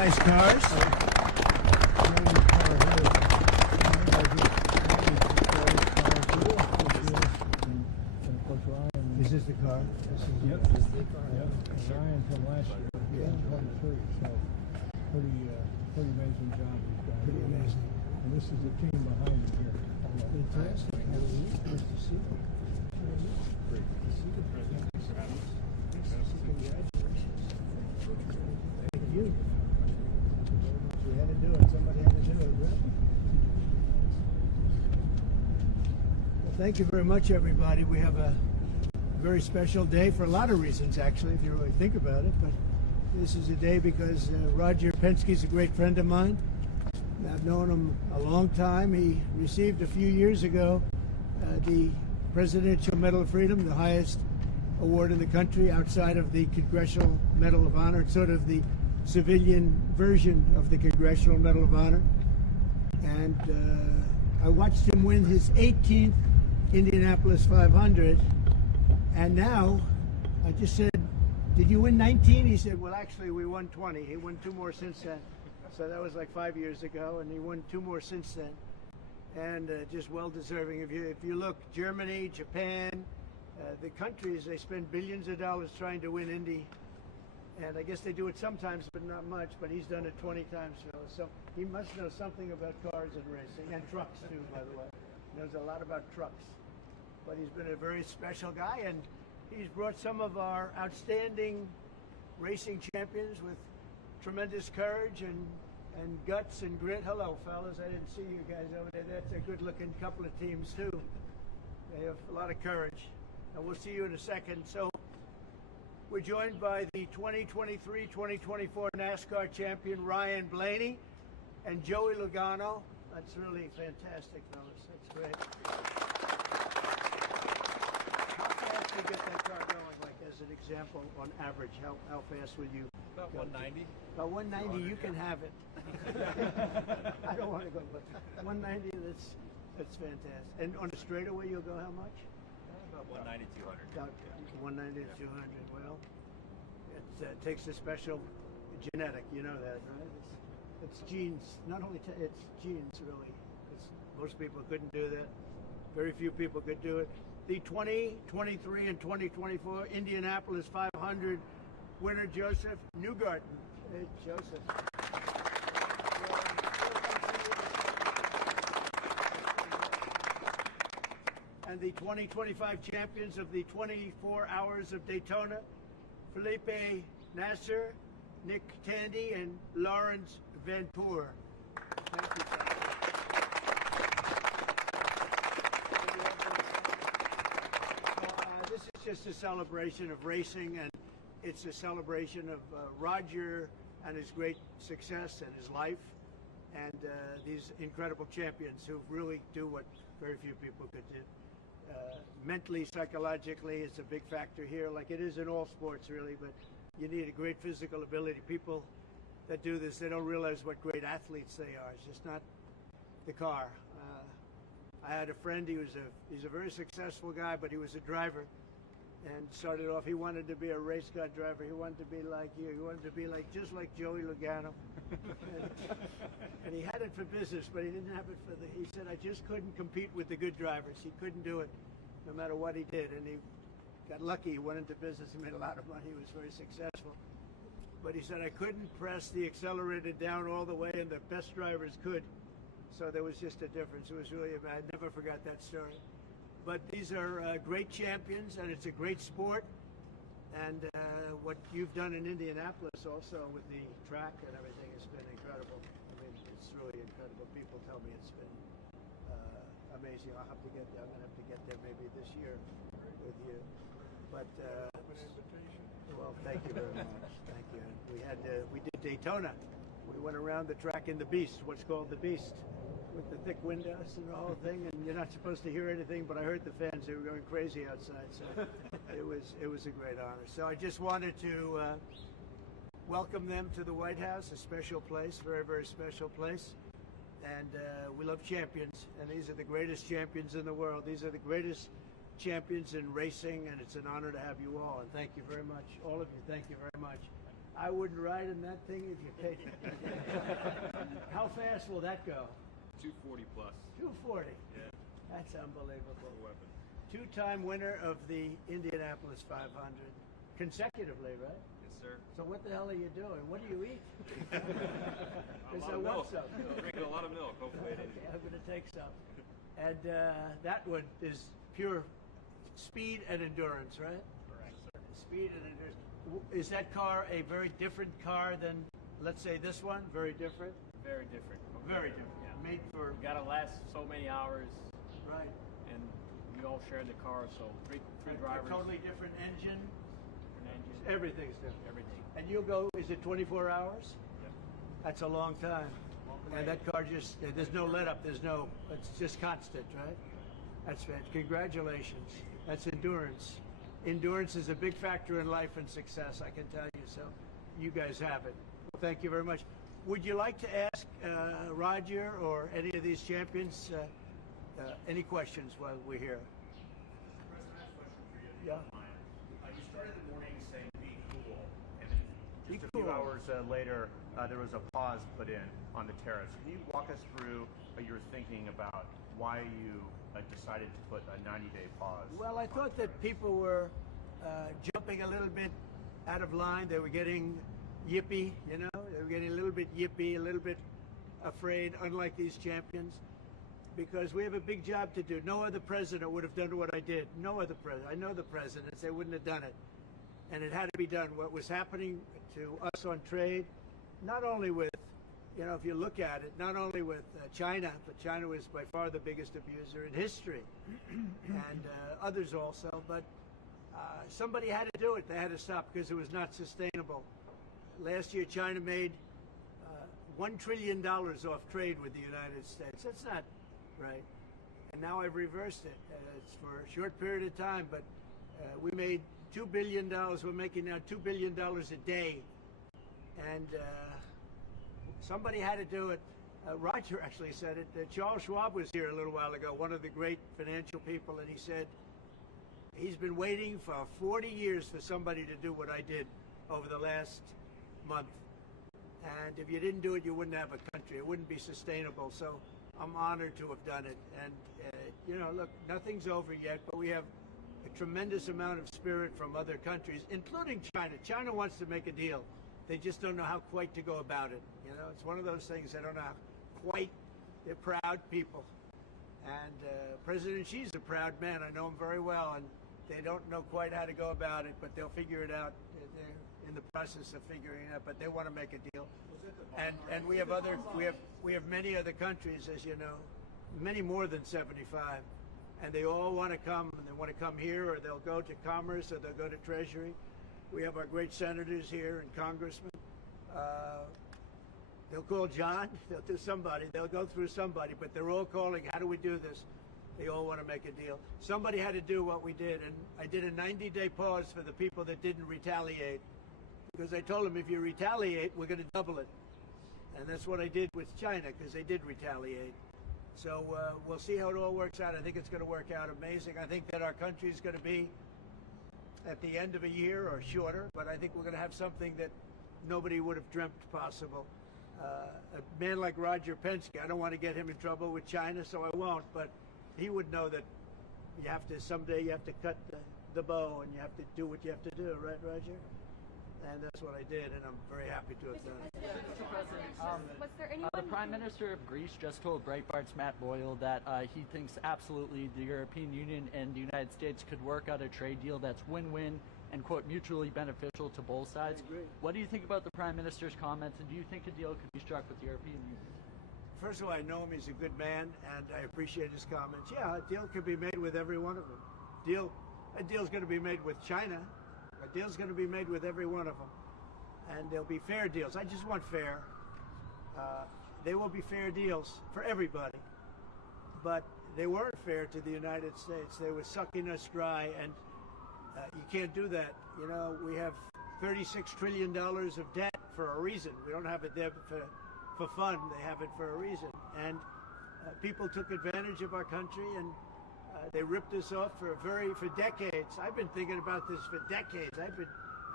nice cars. Is this the car? Yep. Ryan from last year. Yeah. 23. So pretty amazing job he's done. Pretty amazing. And this is the team behind him here. Fantastic. Nice to see you. Great. Congratulations. Thank you. We had to do it. Somebody had to do it, right? Well, thank you very much, everybody. We have a very special day for a lot of reasons, actually, if you really think about it. But this is a day because Roger Penske is a great friend of mine. I've known him a long time. He received a few years ago the Presidential Medal of Freedom, the highest award in the country outside of the Congressional Medal of Honor. It's sort of the civilian version of the Congressional Medal of Honor. And I watched him win his 18th Indianapolis 500. And now, I just said, did you win 19? He said, well, actually, we won 20. He won 2 more since then. So that was like 5 years ago, and he won 2 more since then. And just well-deserving. If you look, Germany, Japan, the countries, they spend billions of dollars trying to win Indy. And I guess they do it sometimes, but not much. But he's done it 20 times now. So he must know something about cars and racing, and trucks, too, by the way. He knows a lot about trucks. But he's been a very special guy, and he's brought some of our outstanding racing champions with tremendous courage and guts and grit. Hello, fellas. I didn't see you guys over there. That's a good-looking couple of teams, too. They have a lot of courage. And we'll see you in a second. So we're joined by the 2023-2024 NASCAR champion, Ryan Blaney, and Joey Logano. That's really fantastic, fellas. That's great. To get that car going, like as an example, on average, how fast would you? About 190. About 190, you can have it. I don't want to go, but 190, that's fantastic. And on a straightaway, you'll go how much? About 190, 200. About 190 to 200. Well, it takes a special genetic, you know that, right? It's genes. Not only it's genes, really. Most people couldn't do that. Very few people could do it. The 2023 and 2024 Indianapolis 500 winner, Josef Newgarden. Hey, Joseph. And the 2025 champions of the 24 Hours of Daytona, Felipe Nasser, Nick Tandy, and Lawrence Vanpour. Thank you, fellas. This is just a celebration of racing, and it's a celebration of Roger and his great success and his life, and these incredible champions who really do what very few people could do. Mentally, psychologically, it's a big factor here, like it is in all sports, really, but you need a great physical ability. People that do this, they don't realize what great athletes they are. It's just not the car. I had a friend, he's a very successful guy, but he was a driver. And started off, he wanted to be a race car driver. He wanted to be like you. He wanted to be just like Joey Logano. and he had it for business, but he didn't have it for he said, I just couldn't compete with the good drivers. He couldn't do it no matter what he did. And he got lucky. He went into business. He made a lot of money. He was very successful. But he said, I couldn't press the accelerator down all the way, and the best drivers could. So there was just a difference. It was really, I never forgot that story. But these are great champions, and it's a great sport. And what you've done in Indianapolis also with the track and everything has been incredible. I mean, it's really incredible. People tell me it's been amazing. I'll have to get there. I'm going to have to get there maybe this year with you. But well, thank you very much. Thank you. We did Daytona. We went around the track in the Beast, what's called the Beast, with the thick windows and the whole thing, and you're not supposed to hear anything, but I heard the fans, they were going crazy outside, so it was a great honor. So I just wanted to welcome them to the White House, a special place, very, very special place. And we love champions, and these are the greatest champions in the world. These are the greatest champions in racing, and it's an honor to have you all. And thank you very much, all of you. Thank you very much. I wouldn't ride in that thing if you paid me. How fast will that go? 240 plus. 240. Yeah. That's unbelievable. Weapon. Two-time winner of the Indianapolis 500 consecutively, right? Yes, sir. So what the hell are you doing? What do you eat? A Because lot I of want milk. some. Drinking a lot of milk. Hopefully it is. Okay, I'm going to take some. And that one is pure speed and endurance, right? Correct. Speed and endurance. Is that car a very different car than, let's say, this one? Very different? Very different. Very different. Yeah. Made for... You gotta last so many hours, Right. and we all share the car, so three A drivers. totally different engine. Different engine. Everything's different. Everything. And you'll go, is it 24 hours? Yep. That's a long time. And that car just, there's no let up, there's no, it's just constant, right? That's fantastic. Congratulations. That's endurance. Endurance is a big factor in life and success, I can tell you. So you guys have it. Well, thank you very much. Would you like to ask Roger or any of these champions any questions while we're here? President, I have a question for you. Yeah. You started the morning saying be cool, and Be just a cool. few hours later, there was a pause put in on the tariffs. Can you walk us through your thinking about why you decided to put a 90-day pause? Well, I thought that people were jumping a little bit out of line. They were getting yippy, you know. They were getting a little bit yippy, a little bit afraid, unlike these champions, because we have a big job to do. No other president would have done what I did. No other president. I know the presidents. They wouldn't have done it. And it had to be done. What was happening to us on trade, not only with, you know, if you look at it, not only with China, but China was by far the biggest abuser in history, and others also, but somebody had to do it. They had to stop because it was not sustainable. Last year, China made $1 trillion off trade with the United States. That's not right. And now I've reversed it. It's for a short period of time, but we made $2 billion. We're making now $2 billion a day. And somebody had to do it. Roger actually said it. Charles Schwab was here a little while ago, one of the great financial people, and he said he's been waiting for 40 years for somebody to do what I did over the last month. And if you didn't do it, you wouldn't have a country. It wouldn't be sustainable. So I'm honored to have done it. And, you know, look, nothing's over yet, but we have a tremendous amount of spirit from other countries, including China. China wants to make a deal. They just don't know how quite to go about it. You know, it's one of those things they don't know how quite. They're proud people. And President Xi's a proud man. I know him very well, and they don't know quite how to go about it, but they'll figure it out. They're in the process of figuring it out, but they want to make a deal. And we have other we have many other countries, as you know, many more than 75, and they all want to come, and they want to come here, or they'll go to Commerce, or they'll go to Treasury. We have our great senators here and congressmen. They'll call John, they'll do somebody, they'll go through somebody, but they're all calling, how do we do this? They all want to make a deal. Somebody had to do what we did, and I did a 90-day pause for the people that didn't retaliate, because I told them if you retaliate, we're going to double it. And that's what I did with China, because they did retaliate. So we'll see how it all works out. I think it's going to work out amazing. I think that our country is going to be at the end of a year or shorter, but I think we're going to have something that nobody would have dreamt possible. A man like Roger Penske, I don't want to get him in trouble with China, so I won't, but he would know that you have to, someday you have to cut the bow and you have to do what you have to do, right, Roger? And that's what I did, and I'm very happy to have done it. Mr. President, was there anyone the Prime Minister of Greece just told Breitbart's Matt Boyle that he thinks absolutely the European Union and the United States could work out a trade deal that's win-win and, quote, mutually beneficial to both sides. I agree. What do you think about the Prime Minister's comments, and do you think a deal could be struck with the European Union? First of all, I know him. He's a good man, and I appreciate his comments. Yeah, a deal could be made with every one of them. A deal's going to be made with China. A deal's going to be made with every one of them. And there'll be fair deals. I just want fair. They will be fair deals for everybody. But they weren't fair to the United States. They were sucking us dry, and you can't do that. You know, we have $36 trillion of debt for a reason. We don't have it there for fun. They have it for a reason. And people took advantage of our country, and they ripped us off for decades. I've been thinking about this for decades.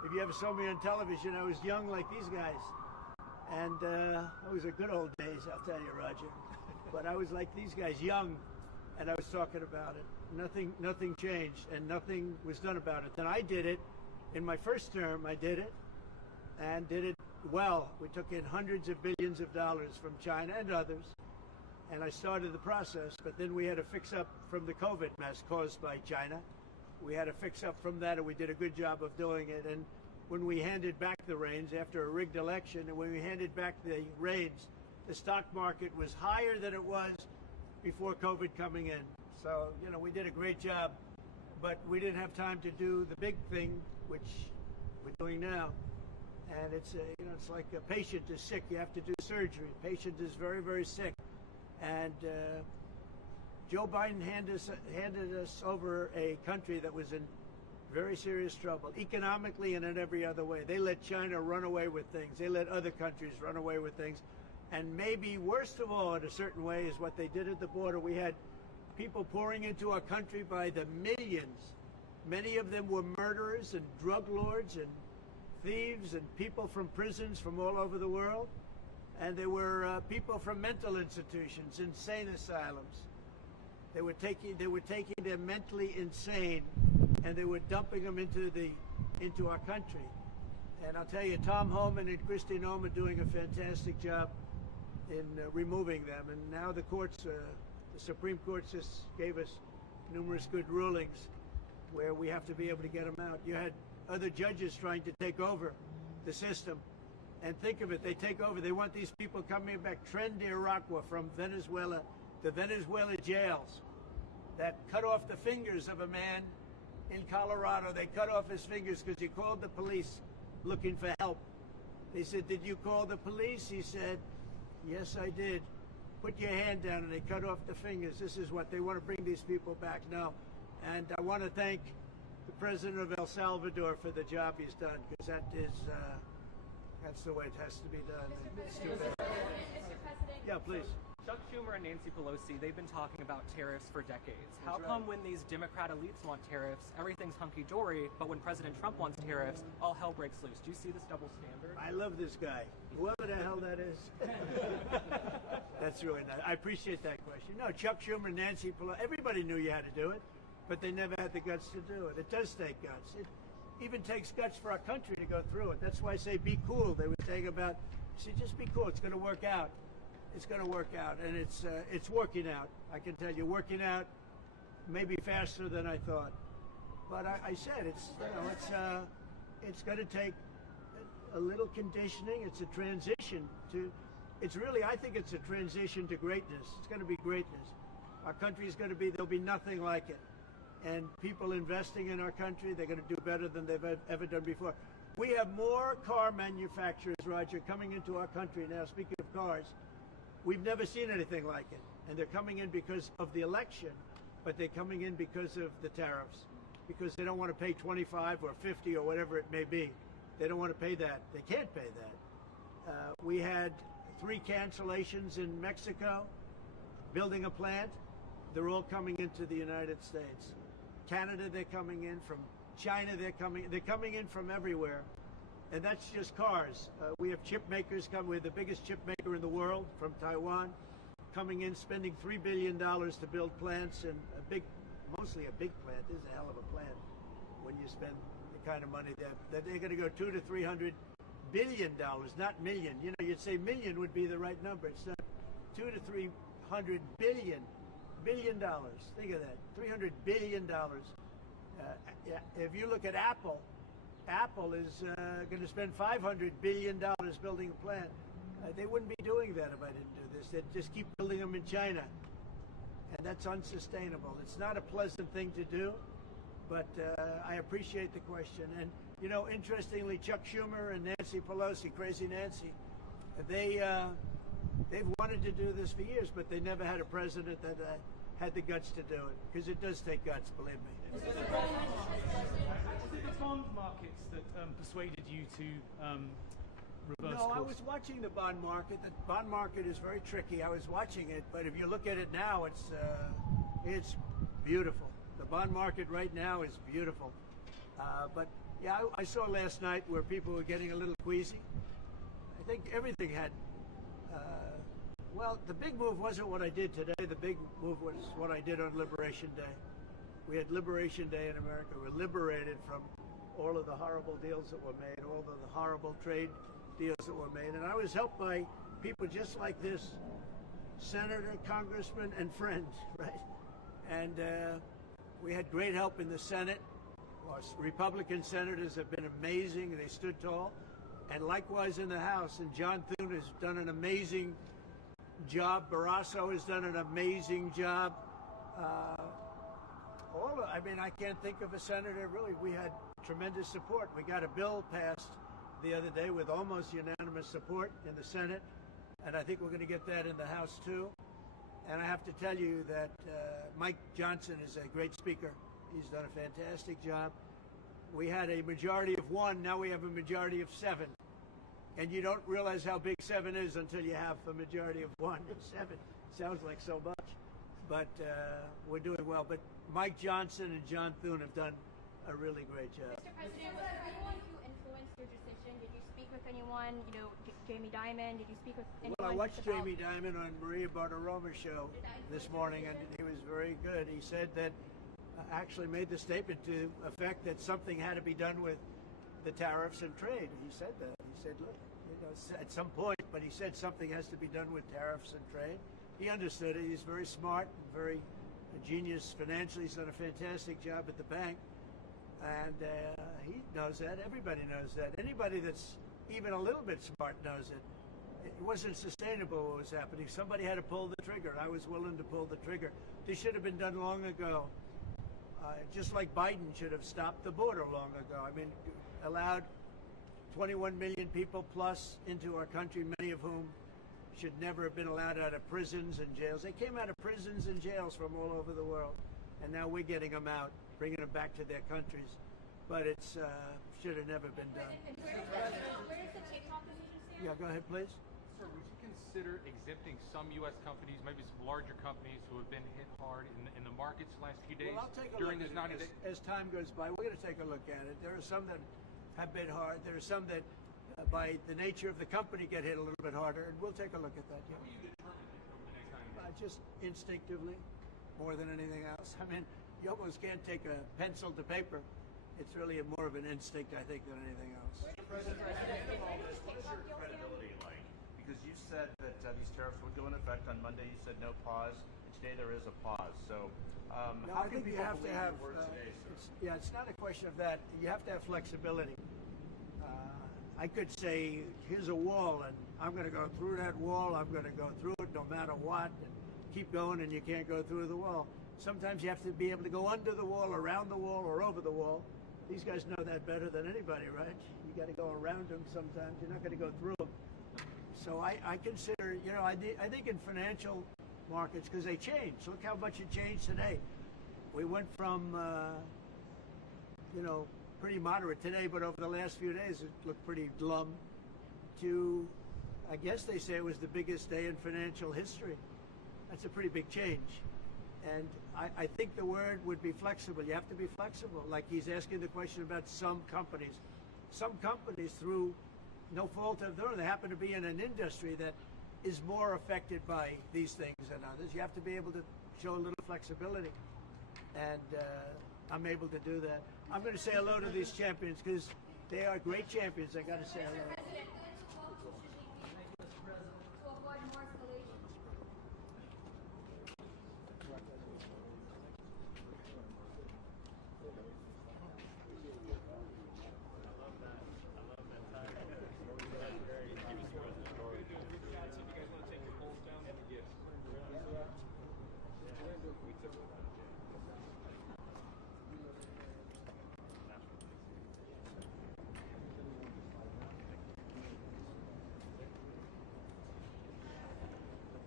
if you ever saw me on television, I was young like these guys. And those were good old days, I'll tell you, Roger. But I was like these guys, young, and I was talking about it. Nothing changed, and nothing was done about it. Then I did it. In my first term, I did it, and did it well. We took in hundreds of billions of dollars from China and others, and I started the process. But then we had to fix up from the COVID mess caused by China. We had to fix up from that, and we did a good job of doing it. And when we handed back the reins after a rigged election, and when we handed back the reins, the stock market was higher than it was before COVID coming in. So, you know, we did a great job, but we didn't have time to do the big thing, which we're doing now. And it's it's like a patient is sick, you have to do surgery. Patient is very, very sick. And Joe Biden handed us over a country that was in very serious trouble, economically and in every other way. They let China run away with things. They let other countries run away with things. And maybe worst of all, in a certain way, is what they did at the border. We had people pouring into our country by the millions. Many of them were murderers and drug lords and thieves and people from prisons from all over the world. And they were people from mental institutions, insane asylums. They were taking them mentally insane, and they were dumping them into our country. And I'll tell you, Tom Homan and Kristi Noem are doing a fantastic job in removing them. And now the courts, the Supreme Court just gave us numerous good rulings where we have to be able to get them out. You had other judges trying to take over the system. And think of it, they take over. They want these people coming back. Tren de Aragua from Venezuela, the Venezuela jails that cut off the fingers of a man in Colorado. They cut off his fingers because he called the police looking for help. They said, "Did you call the police?" He said, "Yes, I did." "Put your hand down," and they cut off the fingers. This is what they want to bring these people back now. And I want to thank the president of El Salvador for the job he's done, because that's the way it has to be done. It's too bad. Mr. President. Yeah, please. Chuck Schumer and Nancy Pelosi, they've been talking about tariffs for decades. How come when these Democrat elites want tariffs, everything's hunky-dory, but when President Trump wants tariffs, all hell breaks loose? Do you see this double standard? I love this guy. Whoever the hell that is. That's really nice. I appreciate that question. No, Chuck Schumer, Nancy Pelosi, everybody knew you had to do it, but they never had the guts to do it. It does take guts. It even takes guts for our country to go through it. That's why I say be cool. They were saying about, just be cool. It's going to work out. It's going to work out, and it's working out. I can tell you, working out maybe faster than I thought. But I said it's going to take a little conditioning. It's a transition to. I think it's a transition to greatness. It's going to be greatness. Our country is going to be. There'll be nothing like it, and people investing in our country, they're going to do better than they've ever done before. We have more car manufacturers, Roger, coming into our country now. Speaking of cars. We've never seen anything like it. And they're coming in because of the election, but they're coming in because of the tariffs, because they don't want to pay 25 or 50 or whatever it may be. They don't want to pay that. They can't pay that. We had 3 cancellations in Mexico, building a plant. They're all coming into the United States. Canada, they're coming in. From China, they're coming in from everywhere. And that's just cars. We have chip makers coming. We're the biggest chip maker in the world from Taiwan, coming in, spending $3 billion to build plants, and mostly a big plant. This is a hell of a plant when you spend the kind of money that they're going to go $200 to $300 billion, not million. You know, you'd say million would be the right number. It's not. $200 to $300 billion. Think of that. $300 billion. If you look at Apple is going to spend $500 billion building a plant. They wouldn't be doing that if I didn't do this. They'd just keep building them in China. And that's unsustainable. It's not a pleasant thing to do, but I appreciate the question. And, you know, interestingly, Chuck Schumer and Nancy Pelosi, Crazy Nancy, they've wanted to do this for years, but they never had a president that had the guts to do it, because it does take guts, believe me. Was it the bond markets that persuaded you to reverse No, course? I was watching the bond market. The bond market is very tricky. I was watching it, but if you look at it now, it's beautiful. The bond market right now is beautiful. But Yeah, I saw last night where people were getting a little queasy. I think everything had. Well, the big move wasn't what I did today. The big move was what I did on Liberation Day. We had Liberation Day in America. We were liberated from all of the horrible deals that were made, all of the horrible trade deals that were made. And I was helped by people just like this, senator, congressman, and friends, right? And we had great help in the Senate. Our Republican senators have been amazing, and they stood tall. And likewise in the House. And John Thune has done an amazing job. Barrasso has done an amazing job. I can't think of a senator, really. We had tremendous support. We got a bill passed the other day with almost unanimous support in the Senate, and I think we're going to get that in the House too. And I have to tell you that Mike Johnson is a great speaker. He's done a fantastic job. We had a majority of 1, now we have a majority of 7. And you don't realize how big 7 is until you have a majority of 1. 7 sounds like so much, but we're doing well. But Mike Johnson and John Thune have done a really great job. Mr. President, was there anyone who influenced your decision? Did you speak with anyone? Jamie Dimon? Did you speak with anyone? Well, I watched Jamie Dimon on Maria Bartiromo's show this morning, and he was very good. He said that actually made the statement to effect that something had to be done with the tariffs and trade. He said that. He said, look, at some point, but he said something has to be done with tariffs and trade. He understood it. He's very smart, very genius financially. He's done a fantastic job at the bank. And he knows that. Everybody knows that. Anybody that's even a little bit smart knows it. It wasn't sustainable what was happening. Somebody had to pull the trigger. I was willing to pull the trigger. This should have been done long ago. Just like Biden should have stopped the border long ago. I mean, allowed 21 million people plus into our country, many of whom should never have been allowed out of prisons and jails. They came out of prisons and jails from all over the world, and now we're getting them out, bringing them back to their countries. But it's should have never been done. Where does the TikTok decision stand? Yeah, go ahead, please. Sir, would you consider exempting some U.S. companies, maybe some larger companies who have been hit hard in the markets the last few days Well, I'll take a during look this at 90 it. days? As time goes by, we're going to take a look at it. There are some that have been hard. There are some that, by the nature of the company, get hit a little bit harder, and we'll take a look at that. Yeah. How will you determine it over the next 90 days? Just instinctively, more than anything else. I mean, you almost can't take a pencil to paper. It's really more of an instinct, I think, than anything else. President, at the end of all this, what is your credibility like? Because you said that these tariffs would go into effect on Monday. You said no pause. And today there is a pause. So No, how I can think you people have to believe have. your words today, sir? It's not a question of that. You have to have flexibility. I could say, here's a wall, and I'm going to go through that wall. I'm going to go through it no matter what, and keep going, and you can't go through the wall. Sometimes you have to be able to go under the wall, around the wall, or over the wall. These guys know that better than anybody, right? You got to go around them sometimes. You're not going to go through them. So I consider, I think in financial markets, because they change. Look how much it changed today. We went from, pretty moderate today, but over the last few days it looked pretty glum, to, I guess they say it was the biggest day in financial history. That's a pretty big change. And I think the word would be flexible. You have to be flexible. Like he's asking the question about some companies. Some companies, through no fault of their own, they happen to be in an industry that is more affected by these things than others. You have to be able to show a little flexibility. And I'm able to do that. I'm going to say hello to these champions because they are great champions. I got to say hello. To avoid more escalation.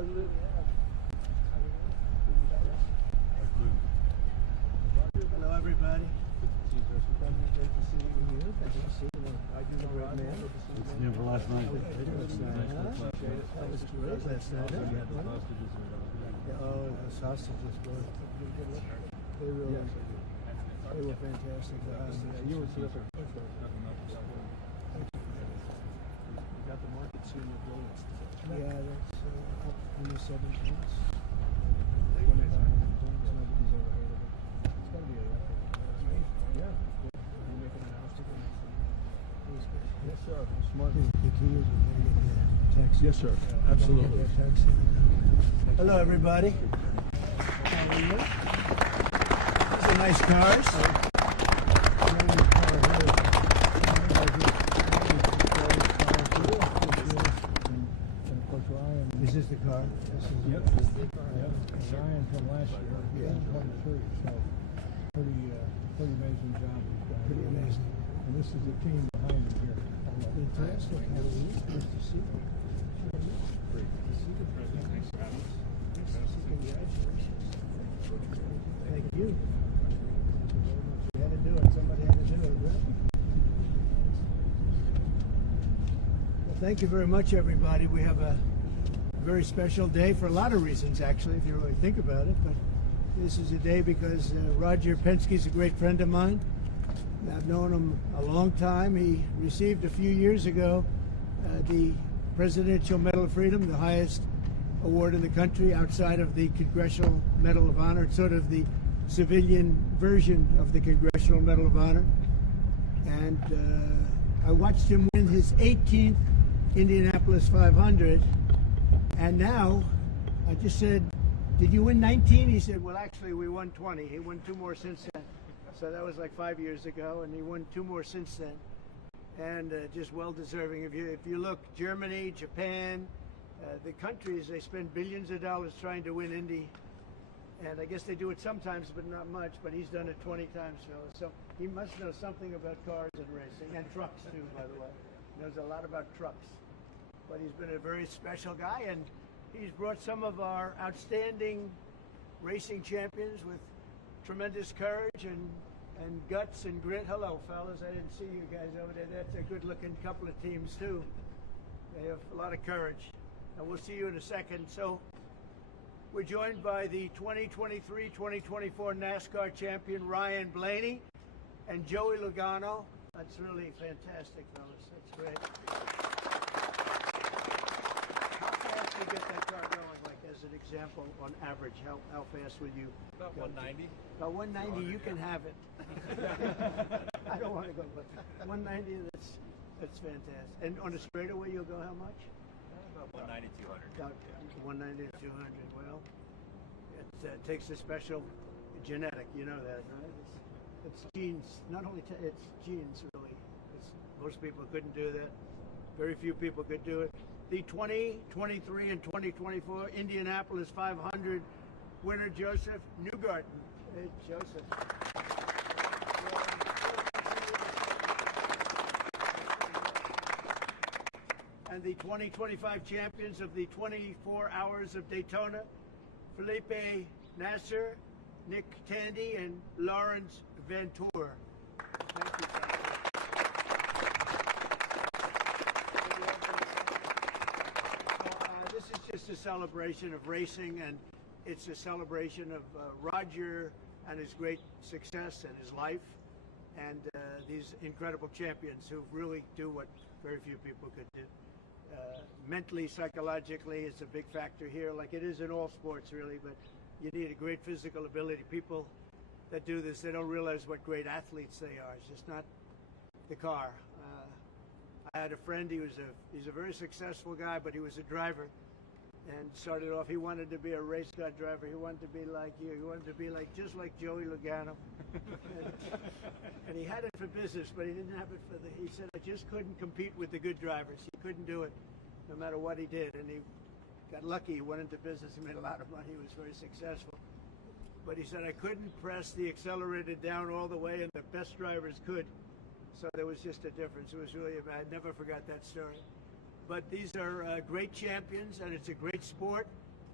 Hello, everybody. Never last night. Oh, the sausage was good. They were fantastic. You were terrific. Got the market soon with bullets. Yeah, that's up in the 7 points. 2,500 points. Nobody's ever heard of it. It's got to be a record. Yeah. You're making an house again. Yes, sir. Smart. The key is we're going to get the taxi. Yes, sir. Absolutely. Hello, everybody. How are you? These are nice cars. Is this the car? Yep. Ryan from last year. Yeah. 23. So pretty amazing job he's done. Pretty amazing. And this is the team behind him here. Fantastic. Nice to see you. Great. Thank you. You had to do it. Somebody had to do it, right? Well, thank you very much, everybody. We have a very special day for a lot of reasons, actually, if you really think about it. But this is a day because Roger Penske is a great friend of mine. I've known him a long time. He received a few years ago the Presidential Medal of Freedom, the highest award in the country outside of the Congressional Medal of Honor. It's sort of the civilian version of the Congressional Medal of Honor. And I watched him win his 18th Indianapolis 500. And now, I just said, did you win 19? He said, well, actually, we won 20. He won 2 more since then. So that was like 5 years ago, and he won 2 more since then. And just well-deserving. If you look, Germany, Japan, the countries, they spend billions of dollars trying to win Indy. And I guess they do it sometimes, but not much. But he's done it 20 times, Phil. So he must know something about cars and racing, and trucks, too, by the way. He knows a lot about trucks. But he's been a very special guy, and he's brought some of our outstanding racing champions with tremendous courage and guts and grit. Hello, fellas. I didn't see you guys over there. That's a good-looking couple of teams, too. They have a lot of courage. And we'll see you in a second. So we're joined by the 2023-2024 NASCAR champion, Ryan Blaney, and Joey Logano. That's really fantastic, fellas. That's great. To get that car going, like as an example, on average, how fast would you? About 190. About 190, you can have it. I don't want to go, but 190, that's fantastic. And on the straightaway, you'll go how much? About 190, 200. About 190 to 200. Well, it takes a special genetic, you know that, right? It's genes. Not only it's genes, really. Most people couldn't do that. Very few people could do it. The 2023 and 2024 Indianapolis 500 winner, Josef Newgarden. Hey, Joseph. And the 2025 champions of the 24 Hours of Daytona, Felipe Nasser, Nick Tandy, and Lawrence Ventura. Thank you, guys. This is just a celebration of racing, and it's a celebration of Roger and his great success and his life, and these incredible champions who really do what very few people could do. Mentally, psychologically, it's a big factor here, like it is in all sports, really, but you need a great physical ability. People that do this, they don't realize what great athletes they are. It's just not the car. I had a friend, he's a very successful guy, but he was a driver. And started off, he wanted to be a race car driver. He wanted to be like you. He wanted to be just like Joey Logano. and he had it for business, but he didn't have it for he said, I just couldn't compete with the good drivers. He couldn't do it, no matter what he did. And he got lucky. He went into business. He made a lot of money. He was very successful. But he said, I couldn't press the accelerator down all the way, and the best drivers could. So there was just a difference. It was really, I never forgot that story. But these are great champions, and it's a great sport.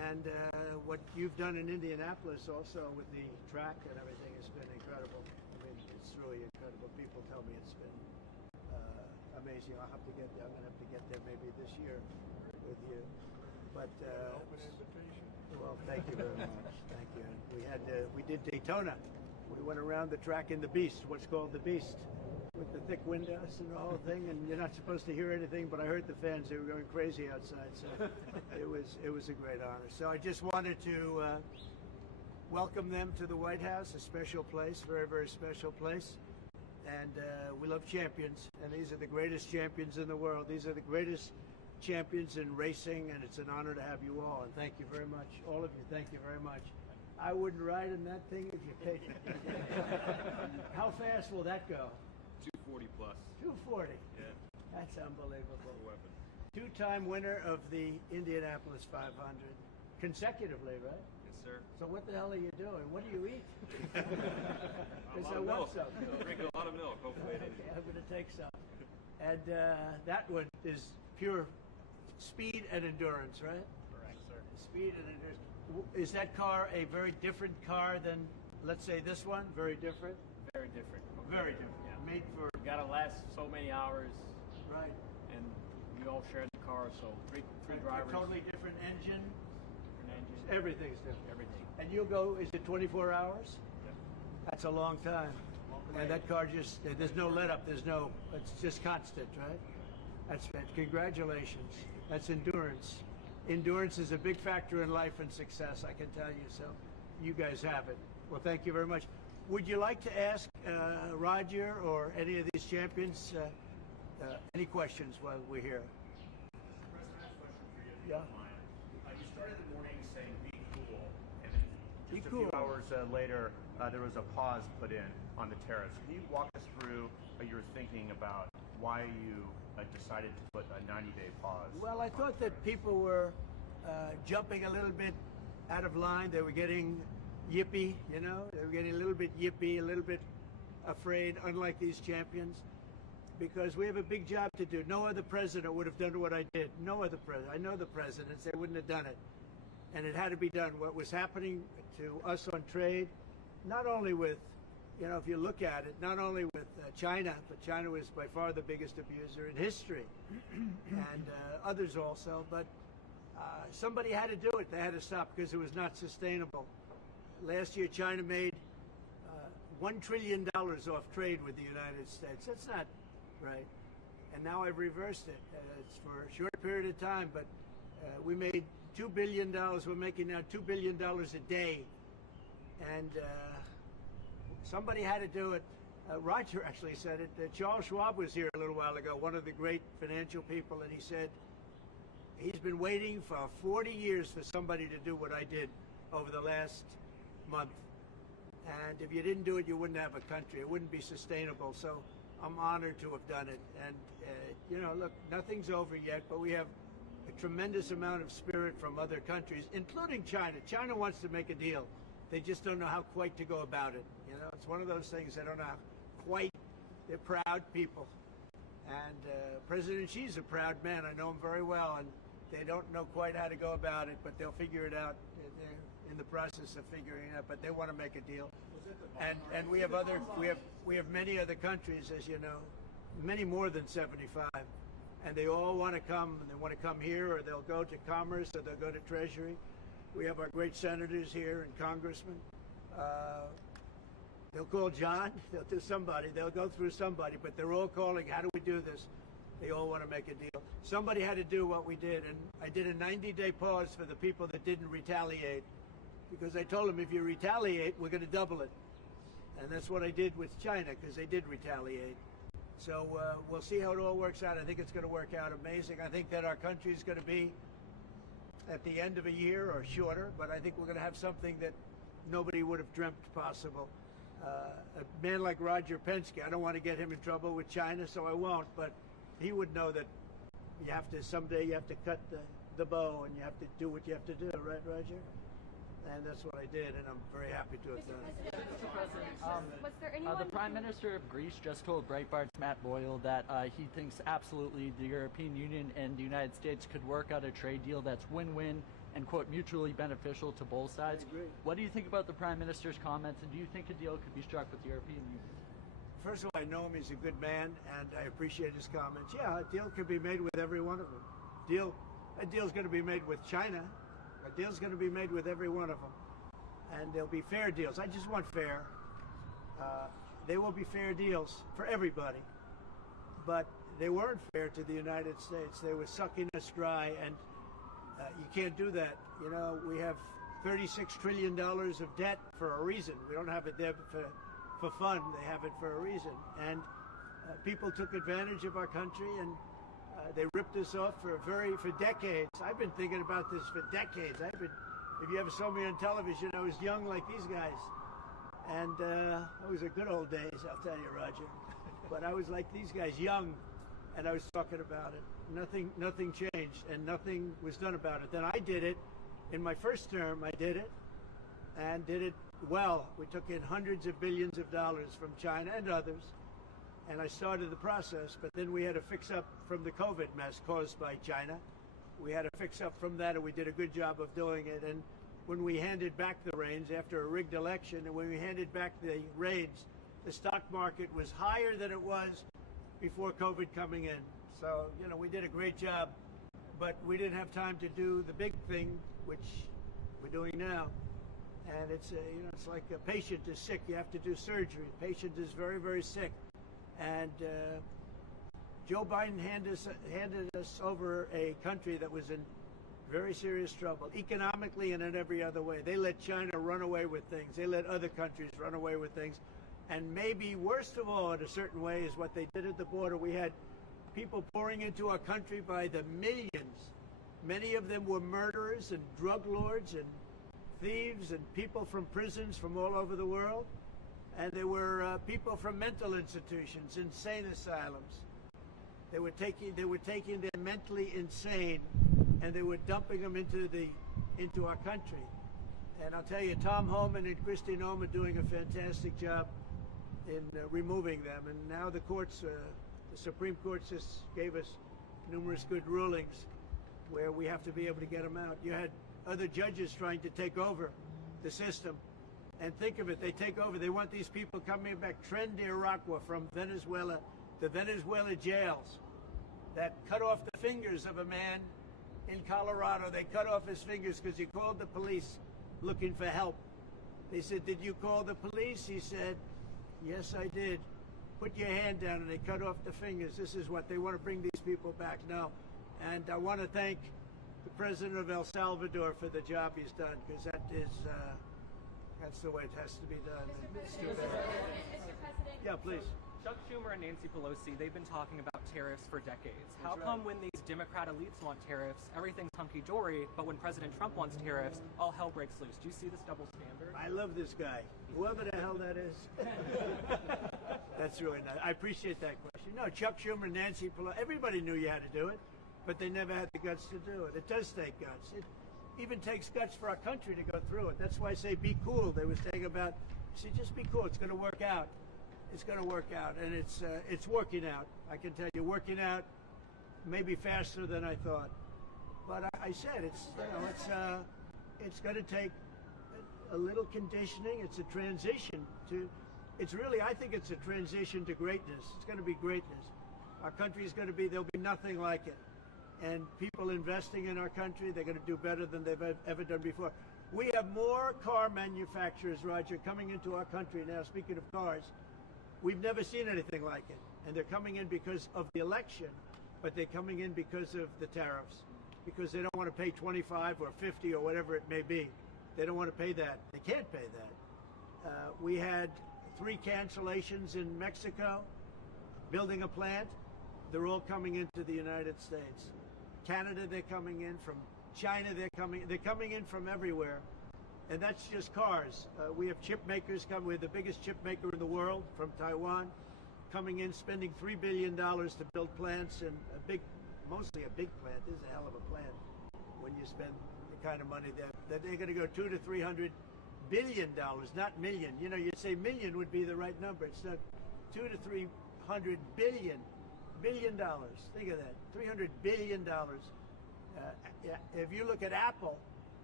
And what you've done in Indianapolis also with the track and everything has been incredible. I mean, it's really incredible. People tell me it's been amazing. I'll have to get there. I'm going to have to get there maybe this year with you. But Open invitation. well, thank you very much. Thank you. And we did Daytona. We went around the track in the Beast, what's called the Beast, with the thick windows and the whole thing. And you're not supposed to hear anything, but I heard the fans. They were going crazy outside. So it was a great honor. So I just wanted to welcome them to the White House, a special place, very, very special place. And we love champions, and these are the greatest champions in the world. These are the greatest champions in racing, and it's an honor to have you all. And thank you very much, all of you. Thank you very much. I wouldn't ride in that thing if you paid me. How fast will that go? 240 plus. 240. Yeah. That's unbelievable. Weapon. Two-time winner of the Indianapolis 500, consecutively, right? Yes, sir. So what the hell are you doing? What do you eat? A Because lot I of want milk. some. Drinking a lot of milk. Hopefully it Okay, I'm going to take some. And that one is pure speed and endurance, right? Correct, sir. Speed and endurance. Is that car a very different car than, let's say, this one? Very different? Very different. Very different. Yeah. Made for, You gotta last so many hours, right. and we all share the car, so three A drivers, totally different engine. different engines, Everything's different. everything. And you'll go, is it 24 hours? Yep. That's a long time. And that car just, there's no let up, it's just constant, right? That's congratulations. That's endurance. Endurance is a big factor in life and success, I can tell you. So you guys have it. Well, thank you very much. Would you like to ask Roger or any of these champions any questions while we're here? President, I have a question for you. Yeah. You started the morning saying be cool, and then Be just a cool. few hours later, there was a pause put in on the tariffs. Can you walk us through your thinking about why you decided to put a 90-day pause? Well, I thought that people were jumping a little bit out of line. They were getting yippy, you know? They were getting a little bit yippy, a little bit afraid, unlike these champions, because we have a big job to do. No other president would have done what I did. No other president. I know the presidents. They wouldn't have done it. And it had to be done. What was happening to us on trade, not only with, you know, if you look at it, not only with China, but China was by far the biggest abuser in history, and others also, but somebody had to do it. They had to stop because it was not sustainable. Last year, China made $1 trillion off trade with the United States. That's not right. And now I've reversed it. It's for a short period of time, but we made $2 billion. We're making now $2 billion a day. And somebody had to do it. Roger actually said it. Charles Schwab was here a little while ago, one of the great financial people, and he said he's been waiting for 40 years for somebody to do what I did over the last month. And if you didn't do it, you wouldn't have a country. It wouldn't be sustainable. So I'm honored to have done it. And, you know, look, nothing's over yet, but we have a tremendous amount of spirit from other countries, including China. China wants to make a deal. They just don't know how quite to go about it. You know, it's one of those things they don't know how quite. They're proud people. And President Xi's a proud man. I know him very well. And they don't know quite how to go about it, but they'll figure it out. They're in the process of figuring it out, but they want to make a deal. And we have many other countries, as you know, many more than 75, and they all want to come, and they want to come here, or they'll go to Commerce, or they'll go to Treasury. We have our great senators here and congressmen. They'll call John, they'll do somebody, they'll go through somebody, but they're all calling, how do we do this? They all want to make a deal. Somebody had to do what we did, and I did a 90-day pause for the people that didn't retaliate, because I told them if you retaliate, we're going to double it. And that's what I did with China, because they did retaliate. So we'll see how it all works out. I think it's going to work out amazing. I think that our country is going to be at the end of a year or shorter, but I think we're going to have something that nobody would have dreamt possible. A man like Roger Penske, I don't want to get him in trouble with China, so I won't, but he would know that you have to, someday you have to cut the bow and you have to do what you have to do, right, Roger? And that's what I did, and I'm very happy to have done it. Was there anyone The Prime Minister of Greece just told Breitbart's Matt Boyle that he thinks absolutely the European Union and the United States could work out a trade deal that's win-win and, quote, mutually beneficial to both sides. I agree. What do you think about the Prime Minister's comments, and do you think a deal could be struck with the European Union? First of all, I know him. He's a good man, and I appreciate his comments. Yeah, a deal could be made with every one of them. A deal's going to be made with China. A deal's going to be made with every one of them. And there'll be fair deals. I just want fair. They will be fair deals for everybody. But they weren't fair to the United States. They were sucking us dry, and you can't do that. You know, we have $36 trillion of debt for a reason. We don't have it there for fun. They have it for a reason. And people took advantage of our country, and they ripped us off for decades. I've been thinking about this for decades. If you ever saw me on television, I was young like these guys. And those were good old days, I'll tell you, Roger. But I was like these guys, young, and I was talking about it. Nothing changed, and nothing was done about it. Then I did it. In my first term, I did it, and did it well. We took in hundreds of billions of dollars from China and others, and I started the process. But then we had to fix up from the COVID mess caused by China. We had to fix up from that, and we did a good job of doing it. And when we handed back the reins after a rigged election, and when we handed back the reins, the stock market was higher than it was before COVID coming in. So, you know, we did a great job, but we didn't have time to do the big thing, which we're doing now. And it's, it's like a patient is sick, you have to do surgery. A patient is very, very sick. And Joe Biden handed us over a country that was in very serious trouble, economically and in every other way. They let China run away with things. They let other countries run away with things. And maybe worst of all, in a certain way, is what they did at the border. We had people pouring into our country by the millions. Many of them were murderers and drug lords and thieves and people from prisons from all over the world. And they were people from mental institutions, insane asylums. They were taking the mentally insane, and they were dumping them into our country. And I'll tell you, Tom Homan and Kristi Noem are doing a fantastic job in removing them. And now the courts, the Supreme Court just gave us numerous good rulings where we have to be able to get them out. You had other judges trying to take over the system. And think of it, they take over. They want these people coming back. Tren de Aragua from Venezuela, the Venezuela jails that cut off the fingers of a man in Colorado. They cut off his fingers because he called the police looking for help. They said, "Did you call the police?" He said, "Yes, I did." "Put your hand down," and they cut off the fingers. This is what they want to bring these people back now. And I want to thank the president of El Salvador for the job he's done, because that's the way it has to be done. It's too bad. Mr. President. Yeah, please. Chuck Schumer and Nancy Pelosi, they've been talking about tariffs for decades. How come when these Democrat elites want tariffs, everything's hunky-dory, but when President Trump wants tariffs, all hell breaks loose? Do you see this double standard? I love this guy, whoever the hell that is. That's really nice. I appreciate that question. No, Chuck Schumer, Nancy Pelosi, everybody knew you had to do it, but they never had the guts to do it. It does take guts. It even takes guts for our country to go through it. That's why I say be cool. They were saying about, just be cool. It's going to work out. It's going to work out, and it's working out. I can tell you, working out maybe faster than I thought. But I said it's going to take a little conditioning. It's a transition to. I think it's a transition to greatness. It's going to be greatness. Our country is going to be. There'll be nothing like it. And people investing in our country, they're going to do better than they've ever done before. We have more car manufacturers, Roger, coming into our country now. Speaking of cars, we've never seen anything like it. And they're coming in because of the election, but they're coming in because of the tariffs, because they don't want to pay 25 or 50 or whatever it may be. They don't want to pay that. They can't pay that. We had 3 cancellations in Mexico, building a plant. They're all coming into the United States. Canada, they're coming in. From China, they're coming in from everywhere. And that's just cars. We have chip makers coming. We're the biggest chip maker in the world, from Taiwan, coming in, spending $3 billion to build plants, and mostly a big plant. This is a hell of a plant when you spend the kind of money that they're going to go $200 to $300 billion, not million. You know, you'd say million would be the right number. It's not. $200 to $300 billion. $billion. Think of that. $300 billion. If you look at Apple,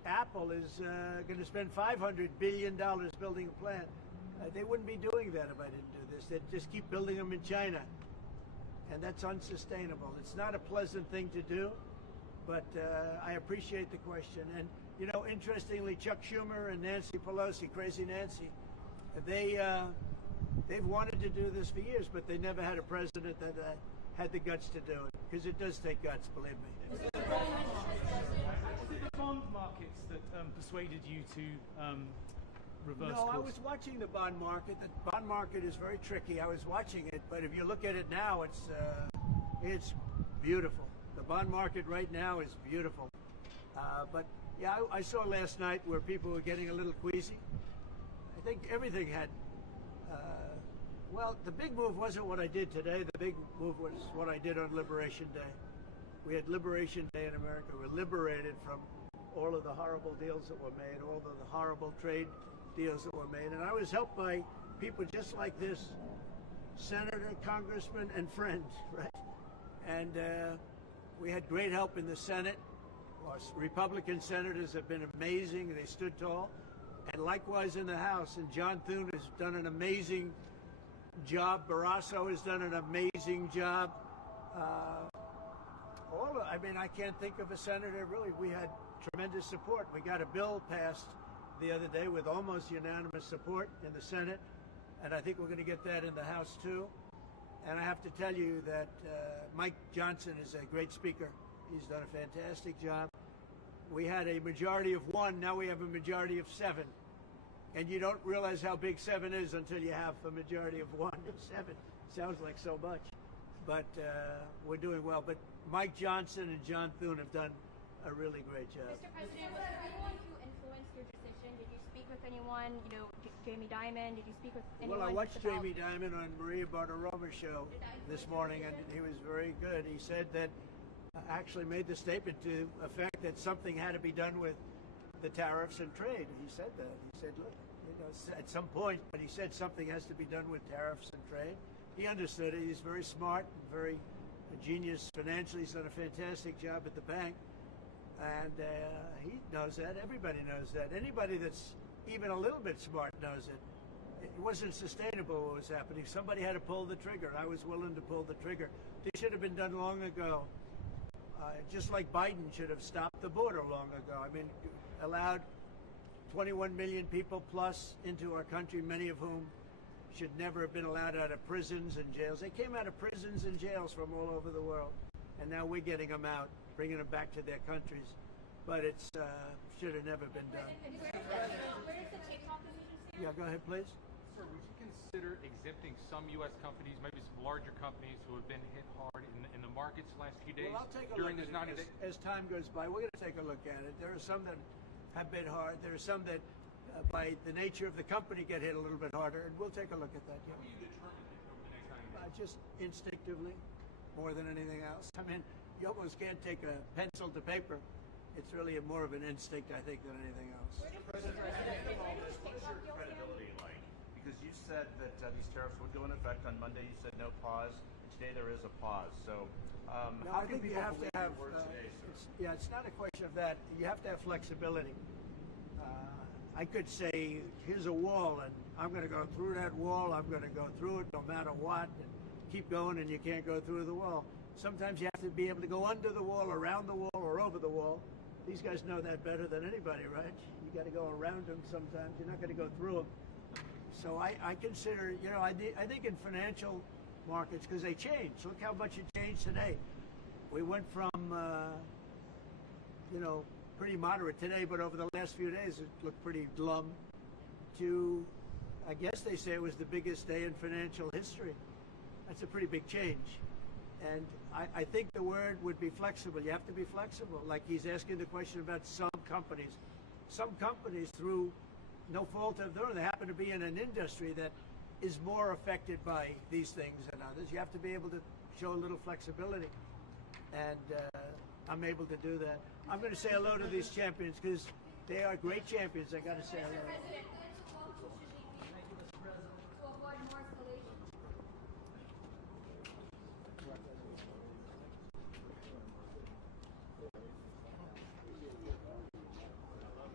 Apple is going to spend $500 billion building a plant. They wouldn't be doing that if I didn't do this. They'd just keep building them in China. And that's unsustainable. It's not a pleasant thing to do, but I appreciate the question. And, you know, interestingly, Chuck Schumer and Nancy Pelosi, Crazy Nancy, they've wanted to do this for years, but they never had a president that had the guts to do it, because it does take guts, believe me. Was it the bond markets that persuaded you to reverse No, course? I was watching the bond market. The bond market is very tricky. I was watching it, but if you look at it now, it's beautiful. The bond market right now is beautiful. But yeah, I saw last night where people were getting a little queasy. I think everything had. Well, the big move wasn't what I did today. The big move was what I did on Liberation Day. We had Liberation Day in America. We're liberated from all of the horrible deals that were made, all of the horrible trade deals that were made. And I was helped by people just like this, senator, congressman, and friends, right? And we had great help in the Senate. Our Republican senators have been amazing. They stood tall. And likewise in the House. And John Thune has done an amazing job. Barrasso has done an amazing job. I mean, I can't think of a senator, really. We had tremendous support. We got a bill passed the other day with almost unanimous support in the Senate, and I think we're going to get that in the House too. And I have to tell you that Mike Johnson is a great speaker. He's done a fantastic job. We had a majority of 1, now we have a majority of 7. And you don't realize how big 7 is until you have a majority of 1. 7 sounds like so much. But we're doing well. But Mike Johnson and John Thune have done a really great job. Mr. President, was there anyone who influenced your decision? Did you speak with anyone? You know, Jamie Dimon? Did you speak with anyone? Well, I watched Jamie Dimon on Maria Bartiromo's show this morning, and he was very good. He said that actually made the statement to the effect that something had to be done with the tariffs and trade. He said that. He said, look, you know, at some point, but he said something has to be done with tariffs and trade. He understood it. He's very smart, very a genius financially. He's done a fantastic job at the bank. And he knows that. Everybody knows that. Anybody that's even a little bit smart knows it. It wasn't sustainable what was happening. Somebody had to pull the trigger. I was willing to pull the trigger. This should have been done long ago. Just like Biden should have stopped the border long ago. I mean, allowed 21 million people plus into our country, many of whom should never have been allowed out of prisons and jails. They came out of prisons and jails from all over the world. And now we're getting them out, bringing them back to their countries. But it should have never been done. Where does the TikTok decision stand? Yeah, go ahead, please. Sir, would you consider exempting some U.S. companies, maybe some larger companies who have been hit hard in the markets the last few days? Well, I'll take a during look this at 90 it. days? As time goes by, we're going to take a look at it. There are some that have been hard. There are some that, by the nature of the company, get hit a little bit harder, and we'll take a look at that. Yeah. How will you determine it over the next 90 days? Just instinctively, more than anything else. I mean, you almost can't take a pencil to paper. It's really more of an instinct, I think, than anything else. President, all this, what is your credibility like? Because you said that these tariffs would go into effect on Monday. You said no pause. Today there is a pause. So No, how I can think people you have to believe have. your word today, sir? It's not a question of that. You have to have flexibility. I could say, here's a wall, and I'm going to go through that wall. I'm going to go through it no matter what, and keep going, and you can't go through the wall. Sometimes you have to be able to go under the wall, around the wall, or over the wall. These guys know that better than anybody, right? You got to go around them sometimes. You're not going to go through them. So I consider, you know, I think in financial markets, because they change. Look how much it changed today. We went from, you know, pretty moderate today, but over the last few days it looked pretty glum, to, I guess they say it was the biggest day in financial history. That's a pretty big change. And I think the word would be flexible. You have to be flexible. Like he's asking the question about some companies. Some companies, through no fault of their own, they happen to be in an industry that is more affected by these things than others. You have to be able to show a little flexibility. And I'm able to do that. I'm going to say hello to these champions because they are great champions. I got to say hello. Mr. President, to avoid more escalation.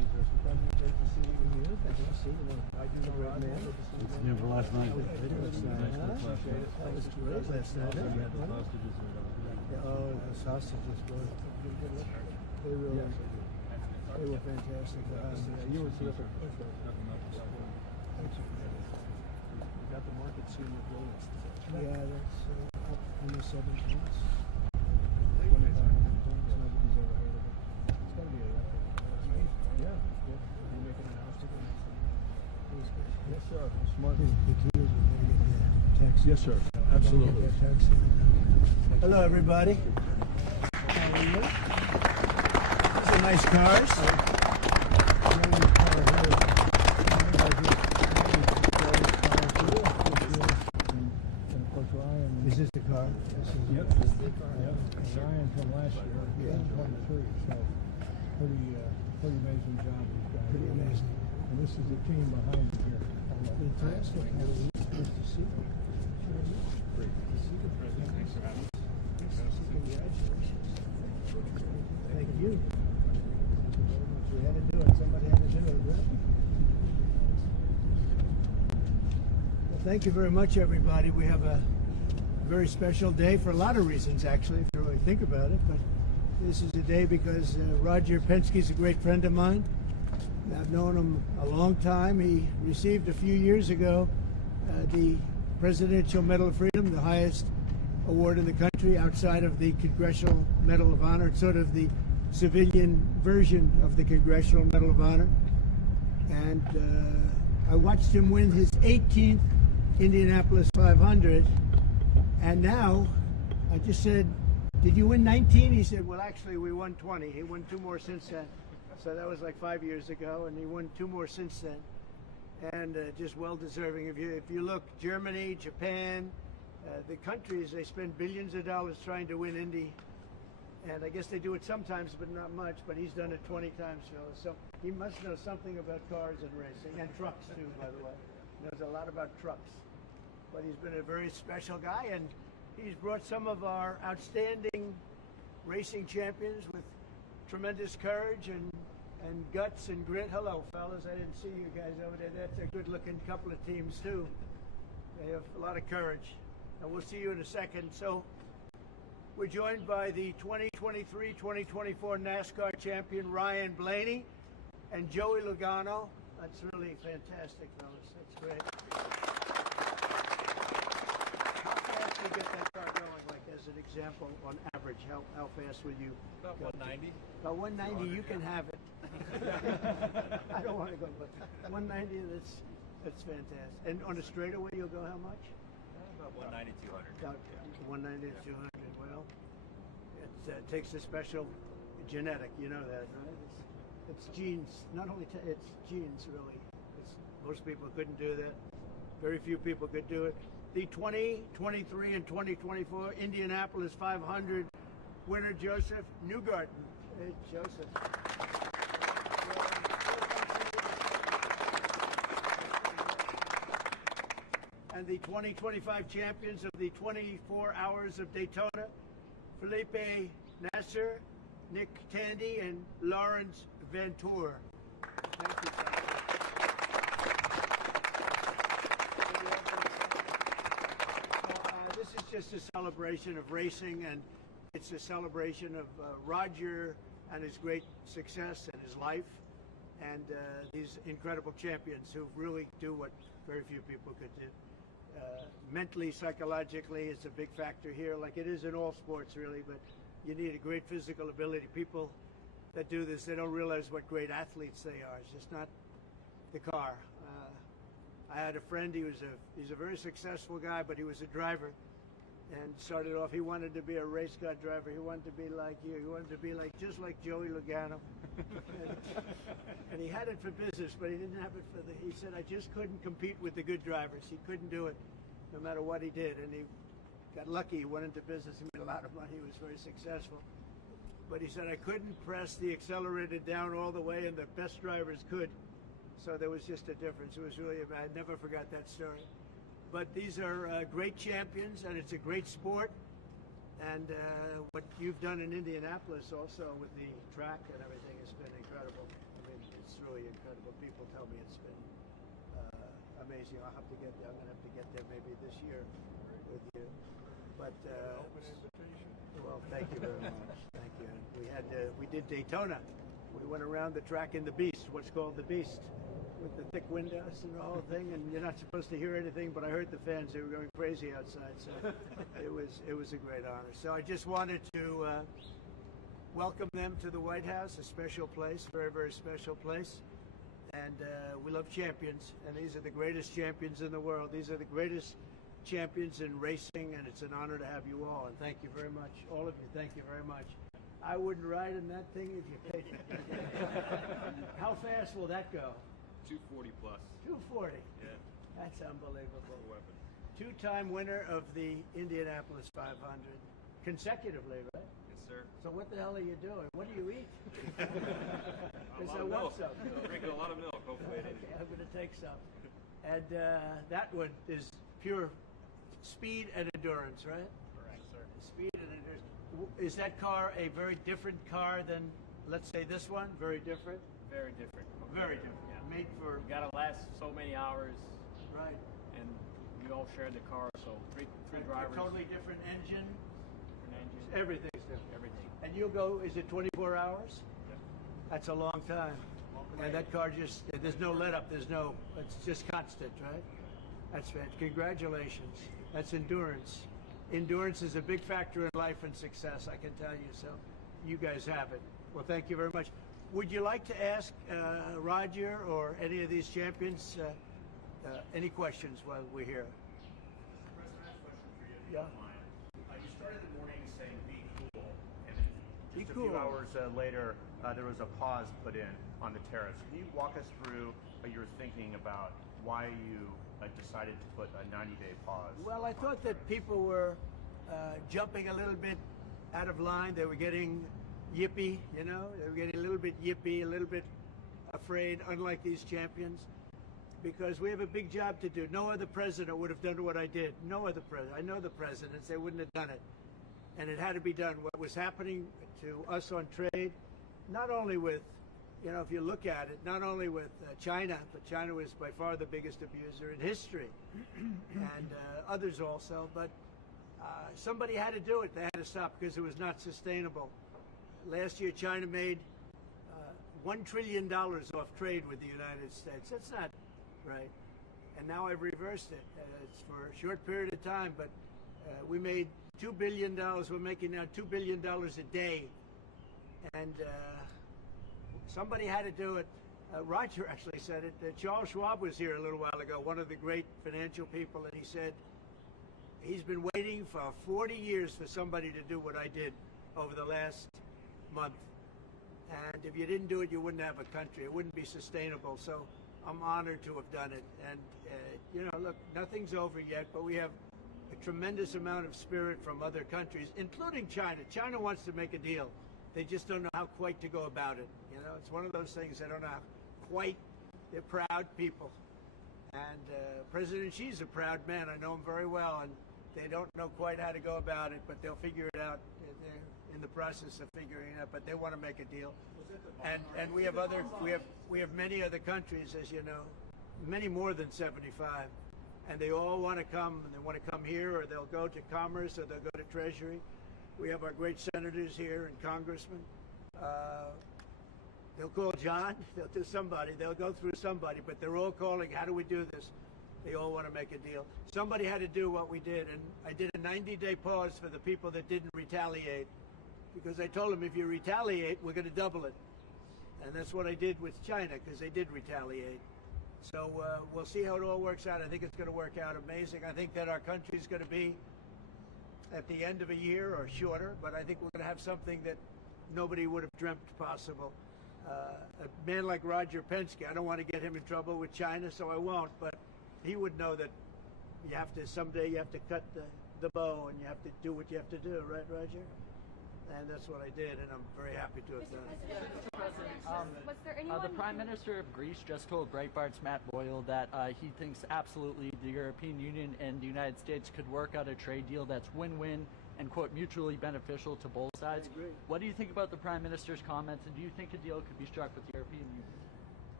never last night. That was great last night. Oh, the sausages were. They were fantastic. You were terrific. You got the market soon with Rolex. Yeah, that's up in the 17s. 2,500 points. Nobody's ever heard of it. It's got to be a record. Yeah, good. You're making an house again. Yes, sir. Smart. The key is we're going to get the taxi. Yes, sir. Absolutely. Hello, everybody. How are you? These are nice cars. Is this the car? Yep. Ryan from last year. Yeah. 23. So pretty amazing job these guys. Pretty amazing. And this is the team behind it here. Fantastic. Nice to see you. Great to see you. Thanks for having us. Congratulations. Thank you. We had to do it. Somebody had to do it, right? Well, thank you very much, everybody. We have a very special day for a lot of reasons, actually, if you really think about it. But this is a day because Roger Penske is a great friend of mine. I've known him a long time. He received a few years ago the Presidential Medal of Freedom, the highest award in the country outside of the Congressional Medal of Honor. It's sort of the civilian version of the Congressional Medal of Honor. And I watched him win his 18th Indianapolis 500. And now, I just said, did you win 19? He said, well, actually, we won 20. He won 2 more since then. So that was like 5 years ago, and he won 2 more since then. And just well-deserving. If you look, Germany, Japan, the countries, they spend billions of dollars trying to win Indy. And I guess they do it sometimes, but not much. But he's done it 20 times, fellas. So he must know something about cars and racing, and trucks, too, by the way. He knows a lot about trucks. But he's been a very special guy, and he's brought some of our outstanding racing champions with tremendous courage and guts and grit. Hello, fellas. I didn't see you guys over there. That's a good-looking couple of teams, too. They have a lot of courage. And we'll see you in a second. So we're joined by the 2023-2024 NASCAR champion, Ryan Blaney, and Joey Logano. That's really fantastic, fellas. That's great. To get that car going, like as an example, on average, how fast will you About go? 190. About 190, you can have it. I don't want to go, but 190, that's fantastic. And on a straightaway, you'll go how much? About 190, 200. About 190 to 200. Well, it takes a special genetic, you know that, right? It's genes. Not only it's genes, really. Most people couldn't do that. Very few people could do it. The 2023 and 2024 Indianapolis 500 winner, Josef Newgarden. Hey, Joseph. And the 2025 champions of the 24 Hours of Daytona, Felipe Nasser, Nick Tandy, and Lawrence Ventura. Thank you, sir. This is just a celebration of racing, and it's a celebration of Roger and his great success and his life, and these incredible champions who really do what very few people could do. Mentally, psychologically, it's a big factor here, like it is in all sports, really, but you need a great physical ability. People that do this, they don't realize what great athletes they are. It's just not the car. I had a friend, he's a very successful guy, but he was a driver. And started off, he wanted to be a race car driver. He wanted to be like you. He wanted to be just like Joey Logano. and he had it for business, but he didn't have it for he said, I just couldn't compete with the good drivers. He couldn't do it no matter what he did. And he got lucky. He went into business. He made a lot of money. He was very successful. But he said, I couldn't press the accelerator down all the way, and the best drivers could. So there was just a difference. It was really, I never forgot that story. But these are great champions, and it's a great sport. And what you've done in Indianapolis also with the track and everything has been incredible. I mean, it's really incredible. People tell me it's been amazing. I'll have to get there. I'm going to have to get there maybe this year with you. But well, thank you very much. Thank you. We did Daytona. We went around the track in the Beast, what's called the Beast, with the thick windows and the whole thing. And you're not supposed to hear anything, but I heard the fans. They were going crazy outside. So it was a great honor. So I just wanted to welcome them to the White House, a special place, very, very special place. And we love champions, and these are the greatest champions in the world. These are the greatest champions in racing, and it's an honor to have you all. And thank you very much, all of you. Thank you very much. I wouldn't ride in that thing if you paid me. How fast will that go? 240 plus. 240. Yeah. That's unbelievable. Weapon. Two-time winner of the Indianapolis 500, consecutively, right? Yes, sir. So what the hell are you doing? What do you eat? A Because lot I of want milk. some. Drinking a lot of milk. Hopefully, it Okay, I'm going to take some. And that one is pure speed and endurance, right? Correct, sir. Speed and endurance. Is that car a very different car than, let's say, this one? Very different? Very different. Very different. Yeah. Made for... You gotta last so many hours, Right. and we all share the car, so three drivers. Totally different engine. Different engine. Everything's different. Everything. And you'll go, is it 24 hours? Yeah. That's a long time. And that car just, there's no let up, it's just constant, right? That's fantastic. Congratulations. That's endurance. Endurance is a big factor in life and success, I can tell you. So you guys have it. Well, thank you very much. Would you like to ask Roger or any of these champions any questions while we're here? President, I have a question for you. Yeah. You started the morning saying be cool, and Be just a cool. few hours later, there was a pause put in on the tariffs. Can you walk us through your thinking about why you decided to put a 90-day pause? Well, I thought that people were jumping a little bit out of line. They were getting yippy, you know? They were getting a little bit yippy, a little bit afraid, unlike these champions, because we have a big job to do. No other president would have done what I did. No other president. I know the presidents. They wouldn't have done it. And it had to be done. What was happening to us on trade, not only with, you know, if you look at it, not only with China, but China was by far the biggest abuser in history, and others also, but somebody had to do it. They had to stop because it was not sustainable. Last year, China made $1 trillion off trade with the United States. That's not right. And now I've reversed it. It's for a short period of time, but we made $2 billion. We're making now $2 billion a day. And somebody had to do it. Roger actually said it. Charles Schwab was here a little while ago, one of the great financial people, and he said he's been waiting for 40 years for somebody to do what I did over the last month. And if you didn't do it, you wouldn't have a country. It wouldn't be sustainable. So I'm honored to have done it. And, you know, look, nothing's over yet, but we have a tremendous amount of spirit from other countries, including China. China wants to make a deal. They just don't know how quite to go about it. You know, it's one of those things they don't know how quite. They're proud people. And President Xi's a proud man. I know him very well, and they don't know quite how to go about it, but they'll figure it out. They're in the process of figuring it out, but they want to make a deal. And we have many other countries, as you know, many more than 75, and they all want to come, and they want to come here, or they'll go to Commerce, or they'll go to Treasury. We have our great senators here and congressmen. They'll call John, they'll do somebody, they'll go through somebody, but they're all calling, how do we do this? They all want to make a deal. Somebody had to do what we did, and I did a 90-day pause for the people that didn't retaliate, because I told them if you retaliate, we're going to double it. And that's what I did with China, because they did retaliate. So we'll see how it all works out. I think it's going to work out amazing. I think that our country is going to be at the end of a year or shorter, but I think we're going to have something that nobody would have dreamt possible. A man like Roger Penske, I don't want to get him in trouble with China, so I won't, but he would know that you have to, someday you have to cut the bow and you have to do what you have to do, right, Roger? And that's what I did, and I'm very happy to have done it. Was there anyone The Prime Minister of Greece just told Breitbart's Matt Boyle that he thinks absolutely the European Union and the United States could work out a trade deal that's win-win and, quote, mutually beneficial to both sides. I agree. What do you think about the Prime Minister's comments, and do you think a deal could be struck with the European Union?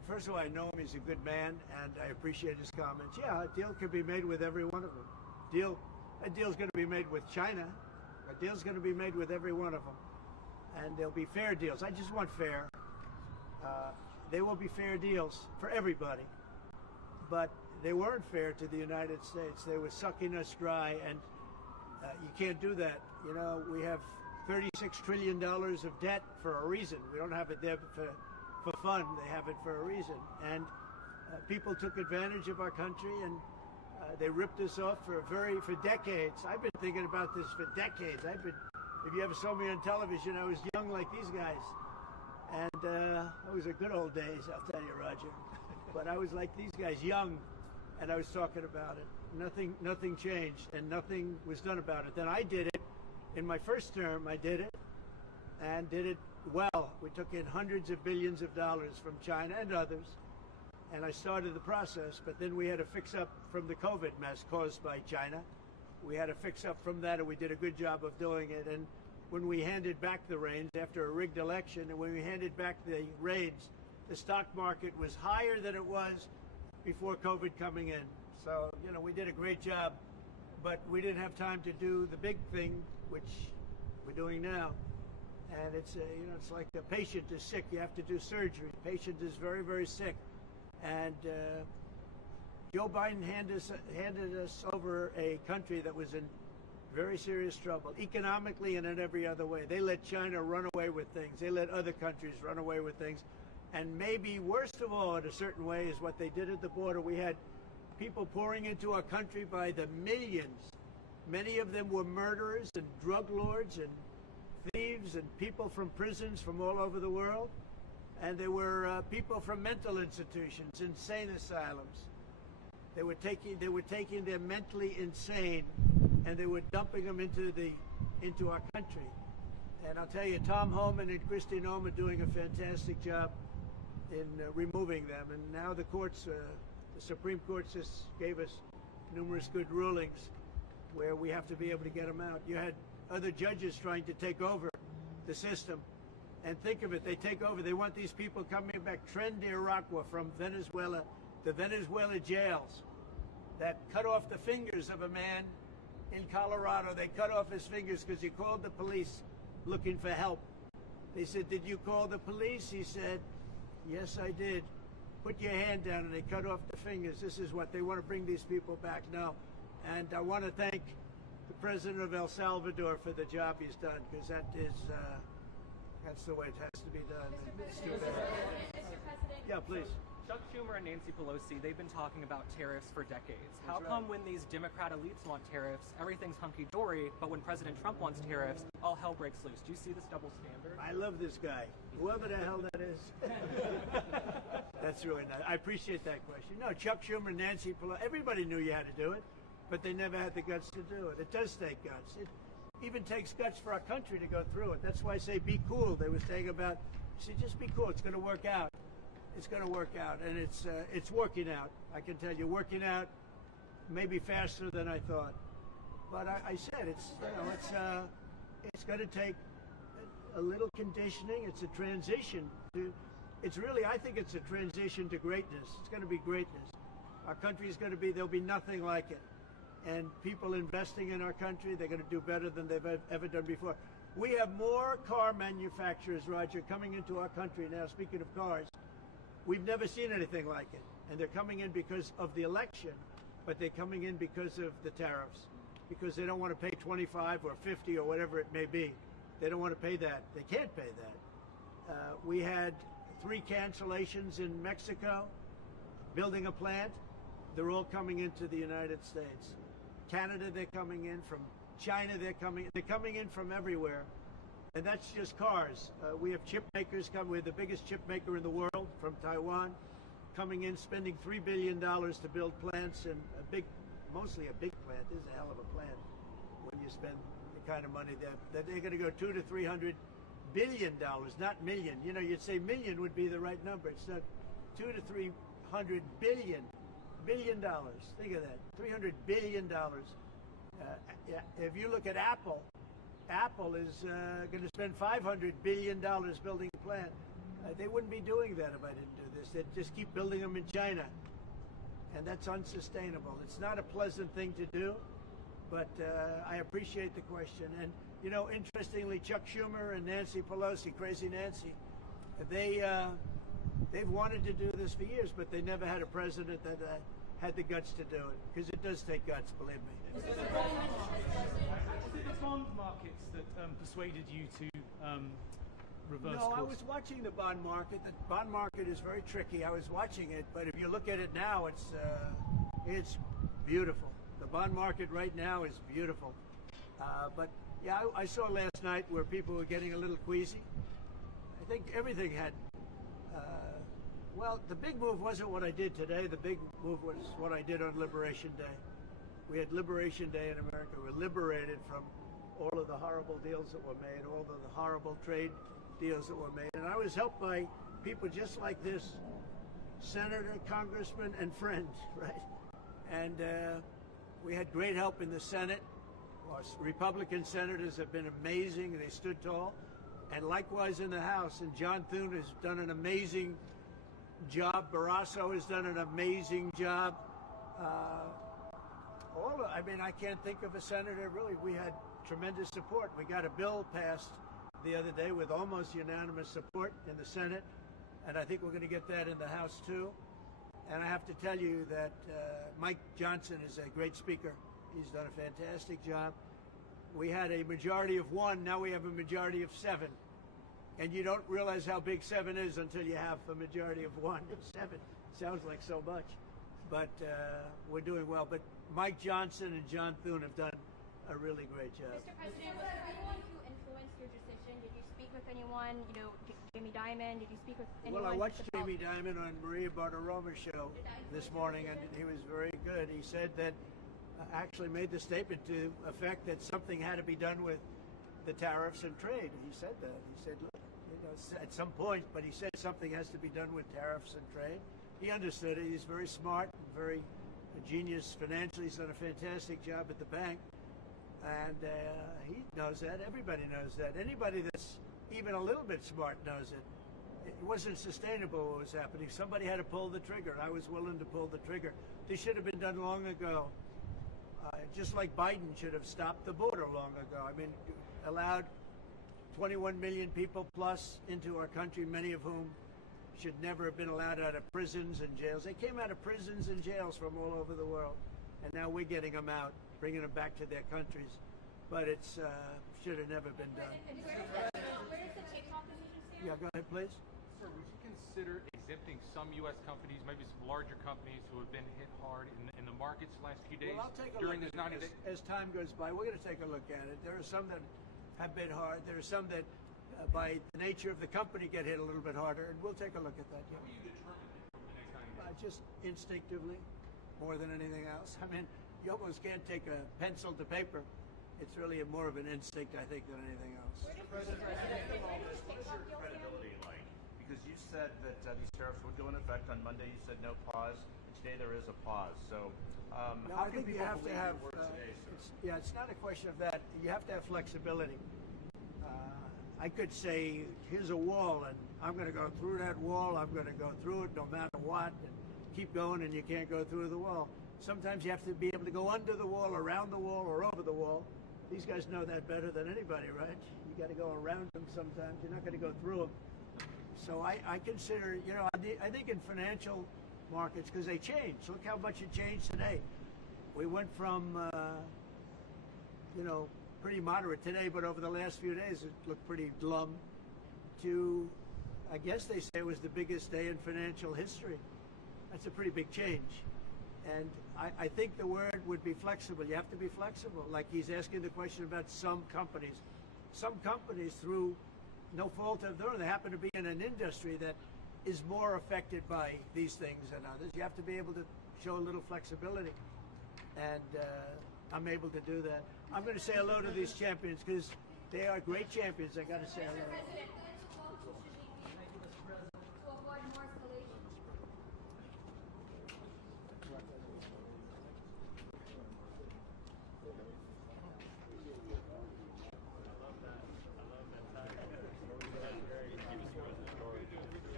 First of all, I know him. He's a good man, and I appreciate his comments. Yeah, a deal could be made with every one of them. A deal's going to be made with China. A deal's going to be made with every one of them. And there'll be fair deals. I just want fair. They will be fair deals for everybody. But they weren't fair to the United States. They were sucking us dry, and you can't do that. You know, we have $36 trillion of debt for a reason. We don't have it there for fun. They have it for a reason. And people took advantage of our country, and they ripped us off for decades. I've been thinking about this for decades. If you ever saw me on television, I was young like these guys. And those are good old days, I'll tell you, Roger. But I was like these guys, young, and I was talking about it. Nothing changed, and nothing was done about it. Then I did it. In my first term, I did it, and did it well. We took in hundreds of billions of dollars from China and others, and I started the process. But then we had to fix up from the COVID mess caused by China. We had to fix up from that, and we did a good job of doing it. And when we handed back the reins after a rigged election, and when we handed back the reins, the stock market was higher than it was before COVID coming in. So, you know, we did a great job, but we didn't have time to do the big thing, which we're doing now. And it's, you know, it's like a patient is sick, you have to do surgery. Patient is very, very sick. And Joe Biden handed us over a country that was in very serious trouble, economically and in every other way. They let China run away with things. They let other countries run away with things. And maybe worst of all, in a certain way, is what they did at the border. We had people pouring into our country by the millions. Many of them were murderers and drug lords and thieves and people from prisons from all over the world. And there were people from mental institutions, insane asylums. They were taking their mentally insane, and they were dumping them into our country. And I'll tell you, Tom Homan and Kristi Noem are doing a fantastic job in removing them. And now the courts, the Supreme Court just gave us numerous good rulings where we have to be able to get them out. You had other judges trying to take over the system. And think of it, they take over. They want these people coming back. Tren de Aragua from Venezuela, the Venezuela jails that cut off the fingers of a man in Colorado. They cut off his fingers because he called the police looking for help. They said, "Did you call the police?" He said, "Yes, I did." "Put your hand down," and they cut off the fingers. This is what they want to bring these people back now. And I want to thank the president of El Salvador for the job he's done, because that's the way it has to be done. It's too bad. Mr. President. Yeah, please. Chuck Schumer and Nancy Pelosi, they've been talking about tariffs for decades. How come when these Democrat elites want tariffs, everything's hunky-dory, but when President Trump wants tariffs, all hell breaks loose? Do you see this double standard? I love this guy, whoever the hell that is. That's really nice. I appreciate that question. No, Chuck Schumer, Nancy Pelosi, everybody knew you had to do it, but they never had the guts to do it. It does take guts. It even takes guts for our country to go through it. That's why I say be cool. They were saying about, see, just be cool. It's going to work out. It's going to work out, and it's working out. I can tell you, working out maybe faster than I thought. But I said it's going to take a little conditioning. It's a transition to. It's really, I think it's a transition to greatness. It's going to be greatness. Our country is going to be. There'll be nothing like it. And people investing in our country, they're going to do better than they've ever done before. We have more car manufacturers, Roger, coming into our country now. Speaking of cars. We've never seen anything like it. And they're coming in because of the election, but they're coming in because of the tariffs, because they don't want to pay 25 or 50 or whatever it may be. They don't want to pay that. They can't pay that. We had 3 cancellations in Mexico, building a plant. They're all coming into the United States. Canada, they're coming in. From China, they're coming in from everywhere. And that's just cars. We have chip makers coming. We're the biggest chip maker in the world from Taiwan, coming in, spending $3 billion to build plants, and mostly a big plant. This is a hell of a plant when you spend the kind of money that they're going to go $200 to $300 billion, not million. You know, you'd say million would be the right number. It's not. $200 to $300 billion. Think of that. $300 billion. If you look at Apple is going to spend $500 billion building a plant. They wouldn't be doing that if I didn't do this. They'd just keep building them in China. And that's unsustainable. It's not a pleasant thing to do, but I appreciate the question. And, you know, interestingly, Chuck Schumer and Nancy Pelosi, Crazy Nancy, they've wanted to do this for years, but they never had a president that had the guts to do it, because it does take guts, believe me. Was it the bond markets that persuaded you to reverse No, course? I was watching the bond market. The bond market is very tricky. I was watching it, but if you look at it now, it's beautiful. The bond market right now is beautiful. But yeah, I saw last night where people were getting a little queasy. I think everything had. Well, the big move wasn't what I did today. The big move was what I did on Liberation Day. We had Liberation Day in America. We were liberated from all of the horrible deals that were made, all of the horrible trade deals that were made. And I was helped by people just like this, senator, congressman, and friends, right? And we had great help in the Senate. Our Republican senators have been amazing. They stood tall. And likewise in the House. And John Thune has done an amazing job. Barrasso has done an amazing job. I mean, I can't think of a senator, really. We had tremendous support. We got a bill passed the other day with almost unanimous support in the Senate, and I think we're going to get that in the House too. And I have to tell you that Mike Johnson is a great speaker. He's done a fantastic job. We had a majority of 1, now we have a majority of 7. And you don't realize how big 7 is until you have a majority of 1. 7 sounds like so much, but we're doing well. But Mike Johnson and John Thune have done a really great job. Mr. President, was there anyone who influenced your decision? Did you speak with anyone? You know, Jamie Dimon? Did you speak with anyone? Well, I watched Jamie Dimon on Maria Bartiromo's show this morning, and he was very good. He said that actually made the statement to effect that something had to be done with the tariffs and trade. He said that. He said, look, you know, at some point, but he said something has to be done with tariffs and trade. He understood it. He's very smart and very genius financially. He's done a fantastic job at the bank. And he knows that. Everybody knows that. Anybody that's even a little bit smart knows it. It wasn't sustainable what was happening. Somebody had to pull the trigger. I was willing to pull the trigger. This should have been done long ago. Just like Biden should have stopped the border long ago. I mean, allowed 21 million people plus into our country, many of whom should never have been allowed out of prisons and jails. They came out of prisons and jails from all over the world. And now we're getting them out, bringing them back to their countries. But it should have never been done. Where does the TikTok decision stand? Yeah, go ahead, please. Sir, would you consider exempting some U.S. companies, maybe some larger companies who have been hit hard in the markets the last few days Well, I'll take a during look this at 90 it. days? As time goes by, we're going to take a look at it. There are some that have been hard. There are some that, by the nature of the company, get hit a little bit harder, and we'll take a look at that. Yeah. How will you determine it in the next 90 days? Just instinctively, more than anything else. I mean, you almost can't take a pencil to paper. It's really more of an instinct, I think, than anything else. President, what is your credibility like? Because you said that these tariffs would go into effect on Monday. You said no pause. And today there is a pause. So No, how I can think you people have to believe have. your word today, sir? It's not a question of that. You have to have flexibility. I could say, here's a wall, and I'm going to go through that wall. I'm going to go through it no matter what, and keep going, and you can't go through the wall. Sometimes you have to be able to go under the wall, around the wall, or over the wall. These guys know that better than anybody, right? You got to go around them sometimes. You're not going to go through them. So I consider, you know, I think in financial markets, because they change. Look how much it changed today. We went from, you know, pretty moderate today, but over the last few days it looked pretty glum, to, I guess they say it was the biggest day in financial history. That's a pretty big change. And I think the word would be flexible. You have to be flexible. Like he's asking the question about some companies. Some companies, through no fault of their own, they happen to be in an industry that is more affected by these things than others. You have to be able to show a little flexibility. And I'm able to do that. I'm going to say hello to these champions because they are great champions. I got to say hello.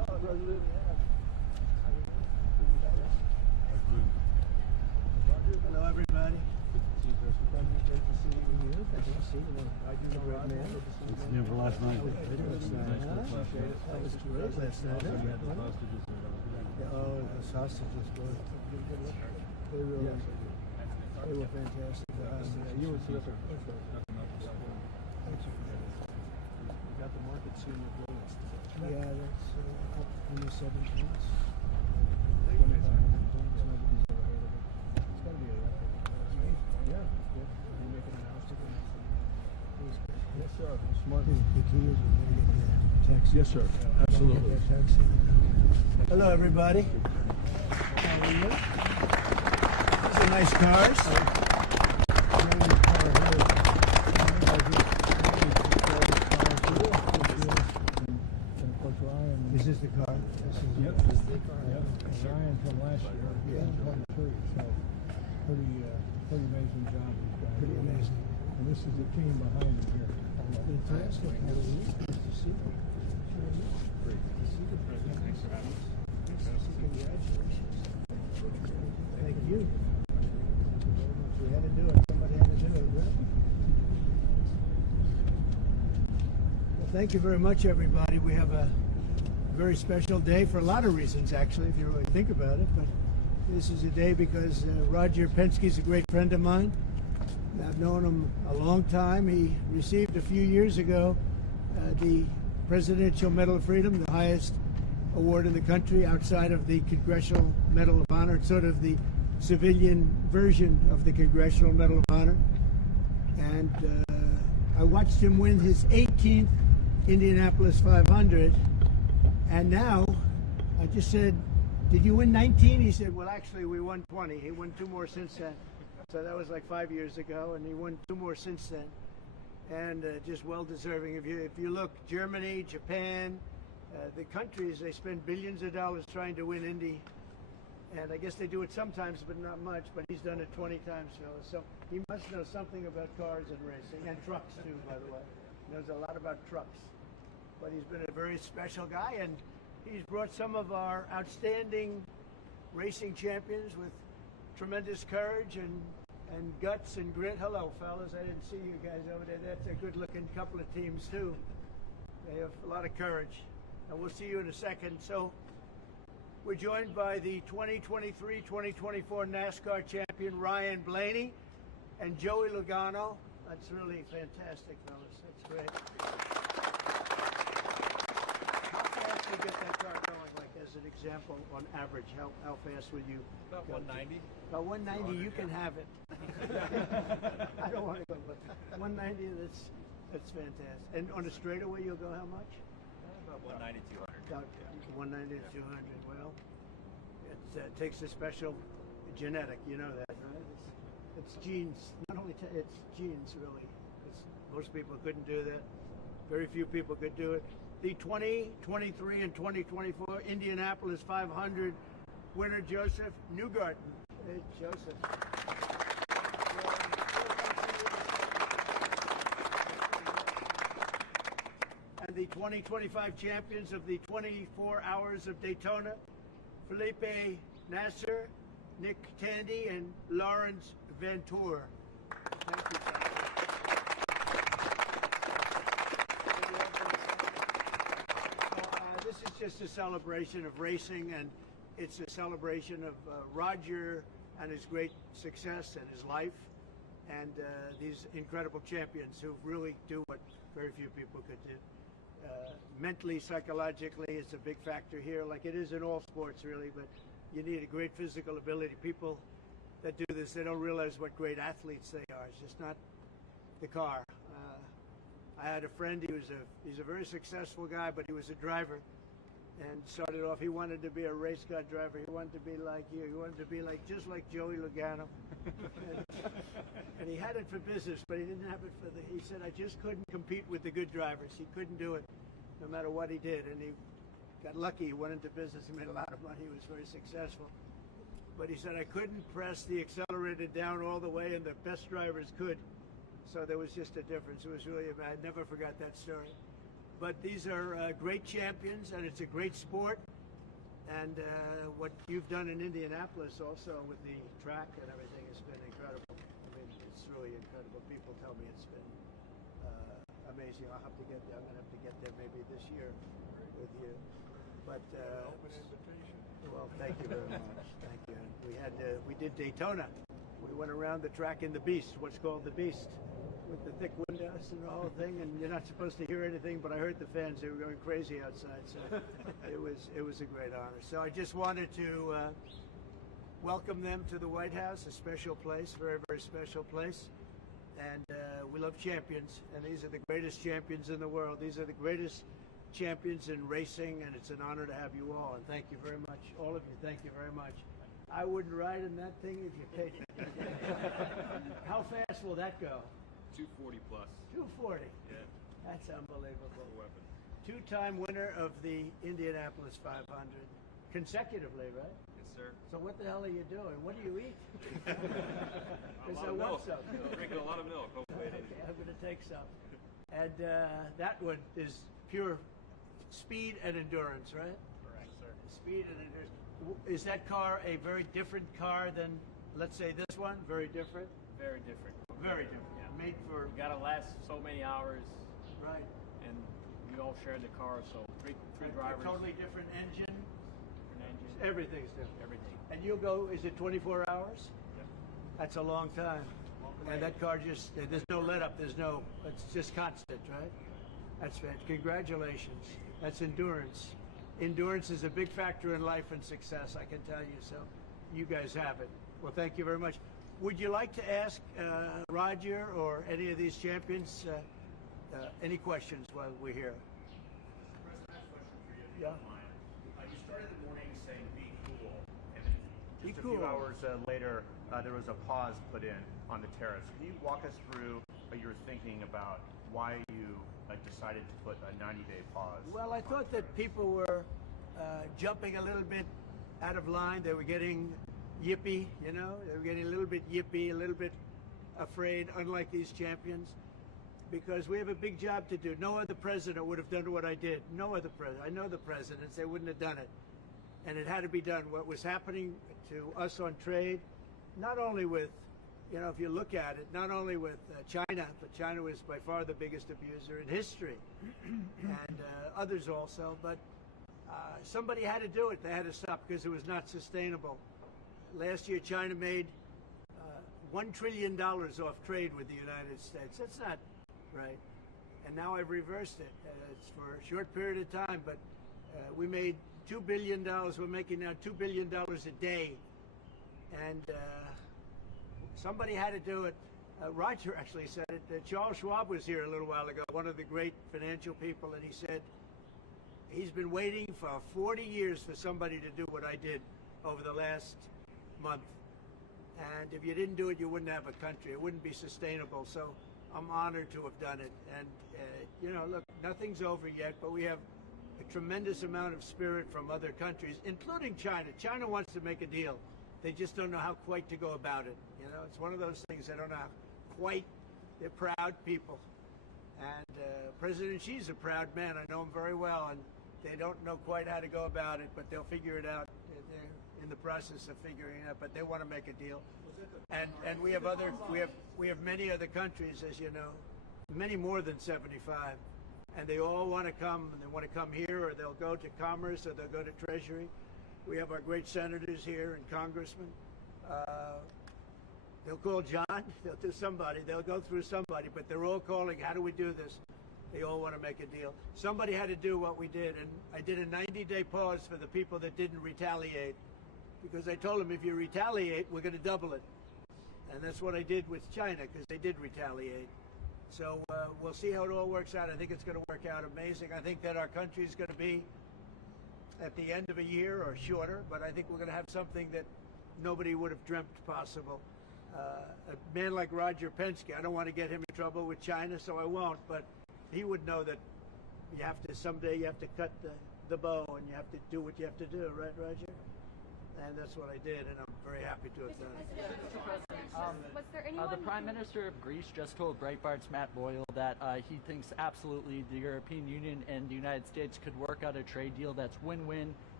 positive? Hello, everybody. Great to see you. Great to see you. I do the great man. It's never last night. That was great last night. Oh, the sausage was good. They were fantastic. You were terrific. Thank you. You got the market soon with Rolex. Yeah, that's up 27 points. 2,500 points. Nobody's ever heard of it. It's got to be a record. Yeah, good. You make an announcement. Yes, sir. Smart. The key is we're going to get the taxi. Yes, sir. Absolutely. Hello, everybody. How are you? These are nice cars. Is this the car? Yep, this is the car. Yep. Ryan from last year. Yeah. 23, so pretty amazing job these guys. Pretty amazing. And this is the team behind him here. Fantastic. Nice to see you. Great. Thanks for having us. Congratulations. Thank you. We had to do it. Somebody had to do it, right? Well, thank you very much, everybody. We have a very special day for a lot of reasons, actually, if you really think about it. But this is a day because Roger Penske is a great friend of mine. I've known him a long time. He received a few years ago the Presidential Medal of Freedom, the highest award in the country outside of the Congressional Medal of Honor. It's sort of the civilian version of the Congressional Medal of Honor. And I watched him win his 18th Indianapolis 500. And now, I just said, did you win 19? He said, well, actually, we won 20. He won 2 more since then. So that was like 5 years ago, and he won 2 more since then. And just well-deserving. If you look, Germany, Japan, the countries, they spend billions of dollars trying to win Indy. And I guess they do it sometimes, but not much. But he's done it 20 times, fellas. So he must know something about cars and racing, and trucks, too, by the way. He knows a lot about trucks. But he's been a very special guy, and he's brought some of our outstanding racing champions with tremendous courage and guts and grit. Hello, fellas. I didn't see you guys over there. That's a good-looking couple of teams, too. They have a lot of courage. And we'll see you in a second. So we're joined by the 2023-2024 NASCAR champion, Ryan Blaney, and Joey Logano. That's really fantastic, fellas. That's great. You get that car going, like as an example, on average, how fast would you? About 190. About 190, you can have it. I don't want to go, but 190, that's fantastic. And on a straightaway, you'll go how much? About 190, 200. About 190 to 200. Well, it takes a special genetic, you know that, right? It's genes. Not only it's genes, really. Most people couldn't do that. Very few people could do it. The 2023 and 2024 Indianapolis 500 winner, Josef Newgarden. Hey, Joseph. And the 2025 champions of the 24 Hours of Daytona, Felipe Nasser, Nick Tandy, and Lawrence Ventura. Thank you. This is just a celebration of racing, and it's a celebration of Roger and his great success and his life, and these incredible champions who really do what very few people could do. Mentally, psychologically, it's a big factor here, like it is in all sports, really, but you need a great physical ability. People that do this, they don't realize what great athletes they are. It's just not the car. I had a friend, he's a very successful guy, but he was a driver. And started off, he wanted to be a race car driver. He wanted to be like you. He wanted to be just like Joey Logano. and he had it for business, but he didn't have it for he said, I just couldn't compete with the good drivers. He couldn't do it, no matter what he did. And he got lucky. He went into business. He made a lot of money. He was very successful. But he said, I couldn't press the accelerator down all the way, and the best drivers could. So there was just a difference. It was really, I never forgot that story. But these are great champions, and it's a great sport. And what you've done in Indianapolis also with the track and everything has been incredible. I mean, it's really incredible. People tell me it's been amazing. I'll have to get there. I'm going to have to get there maybe this year with you. But Open invitation. well, thank you very much. Thank you. And we did Daytona. We went around the track in the Beast, what's called the Beast, with the thick windows and the whole thing. And you're not supposed to hear anything, but I heard the fans. They were going crazy outside. So it was a great honor. So I just wanted to welcome them to the White House, a special place, very, very special place. And we love champions, and these are the greatest champions in the world. These are the greatest champions in racing, and it's an honor to have you all. And thank you very much, all of you. Thank you very much. I wouldn't ride in that thing if you paid me. How fast will that go? 240 plus. 240. Yeah. That's unbelievable. Weapon. Two-time winner of the Indianapolis 500, consecutively, right? Yes, sir. So what the hell are you doing? What do you eat? A lot of milk. Some. Drinking a lot of milk. Hopefully it is. Okay, I'm going to take some. And that one is pure speed and endurance, right? Correct, sir. Speed and endurance. Is that car a very different car than, let's say, this one? Very different? Very different. Very different. Yeah. Made for... We gotta last so many hours, Right. and we all share the car, so three drivers. A totally different engine. Different engine. Everything's different. Everything. And you'll go, is it 24 hours? Yep. That's a long time. And that car just, there's no let up, it's just constant, right? That's fantastic. Congratulations. That's endurance. Endurance is a big factor in life and success, I can tell you. So you guys have it. Well, thank you very much. Would you like to ask Roger or any of these champions any questions while we're here? President, I have a question for you. If you Yeah. don't mind. You started the morning saying "be cool," and then Be just a cool. few hours later, there was a pause put in on the tariffs. Can you walk us through your thinking about why you decided to put a 90-day pause? Well, I thought that people were jumping a little bit out of line. They were getting yippy, you know. They were getting a little bit yippy, a little bit afraid, unlike these champions, because we have a big job to do. No other president would have done what I did. No other president. I know the presidents. They wouldn't have done it. And it had to be done. What was happening to us on trade, not only with, you know, if you look at it, not only with China, but China was by far the biggest abuser in history, and others also, but somebody had to do it. They had to stop because it was not sustainable. Last year, China made $1 trillion off trade with the United States. That's not right. And now I've reversed it. It's for a short period of time, but we made $2 billion. We're making now $2 billion a day. And somebody had to do it. Roger actually said it. Charles Schwab was here a little while ago, one of the great financial people, and he said he's been waiting for 40 years for somebody to do what I did over the last month. And if you didn't do it, you wouldn't have a country. It wouldn't be sustainable. So I'm honored to have done it. And, you know, look, nothing's over yet, but we have a tremendous amount of spirit from other countries, including China. China wants to make a deal. They just don't know how quite to go about it. You know, it's one of those things. They don't know how quite. They're proud people. And President Xi's a proud man. I know him very well. And they don't know quite how to go about it, but they'll figure it out. They're in the process of figuring it out, but they want to make a deal. And we have many other countries, as you know, many more than 75, and they all want to come, and they want to come here, or they'll go to Commerce, or they'll go to Treasury. We have our great senators here and congressmen. They'll call John, they'll do somebody, they'll go through somebody, but they're all calling, how do we do this? They all want to make a deal. Somebody had to do what we did, and I did a 90-day pause for the people that didn't retaliate, because I told them if you retaliate, we're going to double it. And that's what I did with China, because they did retaliate. So we'll see how it all works out. I think it's going to work out amazing. I think that our country is going to be at the end of a year or shorter, but I think we're going to have something that nobody would have dreamt possible. A man like Roger Penske, I don't want to get him in trouble with China, so I won't, but he would know that you have to, someday you have to cut the bow and you have to do what you have to do, right, Roger? And that's what I did, and I'm very happy to have done it. Was there anyone The Prime Minister of Greece just told Breitbart's Matt Boyle that he thinks absolutely the European Union and the United States could work out a trade deal that's win-win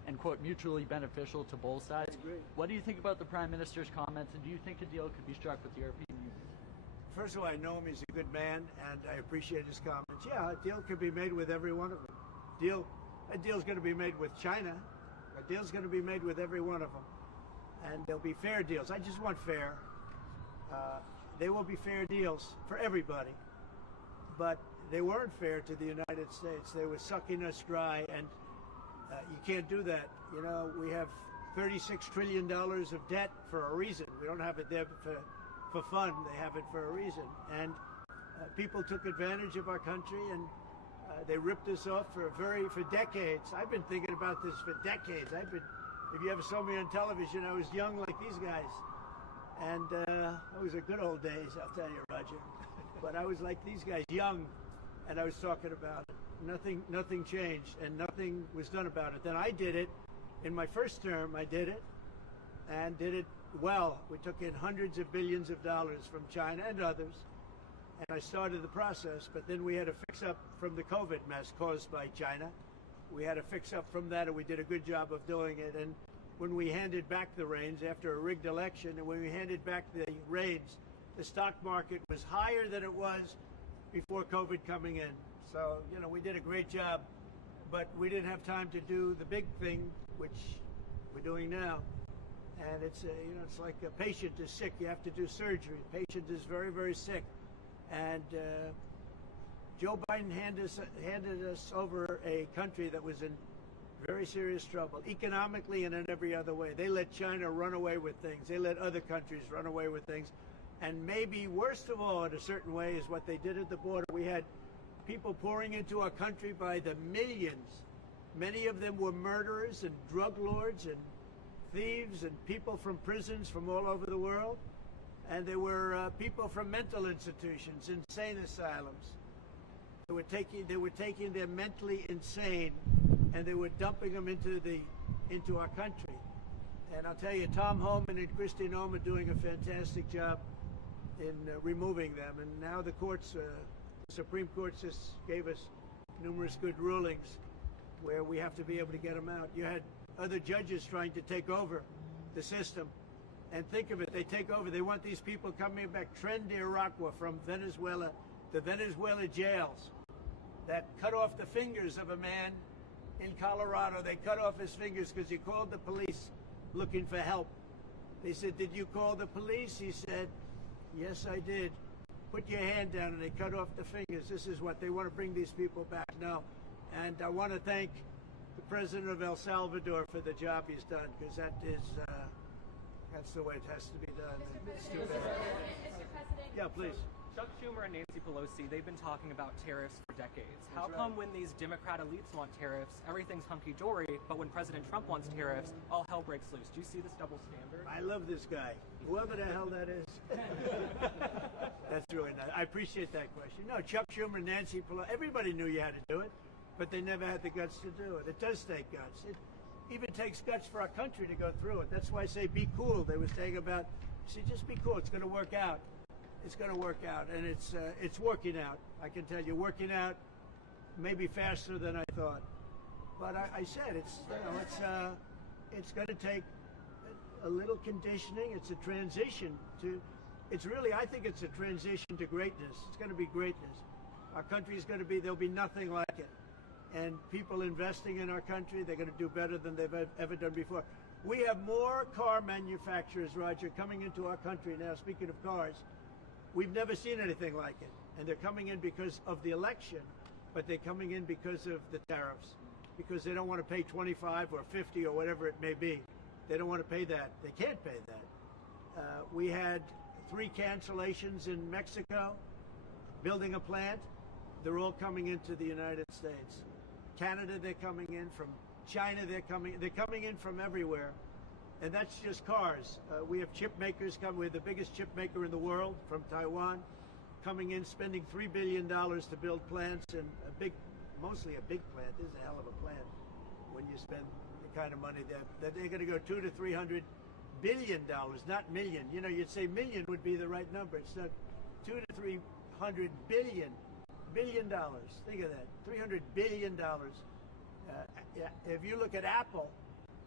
and, quote, mutually beneficial to both sides. I agree. What do you think about the Prime Minister's comments, and do you think a deal could be struck with the European Union? First of all, I know him. He's a good man, and I appreciate his comments. Yeah, a deal could be made with every one of them. A deal's going to be made with China. A deal's going to be made with every one of them. And there'll be fair deals. I just want fair. They will be fair deals for everybody. But they weren't fair to the United States. They were sucking us dry, and you can't do that. You know, we have $36 trillion of debt for a reason. We don't have it there for fun. They have it for a reason. And people took advantage of our country, and they ripped us off for decades. I've been thinking about this for decades. If you ever saw me on television, I was young like these guys. And those are good old days, I'll tell you, Roger. But I was like these guys, young, and I was talking about it. Nothing changed, and nothing was done about it. Then I did it. In my first term, I did it, and did it well. We took in hundreds of billions of dollars from China and others, and I started the process. But then we had to fix up from the COVID mess caused by China. We had to fix up from that, and we did a good job of doing it. And when we handed back the reins after a rigged election, and when we handed back the reins, the stock market was higher than it was before COVID coming in. So, you know, we did a great job, but we didn't have time to do the big thing, which we're doing now. And it's it's like a patient is sick, you have to do surgery. Patient is very, very sick. And Joe Biden handed us over a country that was in very serious trouble, economically and in every other way. They let China run away with things. They let other countries run away with things. And maybe worst of all, in a certain way, is what they did at the border. We had people pouring into our country by the millions. Many of them were murderers and drug lords and thieves and people from prisons from all over the world. And they were people from mental institutions, insane asylums. They were taking their mentally insane, and they were dumping them into our country. And I'll tell you, Tom Homan and Kristi Noem are doing a fantastic job in removing them. And now the courts, the Supreme Court just gave us numerous good rulings where we have to be able to get them out. You had other judges trying to take over the system. And think of it, they take over. They want these people coming back. Tren de Aragua from Venezuela, the Venezuela jails that cut off the fingers of a man in Colorado. They cut off his fingers because he called the police looking for help. They said, "Did you call the police?" He said, "Yes, I did." "Put your hand down," and they cut off the fingers. This is what they want to bring these people back now. And I want to thank the president of El Salvador for the job he's done, because that's the way it has to be done. It's too bad. Mr. President. Yeah, please. Chuck Schumer and Nancy Pelosi, they've been talking about tariffs for decades. How come when these Democrat elites want tariffs, everything's hunky-dory, but when President Trump wants tariffs, all hell breaks loose? Do you see this double standard? I love this guy, whoever the hell that is. That's really nice. I appreciate that question. No, Chuck Schumer, Nancy Pelosi, everybody knew you had to do it, but they never had the guts to do it. It does take guts. It even takes guts for our country to go through it. That's why I say be cool. They were saying about, just be cool. It's going to work out. It's going to work out, and it's working out. I can tell you, working out maybe faster than I thought. But I said it's going to take a little conditioning. It's a transition to. I think it's a transition to greatness. It's going to be greatness. Our country is going to be. There'll be nothing like it, and people investing in our country, they're going to do better than they've ever done before. We have more car manufacturers, Roger, coming into our country now. Speaking of cars. We've never seen anything like it. And they're coming in because of the election, but they're coming in because of the tariffs, because they don't want to pay 25 or 50 or whatever it may be. They don't want to pay that. They can't pay that. We had 3 cancellations in Mexico, building a plant. They're all coming into the United States. Canada, they're coming in. From China, they're coming in from everywhere. And that's just cars. We have chip makers coming. We're the biggest chip maker in the world from Taiwan, coming in, spending $3 billion to build plants, and mostly a big plant. This is a hell of a plant when you spend the kind of money that they're going to go $200 to $300 billion, not million. You know, you'd say million would be the right number. It's not. $200 to $300 billion. Think of that. $300 billion. If you look at Apple,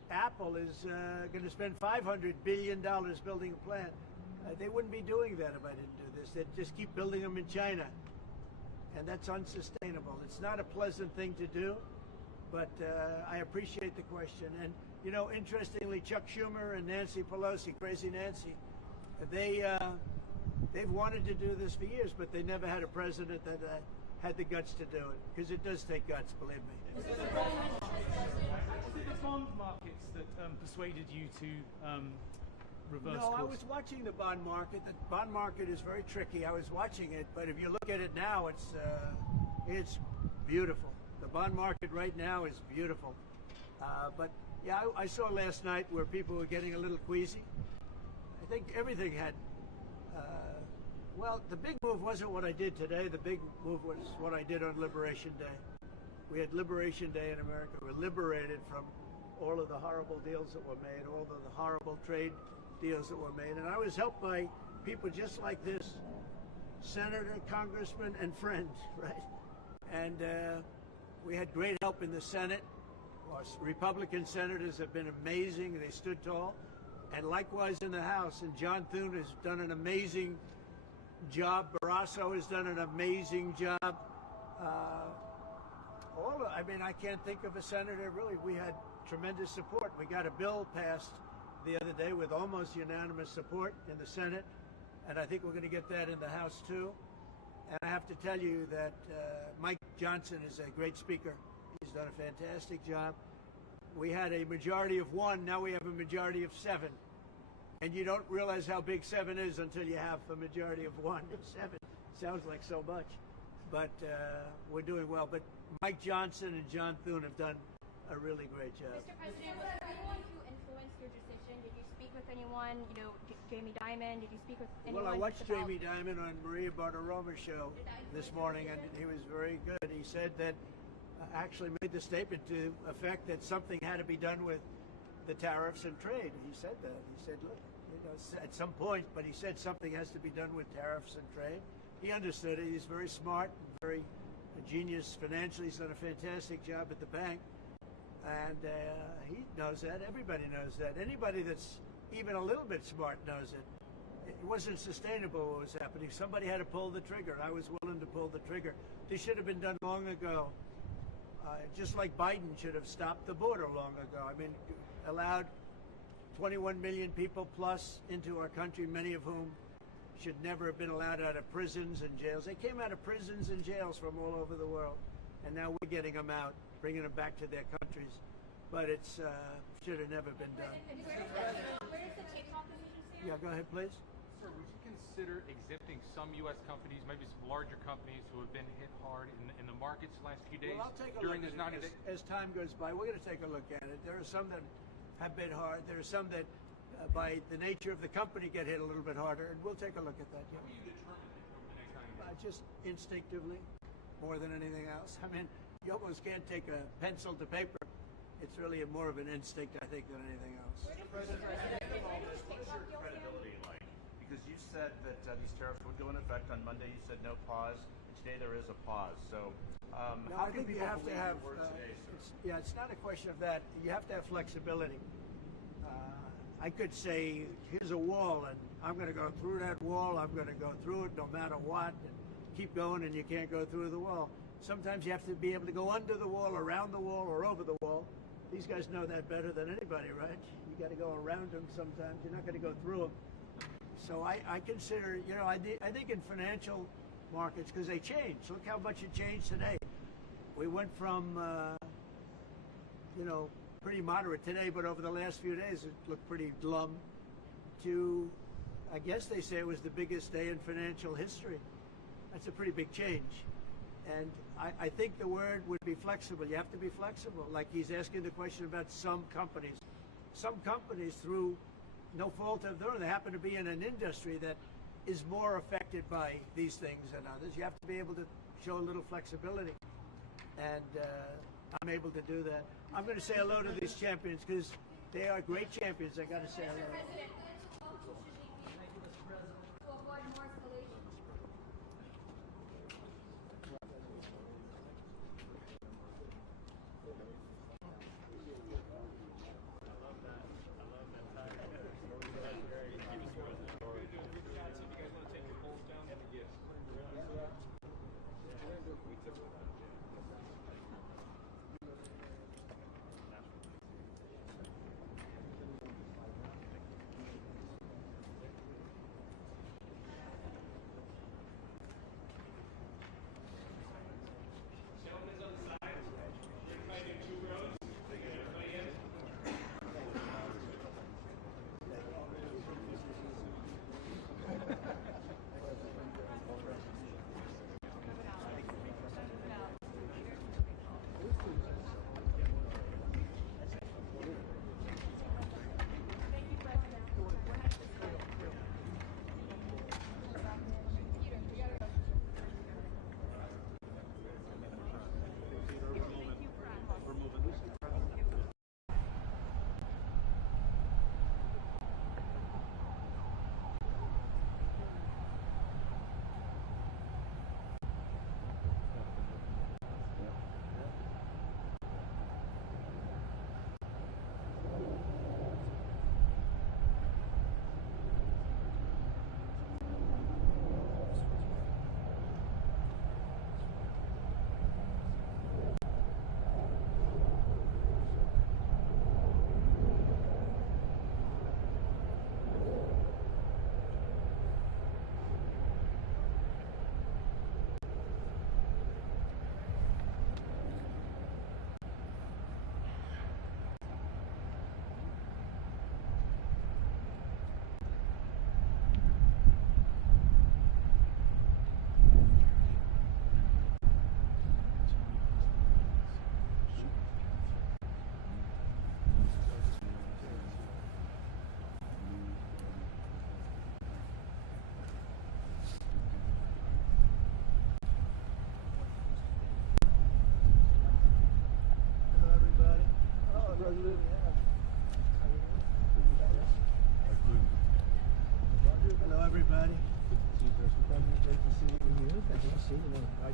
Apple is going to spend $500 billion building a plant. They wouldn't be doing that if I didn't do this. They'd just keep building them in China. And that's unsustainable. It's not a pleasant thing to do, but I appreciate the question. And, you know, interestingly, Chuck Schumer and Nancy Pelosi, Crazy Nancy, they've wanted to do this for years, but they never had a president that had the guts to do it, because it does take guts, believe me. Was it the bond markets that persuaded you to reverse No, course? I was watching the bond market. The bond market is very tricky. I was watching it, but if you look at it now, it's beautiful. The bond market right now is beautiful. But yeah, I saw last night where people were getting a little queasy. I think everything had. Well, the big move wasn't what I did today. The big move was what I did on Liberation Day. We had Liberation Day in America. We were liberated from all of the horrible deals that were made, all of the horrible trade deals that were made. And I was helped by people just like this, senator, congressman, and friends, right? And we had great help in the Senate. Our Republican senators have been amazing. They stood tall. And likewise in the House. And John Thune has done an amazing job. Barrasso has done an amazing job. I mean, I can't think of a senator, really. We had tremendous support. We got a bill passed the other day with almost unanimous support in the Senate, and I think we're going to get that in the House too. And I have to tell you that Mike Johnson is a great speaker. He's done a fantastic job. We had a majority of 1, now we have a majority of 7. And you don't realize how big 7 is until you have a majority of 1. 7 sounds like so much, but we're doing well. But Mike Johnson and John Thune have done a really great job. Mr. President, was there anyone who influenced your decision? Did you speak with anyone? You know, Jamie Dimon? Did you speak with anyone? Well, I watched Jamie Dimon on Maria Bartiromo's show this morning, and he was very good. He said that actually made the statement to effect that something had to be done with the tariffs and trade. He said that. He said, look, you know, at some point, but he said something has to be done with tariffs and trade. He understood it. He's very smart, very genius financially. He's done a fantastic job at the bank. And he knows that. Everybody knows that. Anybody that's even a little bit smart knows it. It wasn't sustainable what was happening. Somebody had to pull the trigger. I was willing to pull the trigger. This should have been done long ago. Just like Biden should have stopped the border long ago. I mean, allowed 21 million people plus into our country, many of whom should never have been allowed out of prisons and jails. They came out of prisons and jails from all over the world. And now we're getting them out, bringing them back to their countries. But it should have never been done. And where does the TikTok decision stand? Yeah, go ahead, please. Sir, would you consider exempting some U.S. companies, maybe some larger companies who have been hit hard in the markets the last few days Well, I'll take a during look this at 90 it. days? As time goes by, we're going to take a look at it. There are some that have been hard. There are some that, by the nature of the company, get hit a little bit harder, and we'll take a look at that. Yeah. How will you determine it over the next 90 days? Just instinctively, more than anything else. I mean, you almost can't take a pencil to paper. It's really more of an instinct, I think, than anything else. President, what is your credibility like? Because you said that these tariffs would go into effect on Monday. You said no pause. And today there is a pause. So No, how I can think you people have to believe have. your word today, sir? It's not a question of that. You have to have flexibility. I could say, here's a wall, and I'm going to go through that wall. I'm going to go through it no matter what, and keep going, and you can't go through the wall. Sometimes you have to be able to go under the wall, around the wall, or over the wall. These guys know that better than anybody, right? You got to go around them sometimes. You're not going to go through them. So I consider, you know, I think in financial markets, because they change. Look how much it changed today. We went from, you know, pretty moderate today, but over the last few days it looked pretty glum, to, I guess they say it was the biggest day in financial history. That's a pretty big change. And I think the word would be flexible. You have to be flexible. Like he's asking the question about some companies. Some companies, through no fault of their own, they happen to be in an industry that is more affected by these things than others. You have to be able to show a little flexibility. And I'm able to do that. I'm going to say hello to these champions because they are great champions. I got to say hello. To avoid more escalation.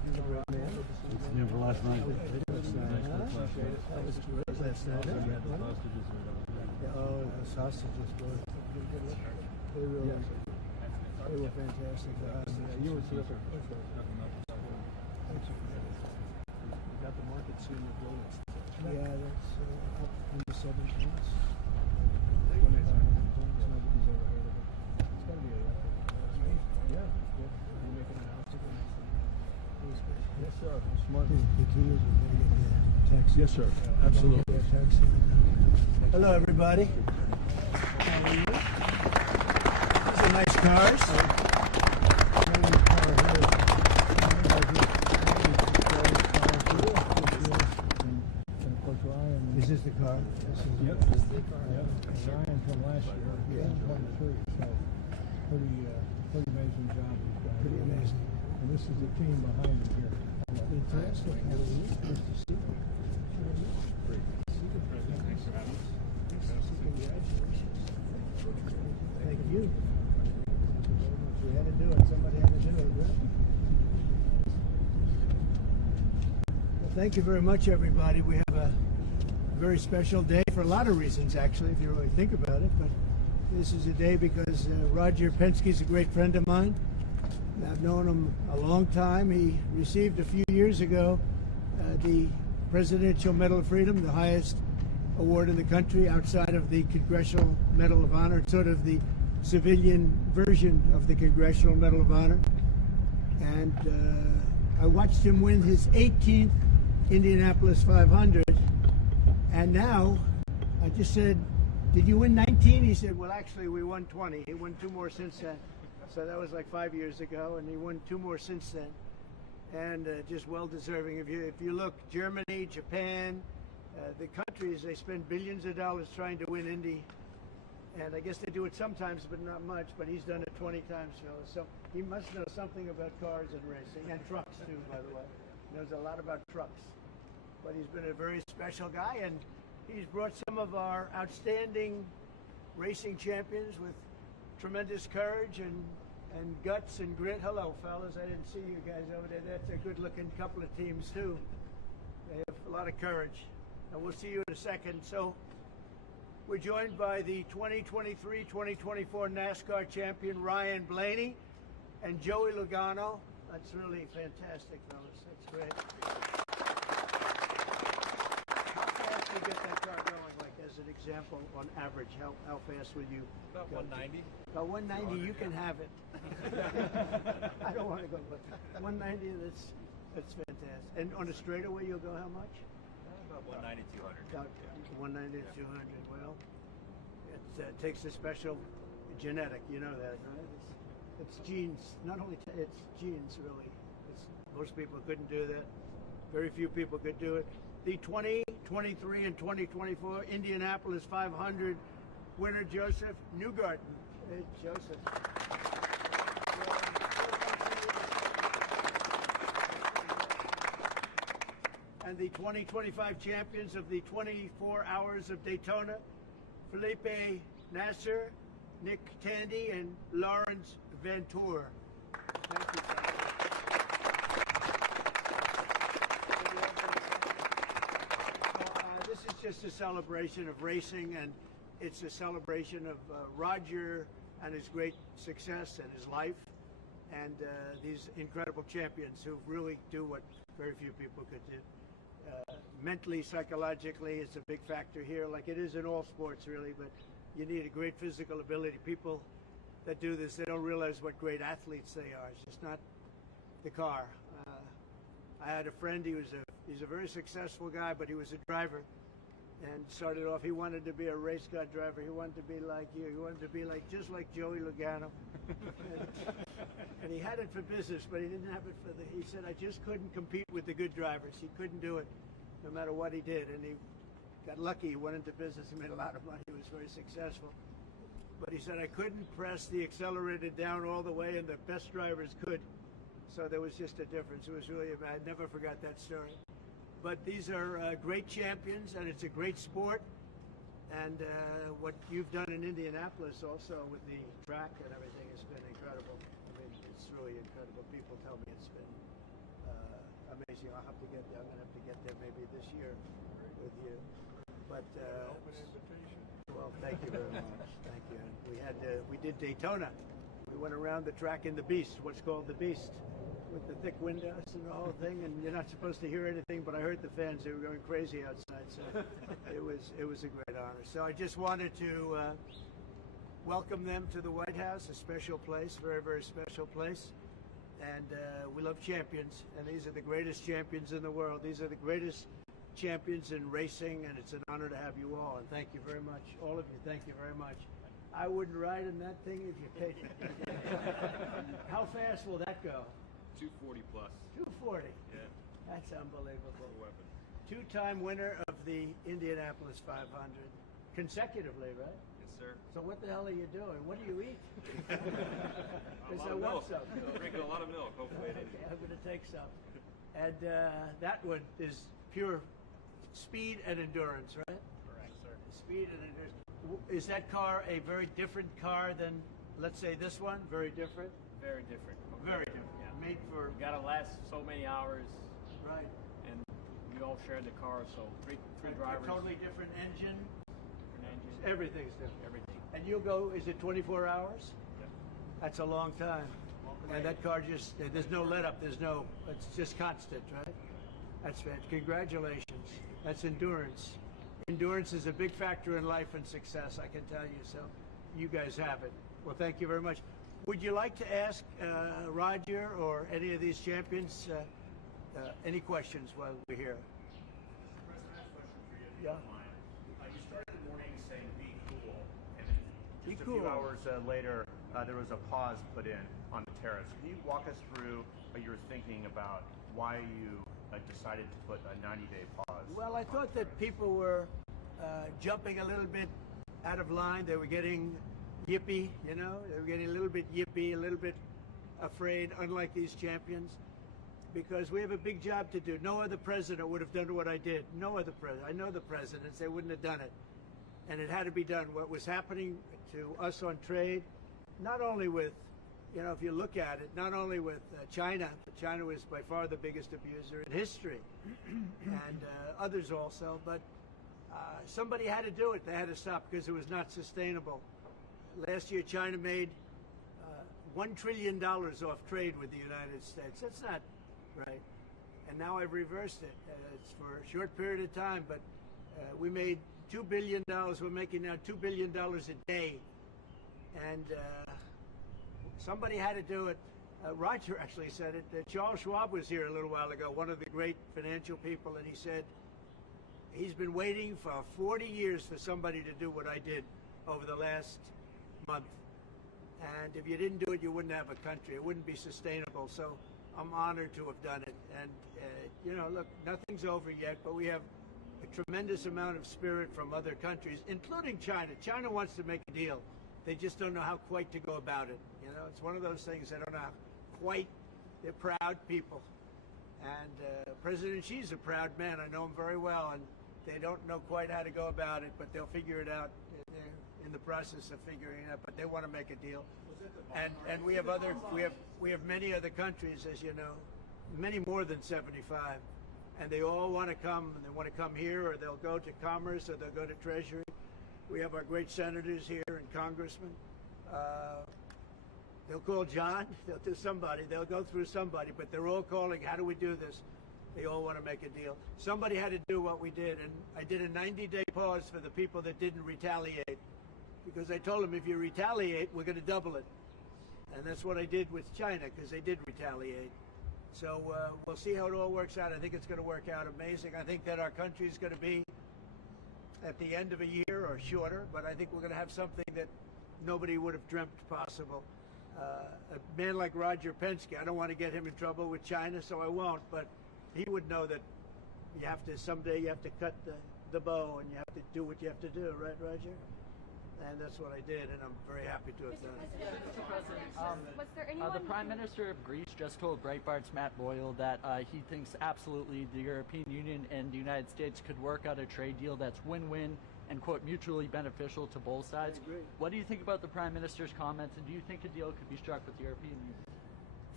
It's never last night. That was great last night. Oh, the sausage was good. They were fantastic. You were terrific. You got the market soon to go. Yeah, that's up into 7 points. 25 points. Nobody's ever heard of it. It's got to be a record. Yeah. You're making an house again. Yes, sir. Smart. The key is we're going to get the taxi. Yes, sir. Absolutely. Hello, everybody. How are you? These are nice cars. Is this the car? Yep. This is the car. Ryan from last year. Yeah. 23. So pretty amazing job he's done. Pretty amazing. And this is the team behind him here. Fantastic. Nice to see you. Great. Thanks for having us. Congratulations. Thank you. We had to do it. Somebody had to do it, right? Well, thank you very much, everybody. We have a very special day for a lot of reasons, actually, if you really think about it. But this is a day because Roger Penske is a great friend of mine. I've known him a long time. He received a few years ago the Presidential Medal of Freedom, the highest award in the country outside of the Congressional Medal of Honor. It's sort of the civilian version of the Congressional Medal of Honor. And I watched him win his 18th Indianapolis 500. And now I just said, "Did you win 19?" He said, "Well, actually, we won 20. He won 2 more since then." So that was like 5 years ago, and he won 2 more since then. And just well-deserving. If you look, Germany, Japan, the countries, they spend billions of dollars trying to win Indy. And I guess they do it sometimes, but not much. But he's done it 20 times, fellas. So he must know something about cars and racing, and trucks, too, by the way. He knows a lot about trucks. But he's been a very special guy, and he's brought some of our outstanding racing champions with tremendous courage and guts and grit. Hello, fellas. I didn't see you guys over there. That's a good-looking couple of teams, too. They have a lot of courage. And we'll see you in a second. So we're joined by the 2023-2024 NASCAR champion, Ryan Blaney, and Joey Logano. That's really fantastic, fellas. That's great. How fast do you get that car going, like as an example, on average? How fast would you About go? 190. About 190, you can have it. I don't want to go, but 190, that's fantastic. And on a straightaway, you'll go how much? About 190, 200. About 190 to 200. Well, it takes a special genetic, you know that, right? It's genes. Not only it's genes, really. Most people couldn't do that. Very few people could do it. The 2023 and 2024 Indianapolis 500 winner, Josef Newgarden. Hey, Joseph. And the 2025 champions of the 24 Hours of Daytona, Felipe Nasser, Nick Tandy, and Lawrence Ventura. Thank you, guys. This is just a celebration of racing, and it's a celebration of Roger and his great success and his life, and these incredible champions who really do what very few people could do. Mentally, psychologically, it's a big factor here, like it is in all sports, really, but you need a great physical ability. People that do this, they don't realize what great athletes they are. It's just not the car. I had a friend, he's a very successful guy, but he was a driver, and started off, he wanted to be a race car driver. He wanted to be like you. He wanted to be just like Joey Logano. And he had it for business, but he didn't have it for he said, I just couldn't compete with the good drivers. He couldn't do it no matter what he did. And he got lucky. He went into business. He made a lot of money. He was very successful. But he said, I couldn't press the accelerator down all the way, and the best drivers could. So there was just a difference. It was really, I never forgot that story. But these are great champions, and it's a great sport. And what you've done in Indianapolis also with the track and everything has been incredible. I mean, it's really incredible. People tell me it's been amazing. I'll have to get there. I'm going to have to get there maybe this year with you. But Open invitation. well, thank you very much. Thank you. And we did Daytona. We went around the track in the Beast, what's called the Beast, with the thick windows and the whole thing. And you're not supposed to hear anything, but I heard the fans. They were going crazy outside. So it was a great honor. So I just wanted to welcome them to the White House, a special place, very, very special place. And we love champions, and these are the greatest champions in the world. These are the greatest champions in racing, and it's an honor to have you all. And thank you very much, all of you. Thank you very much. I wouldn't ride in that thing if you paid me. How fast will that go? 240 plus. 240. Yeah. That's unbelievable. Weapon. Two-time winner of the Indianapolis 500, consecutively, right? Yes, sir. So what the hell are you doing? What do you eat? A Because lot I of want milk. some. Drinking a lot of milk. Hopefully it Okay, I'm going to take some. And that one is pure speed and endurance, right? Correct, sir. Speed and endurance. Is that car a very different car than, let's say, this one? Very different? Very different. Very different. Yeah. Made for... You gotta last so many hours, Right. and we all share the car, so three drivers. Totally different engine. Different engine. Everything's different. Everything. And you'll go, is it 24 hours? Yep. That's a long time. And that car just, there's no let up, it's just constant, right? That's fantastic. Congratulations. That's endurance. Endurance is a big factor in life and success, I can tell you. So you guys have it. Well, thank you very much. Would you like to ask Roger or any of these champions any questions while we're here? President, I have a question for you. Yeah. You started the morning saying be cool, and Be just a cool. few hours later, there was a pause put in on the tariffs. Can you walk us through your thinking about why you decided to put a 90-day pause? Well, I thought that people were jumping a little bit out of line. They were getting yippy, you know? They were getting a little bit yippy, a little bit afraid, unlike these champions, because we have a big job to do. No other president would have done what I did. No other president. I know the presidents. They wouldn't have done it. And it had to be done. What was happening to us on trade, not only with, you know, if you look at it, not only with China, but China was by far the biggest abuser in history, and others also, but somebody had to do it. They had to stop because it was not sustainable. Last year, China made $1 trillion off trade with the United States. That's not right. And now I've reversed it. It's for a short period of time, but we made $2 billion. We're making now $2 billion a day. And somebody had to do it. Roger actually said it. Charles Schwab was here a little while ago, one of the great financial people, and he said he's been waiting for 40 years for somebody to do what I did over the last month. And if you didn't do it, you wouldn't have a country. It wouldn't be sustainable. So I'm honored to have done it. And, you know, look, nothing's over yet, but we have a tremendous amount of spirit from other countries, including China. China wants to make a deal. They just don't know how quite to go about it. You know, it's one of those things they don't know how quite. They're proud people. And President Xi's a proud man. I know him very well. And they don't know quite how to go about it, but they'll figure it out. They're in the process of figuring it out, but they want to make a deal. And we have many other countries, as you know, many more than 75, and they all want to come. And they want to come here, or they'll go to Commerce, or they'll go to Treasury. We have our great senators here and congressmen. They'll call John. They'll do somebody. They'll go through somebody, but they're all calling. How do we do this? They all want to make a deal. Somebody had to do what we did, and I did a 90-day pause for the people that didn't retaliate, because I told them if you retaliate, we're going to double it. And that's what I did with China, because they did retaliate. So we'll see how it all works out. I think it's going to work out amazing. I think that our country is going to be at the end of a year or shorter, but I think we're going to have something that nobody would have dreamt possible. A man like Roger Penske, I don't want to get him in trouble with China, so I won't, but he would know that you have to, someday you have to cut the bow and you have to do what you have to do, right, Roger? And that's what I did, and I'm very happy to have done it. Mr. President, was there anyone the Prime Minister of Greece just told Breitbart's Matt Boyle that he thinks absolutely the European Union and the United States could work out a trade deal that's win-win and, quote, mutually beneficial to both sides. I agree. What do you think about the Prime Minister's comments, and do you think a deal could be struck with the European Union?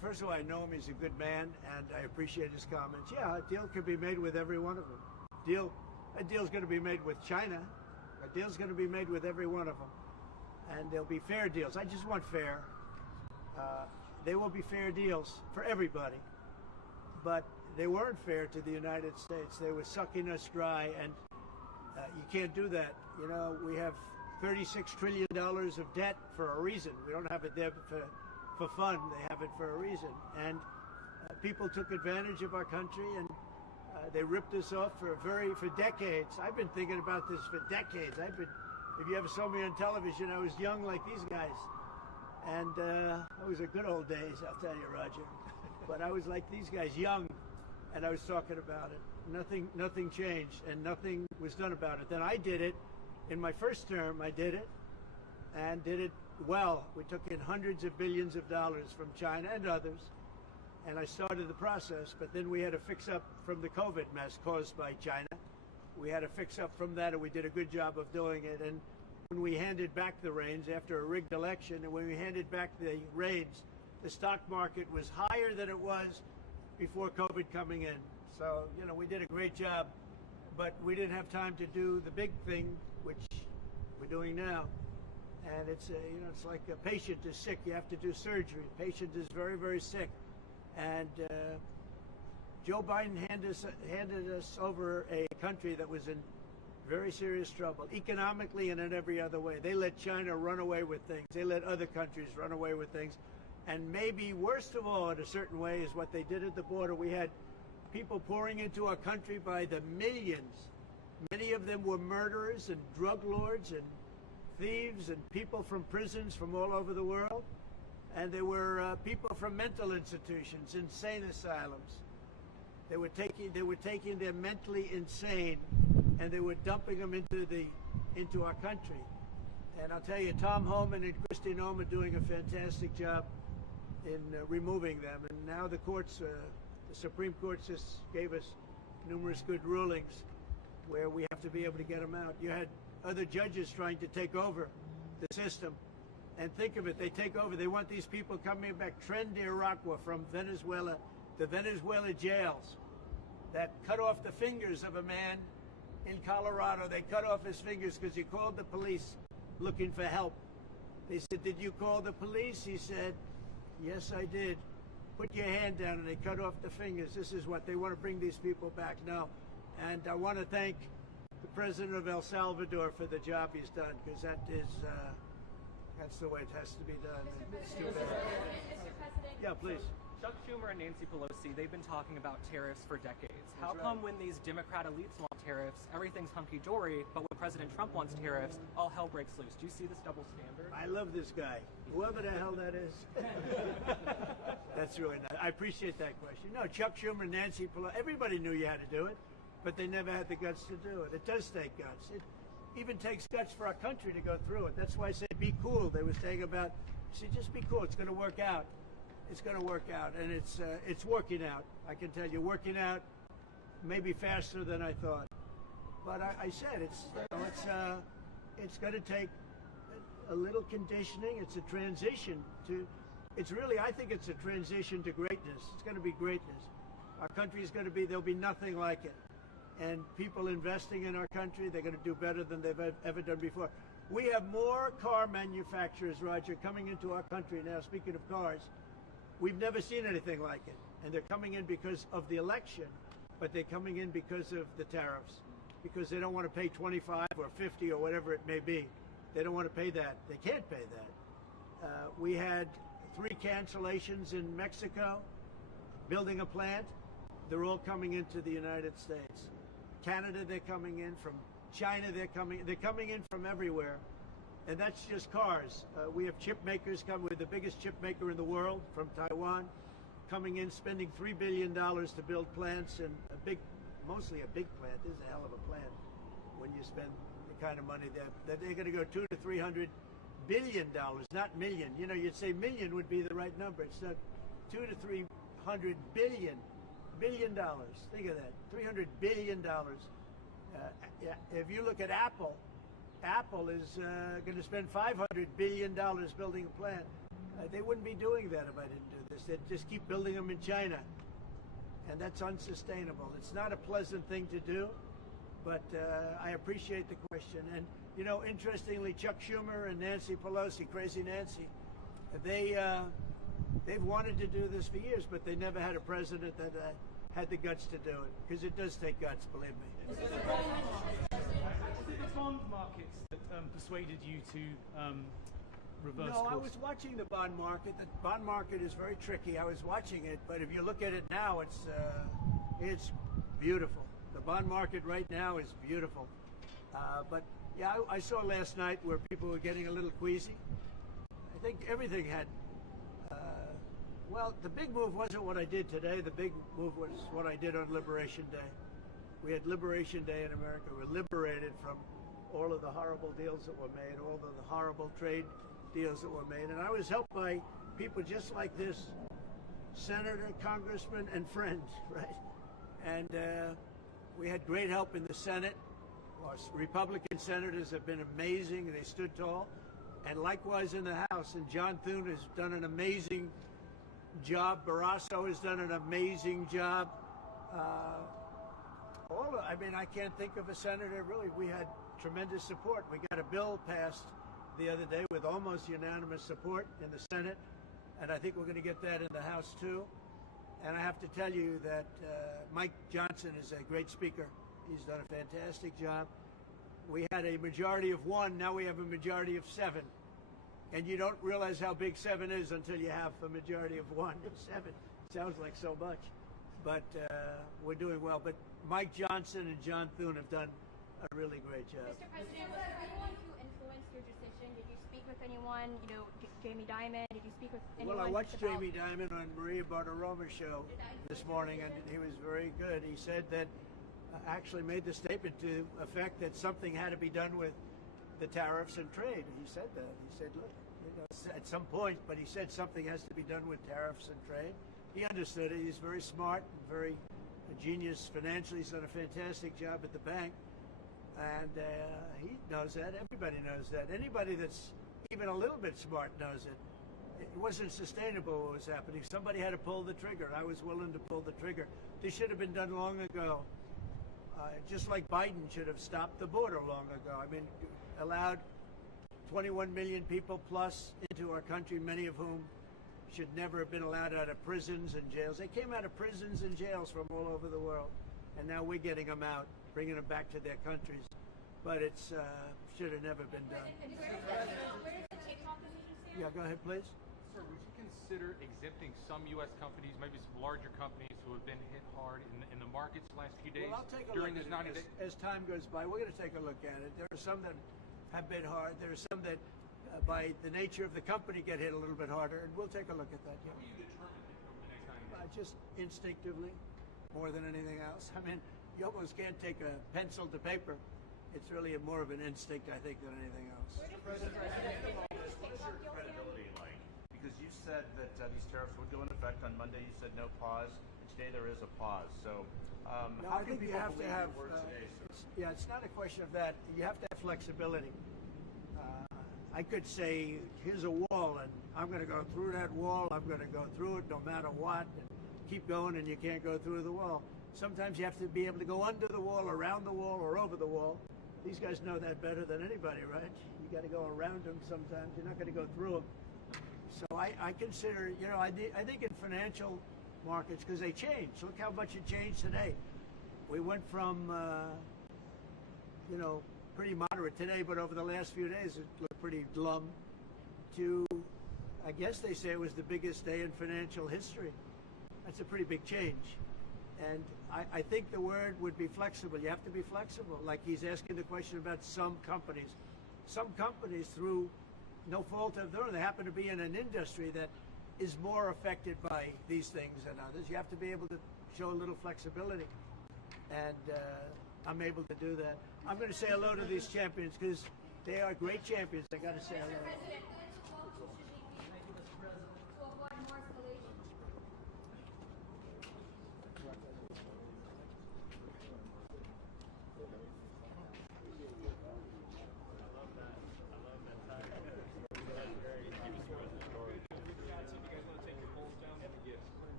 first of all, I know him. He's a good man, and I appreciate his comments. Yeah, a deal could be made with every one of them. A deal's going to be made with China. A deal's going to be made with every one of them. And there'll be fair deals. I just want fair. They will be fair deals for everybody. But they weren't fair to the United States. They were sucking us dry, and you can't do that. You know, we have $36 trillion of debt for a reason. We don't have it there for fun. They have it for a reason. And people took advantage of our country, and they ripped us off for decades. I've been thinking about this for decades. If you ever saw me on television, I was young like these guys. And those were good old days, I'll tell you, Roger. But I was like these guys, young, and I was talking about it. Nothing changed, and nothing was done about it. Then I did it. In my first term, I did it, and did it well. We took in hundreds of billions of dollars from China and others, and I started the process. But then we had to fix up from the COVID mess caused by China. We had to fix up from that, and we did a good job of doing it. And when we handed back the reins after a rigged election, and when we handed back the reins, the stock market was higher than it was before COVID coming in. So, you know, we did a great job, but we didn't have time to do the big thing, which we're doing now. And it's, you know, it's like a patient is sick, you have to do surgery. A patient is very, very sick. And Joe Biden handed us over a country that was in very serious trouble, economically and in every other way. They let China run away with things. They let other countries run away with things. And maybe worst of all, in a certain way, is what they did at the border. We had people pouring into our country by the millions. Many of them were murderers and drug lords and thieves and people from prisons from all over the world. And they were people from mental institutions, insane asylums. They were taking their mentally insane, and they were dumping them into our country. And I'll tell you, Tom Homan and Kristi Noem are doing a fantastic job in removing them. And now the courts, the Supreme Court just gave us numerous good rulings where we have to be able to get them out. You had other judges trying to take over the system. And think of it, they take over. They want these people coming back. Tren de Aragua from Venezuela, the Venezuela jails that cut off the fingers of a man in Colorado. They cut off his fingers because he called the police looking for help. They said, "Did you call the police?" He said, "Yes, I did." "Put your hand down," and they cut off the fingers. This is what they want to bring these people back now. And I want to thank the president of El Salvador for the job he's done, because that's the way it has to be done. It's too bad. Mr. President, Yeah, please. Chuck Schumer and Nancy Pelosi, they've been talking about tariffs for decades. How come when these Democrat elites want tariffs, everything's hunky-dory, but when President Trump wants tariffs, all hell breaks loose? Do you see this double standard? I love this guy, whoever the hell that is. That's really nice. I appreciate that question. No, Chuck Schumer and Nancy Pelosi, everybody knew you had to do it, but they never had the guts to do it. It does take guts. It even takes guts for our country to go through it. That's why I say be cool. They were saying about, just be cool. It's going to work out. It's going to work out, and it's working out. I can tell you, working out maybe faster than I thought. But I said it's going to take a little conditioning. It's a transition to. I think it's a transition to greatness. It's going to be greatness. Our country is going to be. There'll be nothing like it. And people investing in our country, they're going to do better than they've ever done before. We have more car manufacturers, Roger, coming into our country now. Speaking of cars, we've never seen anything like it. And they're coming in because of the election, but they're coming in because of the tariffs, because they don't want to pay 25 or 50 or whatever it may be. They don't want to pay that. They can't pay that. We had 3 cancellations in Mexico, building a plant. They're all coming into the United States. Canada, they're coming in. From China, they're coming in from everywhere. And that's just cars. We have chip makers coming. We're the biggest chip maker in the world, from Taiwan, coming in, spending $3 billion to build plants, and mostly a big plant. This is a hell of a plant when you spend the kind of money that they're going to go $200 to $300 billion, not million. You know, you'd say million would be the right number. It's not. $200 to $300 billion. $1 billion. Think of that. $300 billion. If you look at Apple, Apple is going to spend $500 billion building a plant. They wouldn't be doing that if I didn't do this. They just keep building them in China, and that's unsustainable. It's not a pleasant thing to do, but I appreciate the question. And you know, interestingly, Chuck Schumer and Nancy Pelosi, Crazy Nancy, they've wanted to do this for years, but they never had a president that had the guts to do it, because it does take guts, believe me. Was it the bond markets that persuaded you to reverse No, course? I was watching the bond market. The bond market is very tricky. I was watching it, but if you look at it now, it's beautiful. The bond market right now is beautiful. But yeah, I saw last night where people were getting a little queasy. I think everything had. Well, the big move wasn't what I did today. The big move was what I did on Liberation Day. We had Liberation Day in America. We were liberated from all of the horrible deals that were made, all of the horrible trade deals that were made. And I was helped by people just like this, senator, congressman, and friends, right? And we had great help in the Senate. Our Republican senators have been amazing. They stood tall. And likewise in the House. And John Thune has done an amazing job. Barrasso has done an amazing job. I mean, I can't think of a senator, really. We had tremendous support. We got a bill passed the other day with almost unanimous support in the Senate, and I think we're going to get that in the House too. And I have to tell you that Mike Johnson is a great speaker. He's done a fantastic job. We had a majority of 1, now we have a majority of 7. And you don't realize how big 7 is until you have a majority of 1. 7 sounds like so much, but we're doing well. But Mike Johnson and John Thune have done a really great job. Mr. President, was there anyone who influenced your decision? Did you speak with anyone? You know, Jamie Dimon? Did you speak with anyone? Well, I watched Jamie Dimon on Maria Bartiromo's show this morning, and he was very good. He said that actually made the statement to effect that something had to be done with the tariffs and trade. He said that. He said, look, you know, at some point, but he said something has to be done with tariffs and trade. He understood it. He's very smart, very genius financially. He's done a fantastic job at the bank. And he knows that. Everybody knows that. Anybody that's even a little bit smart knows it. It wasn't sustainable what was happening. Somebody had to pull the trigger. I was willing to pull the trigger. This should have been done long ago. Just like Biden should have stopped the border long ago. I mean, allowed 21 million people plus into our country, many of whom should never have been allowed out of prisons and jails. They came out of prisons and jails from all over the world, and now we're getting them out, bringing them back to their countries. But it's should have never been done. Where does the TikTok decision stand? Yeah, go ahead, please. Sir, would you consider exempting some U.S. companies, maybe some larger companies who have been hit hard in the markets the last few days? Well, I'll take a during look this at 90 it. days? As time goes by, we're going to take a look at it. There are some that have been hard. There are some that, by the nature of the company, get hit a little bit harder, and we'll take a look at that. Yeah. How will you determine it over the next 90 days? Just instinctively, more than anything else. I mean, you almost can't take a pencil to paper. It's really more of an instinct, I think, than anything else. What is your credibility like? Because you said that these tariffs would go into effect on Monday. You said no pause. And today there is a pause. So No, how I can think people you have to believe have. your word today, sir? It's not a question of that. You have to have flexibility. I could say, here's a wall, and I'm going to go through that wall. I'm going to go through it no matter what, and keep going, and you can't go through the wall. Sometimes you have to be able to go under the wall, around the wall, or over the wall. These guys know that better than anybody, right? You got to go around them sometimes. You're not going to go through them. So I consider, you know, I think in financial markets, because they change. Look how much it changed today. We went from, you know, pretty moderate today, but over the last few days it looked pretty glum, to, I guess they say it was the biggest day in financial history. That's a pretty big change. And I think the word would be flexible. You have to be flexible. Like he's asking the question about some companies. Some companies, through no fault of their own, they happen to be in an industry that is more affected by these things than others. You have to be able to show a little flexibility. And I'm able to do that. I'm going to say hello to these champions because they are great champions. I got to say hello.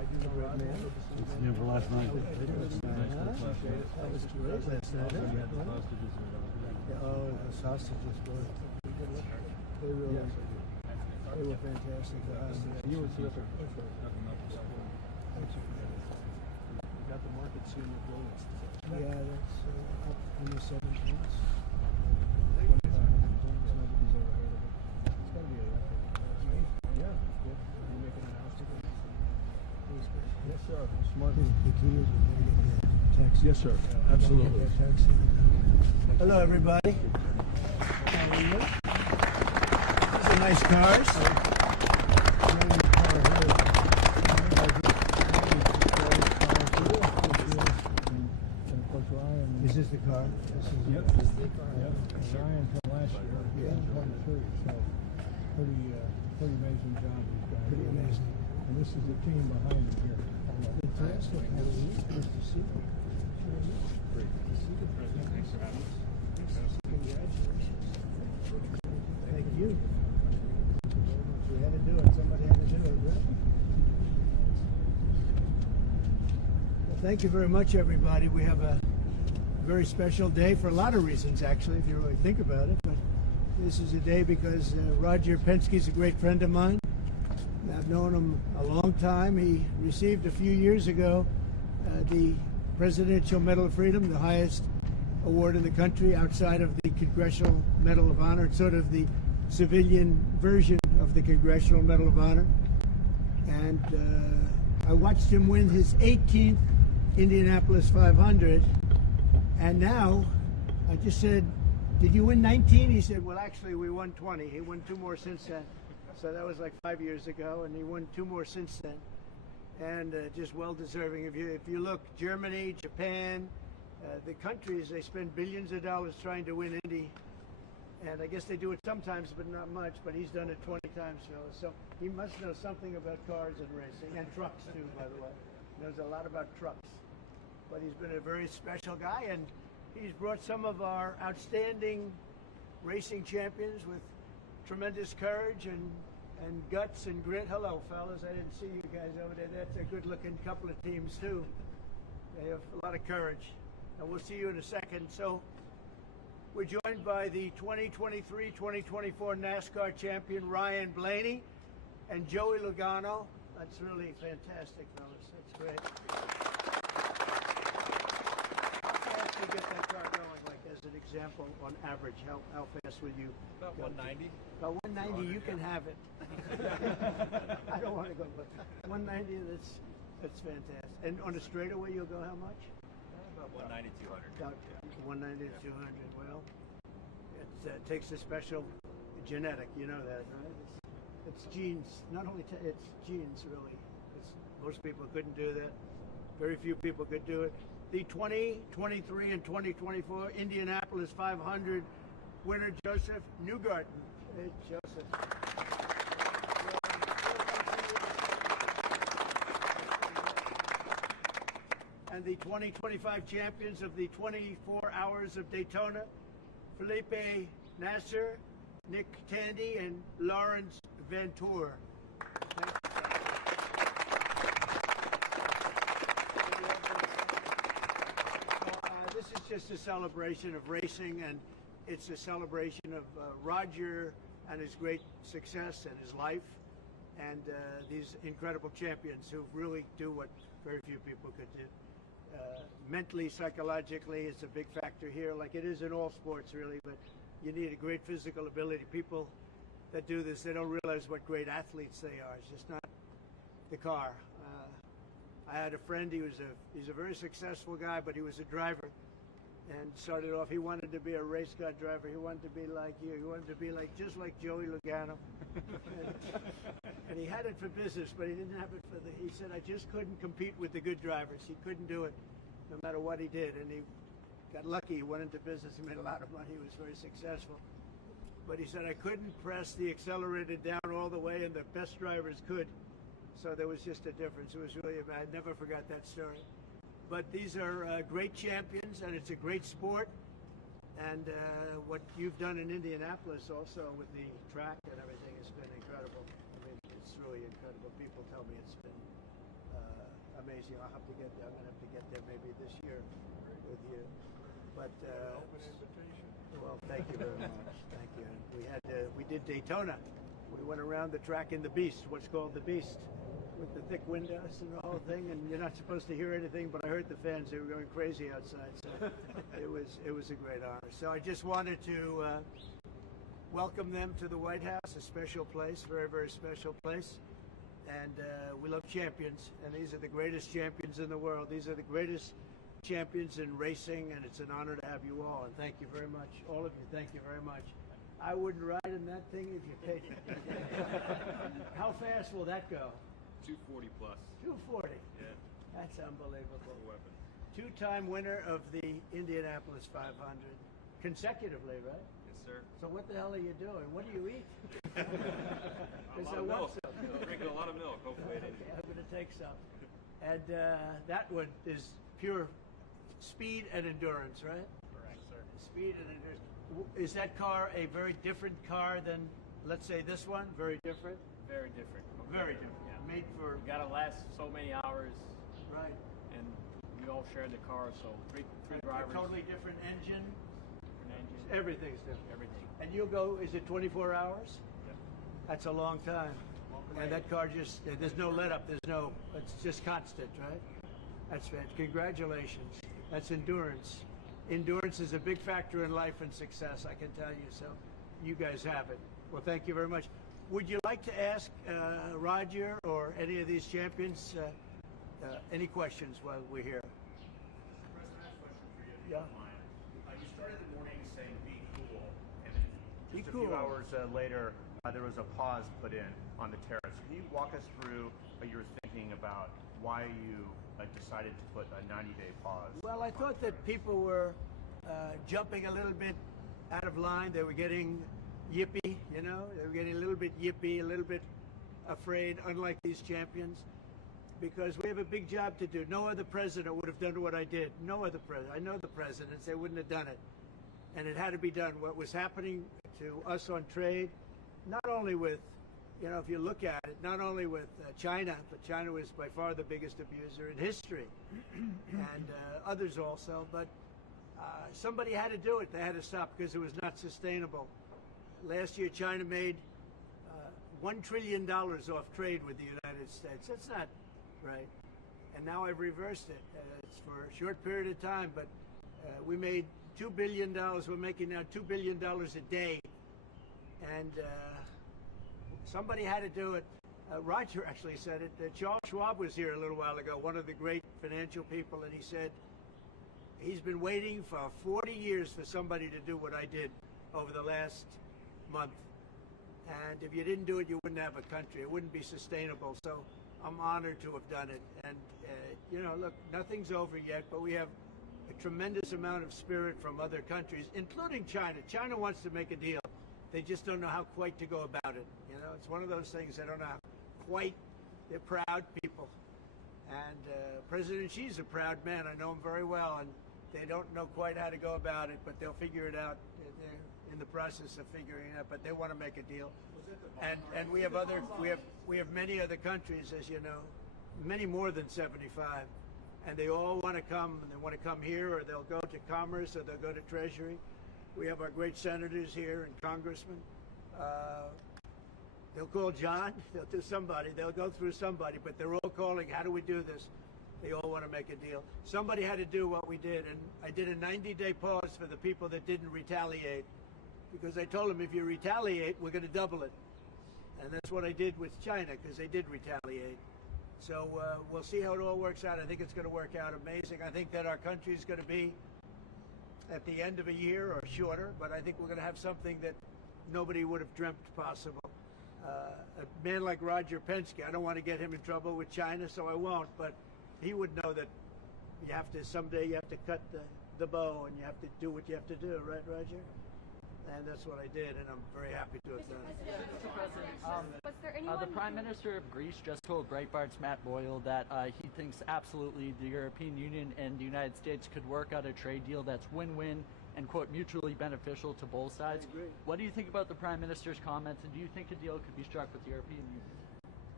Yeah, for last night. That was great last night. Oh, the sausages were. They were fantastic. You were terrific. We got the market soon with donuts. Yeah, that's up in the 17s. Nobody's ever heard of it. It's got to be a record. Yeah. You make an announcement. Yes, sir. Smart. The key is we're going to get the taxi. Yes, sir. Absolutely. Hello, everybody. How are you? These are nice cars. Is this the car? Yep. Ryan from last year. Yeah. 23. So pretty amazing job these guys. Pretty amazing. And this is the team behind him here. Fantastic. Nice to see you. Great. To see you. Thanks for having us. Congratulations. Thank you. We had to do it. Somebody had to do it. Right? Well, thank you very much, everybody. We have a very special day for a lot of reasons, actually, if you really think about it. But this is a day because Roger Penske is a great friend of mine. I've known him a long time. He received a few years ago the Presidential Medal of Freedom, the highest award in the country outside of the Congressional Medal of Honor. It's sort of the civilian version of the Congressional Medal of Honor. And I watched him win his 18th Indianapolis 500. And now, I just said, did you win 19? He said, well, actually, we won 20. He won 2 more since then. So that was like 5 years ago, and he won 2 more since then. And just well-deserving. If you look, Germany, Japan, the countries, they spend billions of dollars trying to win Indy. And I guess they do it sometimes, but not much. But he's done it 20 times, fellas. So he must know something about cars and racing, and trucks, too, by the way. He knows a lot about trucks. But he's been a very special guy, and he's brought some of our outstanding racing champions with tremendous courage and guts and grit. Hello, fellas. I didn't see you guys over there. That's a good-looking couple of teams, too. They have a lot of courage. And we'll see you in a second. So we're joined by the 2023-2024 NASCAR champion, Ryan Blaney, and Joey Logano. That's really fantastic, fellas. That's great. You get that car going, like as an example, on average, how fast would you? About 190. About 190, you can have it. I don't want to go, but 190, that's fantastic. And on the straightaway, you'll go how much? About 190, 200. About 190 to 200. Well, it takes a special genetic, you know that, right? It's genes. Not only it's genes, really. Most people couldn't do that. Very few people could do it. The 2023 and 2024 Indianapolis 500 winner, Josef Newgarden. Hey, Joseph. And the 2025 champions of the 24 Hours of Daytona, Felipe Nasser, Nick Tandy, and Lawrence Ventura. This is just a celebration of racing, and it's a celebration of Roger and his great success and his life, and these incredible champions who really do what very few people could do. Mentally, psychologically, it's a big factor here, like it is in all sports, really, but you need a great physical ability. People that do this, they don't realize what great athletes they are. It's just not the car. I had a friend, he's a very successful guy, but he was a driver. And started off, he wanted to be a race car driver. He wanted to be like you. He wanted to be just like Joey Logano. And he had it for business, but he didn't have it for he said, I just couldn't compete with the good drivers. He couldn't do it no matter what he did. And he got lucky. He went into business. He made a lot of money. He was very successful. But he said, I couldn't press the accelerator down all the way, and the best drivers could. So there was just a difference. It was really, I never forgot that story. But these are great champions, and it's a great sport. And what you've done in Indianapolis also with the track and everything has been incredible. I mean, it's really incredible. People tell me it's been amazing. I'll have to get there. I'm going to have to get there maybe this year with you. But well, thank you very much. Thank you. We did Daytona. We went around the track in the Beast, what's called the Beast, with the thick windows and the whole thing. And you're not supposed to hear anything, but I heard the fans. They were going crazy outside. So it was a great honor. So I just wanted to welcome them to the White House, a special place, very, very special place. And we love champions, and these are the greatest champions in the world. These are the greatest champions in racing, and it's an honor to have you all. And thank you very much, all of you. Thank you very much. I wouldn't ride in that thing if you paid me. How fast will that go? 240 plus. 240. Yeah. That's unbelievable. Weapon. Two-time winner of the Indianapolis 500, consecutively, right? Yes, sir. So what the hell are you doing? What do you eat? Because I want some. Drinking a lot of milk. Hopefully it Okay, I'm going to take some. And that one is pure speed and endurance, right? Correct, sir. Speed and endurance. Is that car a very different car than, let's say, this one? Very different? Very different. Very different. Yeah. Made for... You gotta last so many hours. Right. And we all share the car, so three drivers. A totally different engine. Different engine. Everything's different. Everything. And you'll go, is it 24 hours? Yep. That's a long time. And that car just, there's no let up, it's just constant, right? That's fantastic. Congratulations. That's endurance. Endurance is a big factor in life and success, I can tell you. So you guys have it. Well, thank you very much. Would you like to ask Roger or any of these champions any questions while we're here? President, I have a question for you. Yeah. You started the morning saying be cool, and then Be just a cool. few hours later, there was a pause put in on the tariffs. Can you walk us through your thinking about why you decided to put a 90-day pause? Well, I thought that people were jumping a little bit out of line. They were getting yippy, you know? They were getting a little bit yippy, a little bit afraid, unlike these champions, because we have a big job to do. No other president would have done what I did. No other president. I know the presidents. They wouldn't have done it. And it had to be done. What was happening to us on trade, not only with, you know, if you look at it, not only with China, but China was by far the biggest abuser in history, and others also, but somebody had to do it. They had to stop because it was not sustainable. Last year, China made $1 trillion off trade with the United States. That's not right. And now I've reversed it. It's for a short period of time, but we made $2 billion. We're making now $2 billion a day. And somebody had to do it. Roger actually said it. Charles Schwab was here a little while ago, one of the great financial people, and he said he's been waiting for 40 years for somebody to do what I did over the last month. And if you didn't do it, you wouldn't have a country. It wouldn't be sustainable. So I'm honored to have done it. And, you know, look, nothing's over yet, but we have a tremendous amount of spirit from other countries, including China. China wants to make a deal. They just don't know how quite to go about it. You know, it's one of those things they don't know how quite. They're proud people. And President Xi's a proud man. I know him very well. And they don't know quite how to go about it, but they'll figure it out. They're in the process of figuring it out, but they want to make a deal. And we have many other countries, as you know, many more than 75. And they all want to come, and they want to come here, or they'll go to Commerce, or they'll go to Treasury. We have our great senators here and congressmen. They'll call John, they'll do somebody, they'll go through somebody, but they're all calling, how do we do this? They all want to make a deal. Somebody had to do what we did, and I did a 90-day pause for the people that didn't retaliate, because I told them if you retaliate, we're going to double it. And that's what I did with China, because they did retaliate. So we'll see how it all works out. I think it's going to work out amazing. I think that our country is going to be at the end of a year or shorter, but I think we're going to have something that nobody would have dreamt possible. A man like Roger Penske, I don't want to get him in trouble with China, so I won't, but he would know that you have to, someday you have to cut the bow and you have to do what you have to do, right, Roger? And that's what I did, and I'm very happy to have done it. Mr. President, Was there anyone the Prime Minister of Greece just told Breitbart's Matt Boyle that he thinks absolutely the European Union and the United States could work out a trade deal that's win-win and, quote, mutually beneficial to both sides. I agree. What do you think about the Prime Minister's comments, and do you think a deal could be struck with the European Union?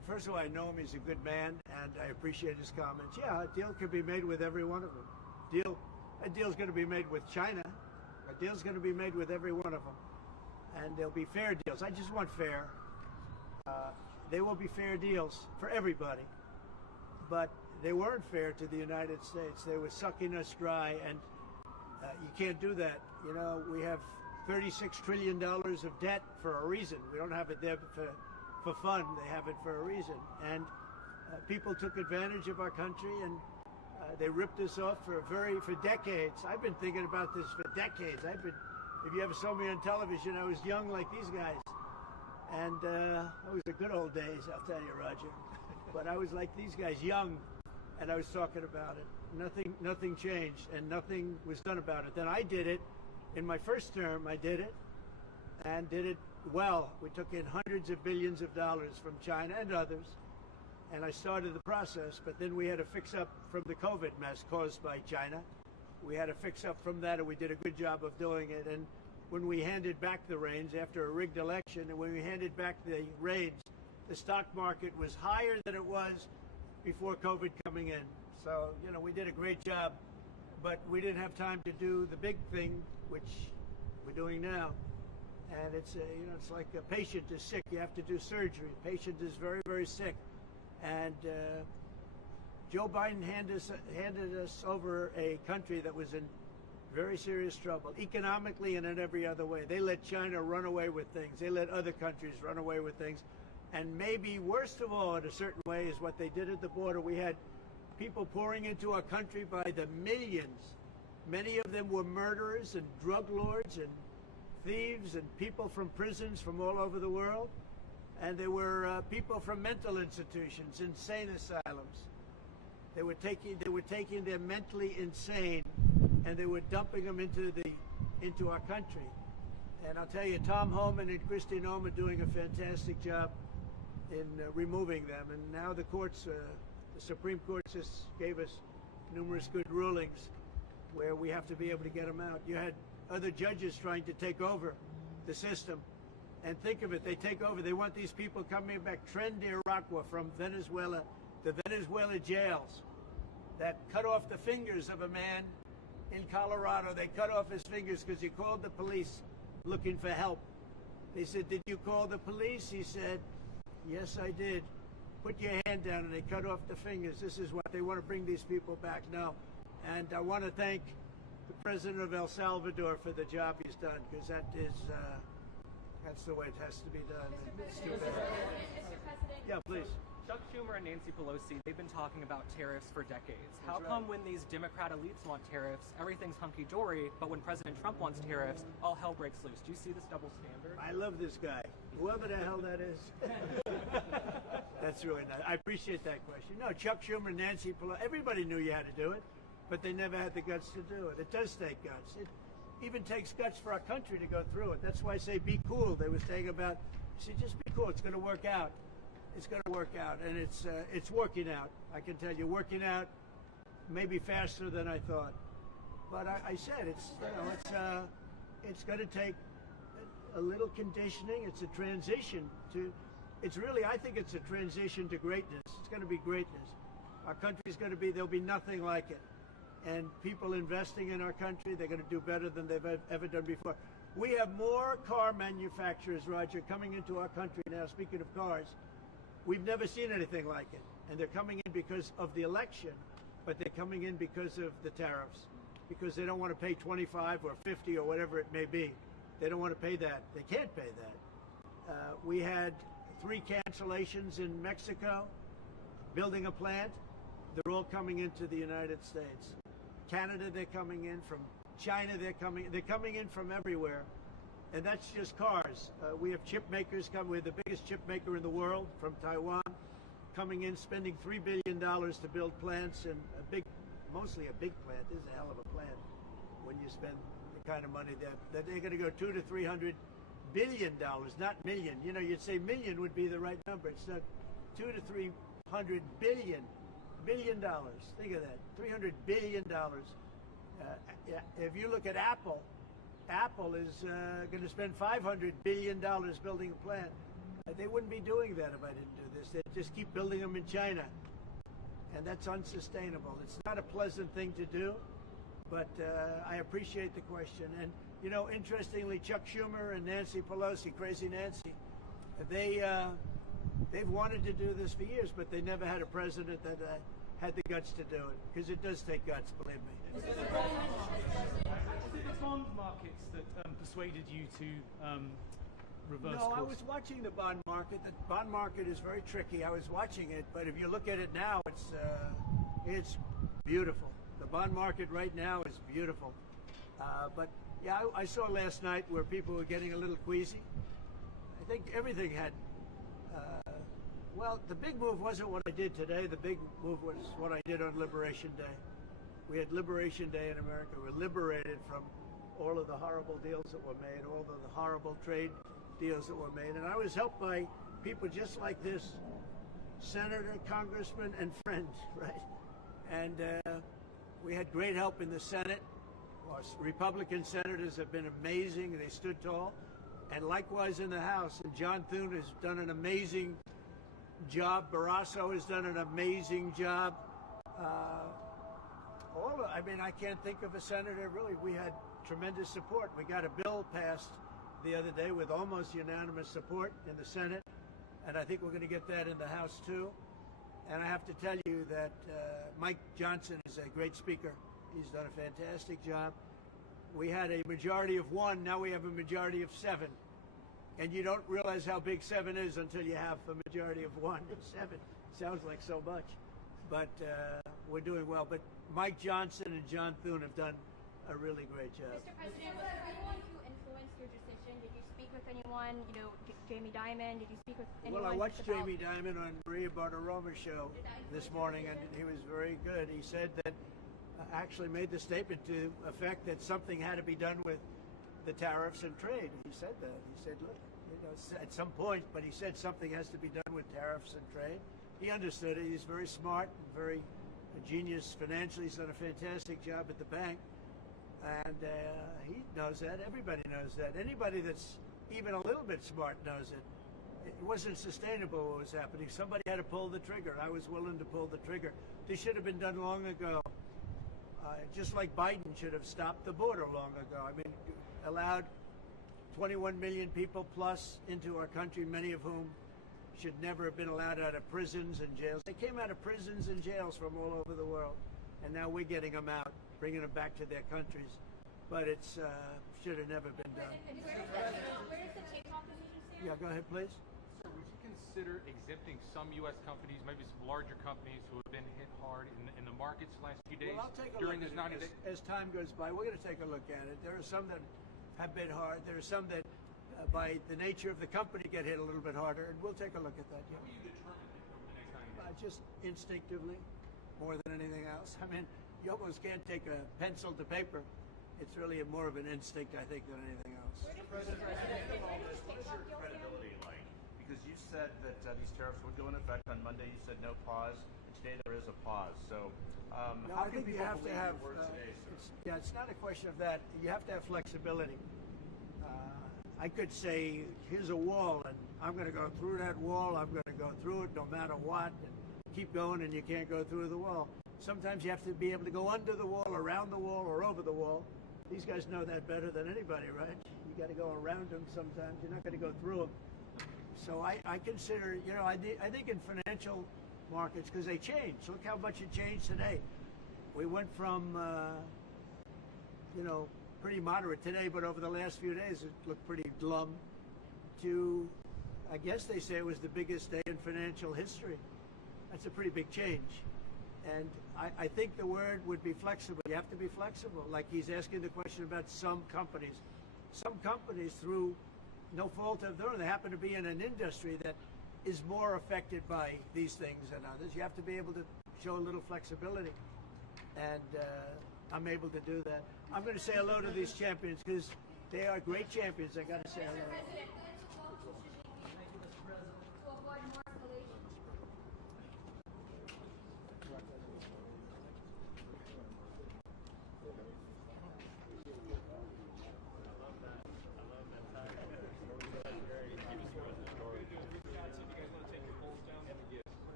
First of all, I know him. He's a good man, and I appreciate his comments. Yeah, a deal can be made with every one of them. A deal's going to be made with China. A deal's going to be made with every one of them. And they'll be fair deals. I just want fair. They will be fair deals for everybody. But they weren't fair to the United States. They were sucking us dry, and you can't do that. You know, we have $36 trillion of debt for a reason. We don't have it there for fun. They have it for a reason. And people took advantage of our country, and they ripped us off for decades. I've been thinking about this for decades. If you ever saw me on television, I was young like these guys. And it was the good old days, I'll tell you, Roger. But I was like these guys, young, and I was talking about it. Nothing changed, and nothing was done about it. Then I did it. In my first term, I did it, and did it well. We took in hundreds of billions of dollars from China and others, and I started the process, but then we had to fix up from the COVID mess caused by China. We had to fix up from that, and we did a good job of doing it. And when we handed back the reins after a rigged election, and when we handed back the reins, the stock market was higher than it was before COVID coming in. So, you know, we did a great job, but we didn't have time to do the big thing, which we're doing now. And it's, it's like a patient is sick, you have to do surgery. A patient is very, very sick. And Joe Biden handed us over a country that was in very serious trouble, economically and in every other way. They let China run away with things. They let other countries run away with things. And maybe worst of all, in a certain way, is what they did at the border. We had people pouring into our country by the millions. Many of them were murderers and drug lords and thieves and people from prisons from all over the world. And they were people from mental institutions, insane asylums. They were taking their mentally insane, and they were dumping them into our country. And I'll tell you, Tom Homan and Kristi Noem are doing a fantastic job in removing them. And now the courts, the Supreme Court just gave us numerous good rulings where we have to be able to get them out. You had other judges trying to take over the system. And think of it, they take over. They want these people coming back. Tren de Aragua from Venezuela, the Venezuela jails that cut off the fingers of a man in Colorado. They cut off his fingers because he called the police looking for help. They said, "Did you call the police?" He said, "Yes, I did." "Put your hand down," and they cut off the fingers. This is what they want to bring these people back now. And I want to thank the president of El Salvador for the job he's done, because that's the way it has to be done. It's too bad. Mr. President. Yeah, please. Chuck Schumer and Nancy Pelosi, they've been talking about tariffs for decades. How come when these Democrat elites want tariffs, everything's hunky-dory, but when President Trump wants tariffs, all hell breaks loose? Do you see this double standard? I love this guy, whoever the hell that is. That's really nice. I appreciate that question. No, Chuck Schumer and Nancy Pelosi, everybody knew you had to do it, but they never had the guts to do it. It does take guts. It even takes guts for our country to go through it. That's why I say be cool. They were saying about, just be cool. It's going to work out. It's going to work out, and it's working out. I can tell you, working out maybe faster than I thought. But I said it's going to take a little conditioning. It's a transition to. I think it's a transition to greatness. It's going to be greatness. Our country's going to be. There'll be nothing like it. And people investing in our country, they're going to do better than they've ever done before. We have more car manufacturers, Roger, coming into our country now. Speaking of cars. We've never seen anything like it. And they're coming in because of the election, but they're coming in because of the tariffs, because they don't want to pay 25 or 50 or whatever it may be. They don't want to pay that. They can't pay that. We had 3 cancellations in Mexico, building a plant. They're all coming into the United States. Canada, they're coming in. From China, they're coming in from everywhere. And that's just cars. We have chip makers coming. We're the biggest chip maker in the world from Taiwan, coming in, spending $3 billion to build plants, and mostly a big plant. This is a hell of a plant when you spend the kind of money that they're going to go $200 to $300 billion, not million. You know, you'd say million would be the right number. It's not. $200 to $300 billion. Think of that. $300 billion. If you look at Apple is going to spend $500 billion building a plant. they wouldn't be doing that if I didn't do this. They'd just keep building them in China. And that's unsustainable. It's not a pleasant thing to do, but I appreciate the question. And, you know, interestingly, Chuck Schumer and Nancy Pelosi, Crazy Nancy, they've wanted to do this for years, but they never had a president that had the guts to do it, because it does take guts, believe me. Was it the bond markets that persuaded you to reverse No, course? I was watching the bond market. The bond market is very tricky. I was watching it, but if you look at it now, it's beautiful. The bond market right now is beautiful. But yeah, I saw last night where people were getting a little queasy. I think everything had. Well, the big move wasn't what I did today. The big move was what I did on Liberation Day. We had Liberation Day in America. We were liberated from all of the horrible deals that were made, all of the horrible trade deals that were made. And I was helped by people just like this, senator, congressman, and friends, right? And we had great help in the Senate. Our Republican senators have been amazing. They stood tall. And likewise in the House. And John Thune has done an amazing job. Barrasso has done an amazing job. I mean, I can't think of a senator, really. We had tremendous support. We got a bill passed the other day with almost unanimous support in the Senate, and I think we're going to get that in the House too. And I have to tell you that Mike Johnson is a great speaker. He's done a fantastic job. We had a majority of 1, now we have a majority of 7. And you don't realize how big 7 is until you have a majority of 1. 7 sounds like so much, but we're doing well. But Mike Johnson and John Thune have done a really great job. Mr. President, was there anyone who influenced your decision? Did you speak with anyone? You know, Jamie Dimon? Did you speak with anyone? Well, I watched Jamie Dimon on Maria Bartiromo's show this morning, and he was very good. He said that actually made the statement to effect that something had to be done with the tariffs and trade. He said that. He said, look, you know, at some point, but he said something has to be done with tariffs and trade. He understood it. He's very smart and very genius financially. He's done a fantastic job at the bank. And he knows that. Everybody knows that. Anybody that's even a little bit smart knows it. It wasn't sustainable what was happening. Somebody had to pull the trigger. I was willing to pull the trigger. This should have been done long ago. Just like Biden should have stopped the border long ago. I mean, allowed 21 million people plus into our country, many of whom should never have been allowed out of prisons and jails. They came out of prisons and jails from all over the world, and now we're getting them out, bringing them back to their countries. But it's should have never been done. Where does the takeoff decision stand? Yeah, go ahead, please. Sir, would you consider exempting some U.S. companies, maybe some larger companies who have been hit hard in the markets last few days Well, I'll take a during look this at 90 it. days? As time goes by, we're going to take a look at it. There are some that have been hard. There are some that, by the nature of the company, get hit a little bit harder, and we'll take a look at that. Yeah. How will you determine it over the next 90 days? Just instinctively, more than anything else. I mean, you almost can't take a pencil to paper. It's really more of an instinct, I think, than anything else. Mr. President, at the end of all this, what is your credibility like? Because you said that these tariffs would go into effect on Monday. You said no pause. And today there is a pause. So No, how I can think you people have to believe have. your word today, sir? It's not a question of that. You have to have flexibility. I could say, here's a wall, and I'm going to go through that wall. I'm going to go through it no matter what. And keep going, and you can't go through the wall. Sometimes you have to be able to go under the wall, around the wall, or over the wall. These guys know that better than anybody, right? You got to go around them sometimes. You're not going to go through them. So I consider, you know, I think in financial markets, because they change. Look how much it changed today. We went from, you know, pretty moderate today, but over the last few days it looked pretty glum, to, I guess they say it was the biggest day in financial history. That's a pretty big change. And I think the word would be flexible. You have to be flexible. Like he's asking the question about some companies. Some companies, through no fault of their own, they happen to be in an industry that is more affected by these things than others. You have to be able to show a little flexibility. And I'm able to do that. I'm going to say hello to these champions because they are great champions. I got to say hello.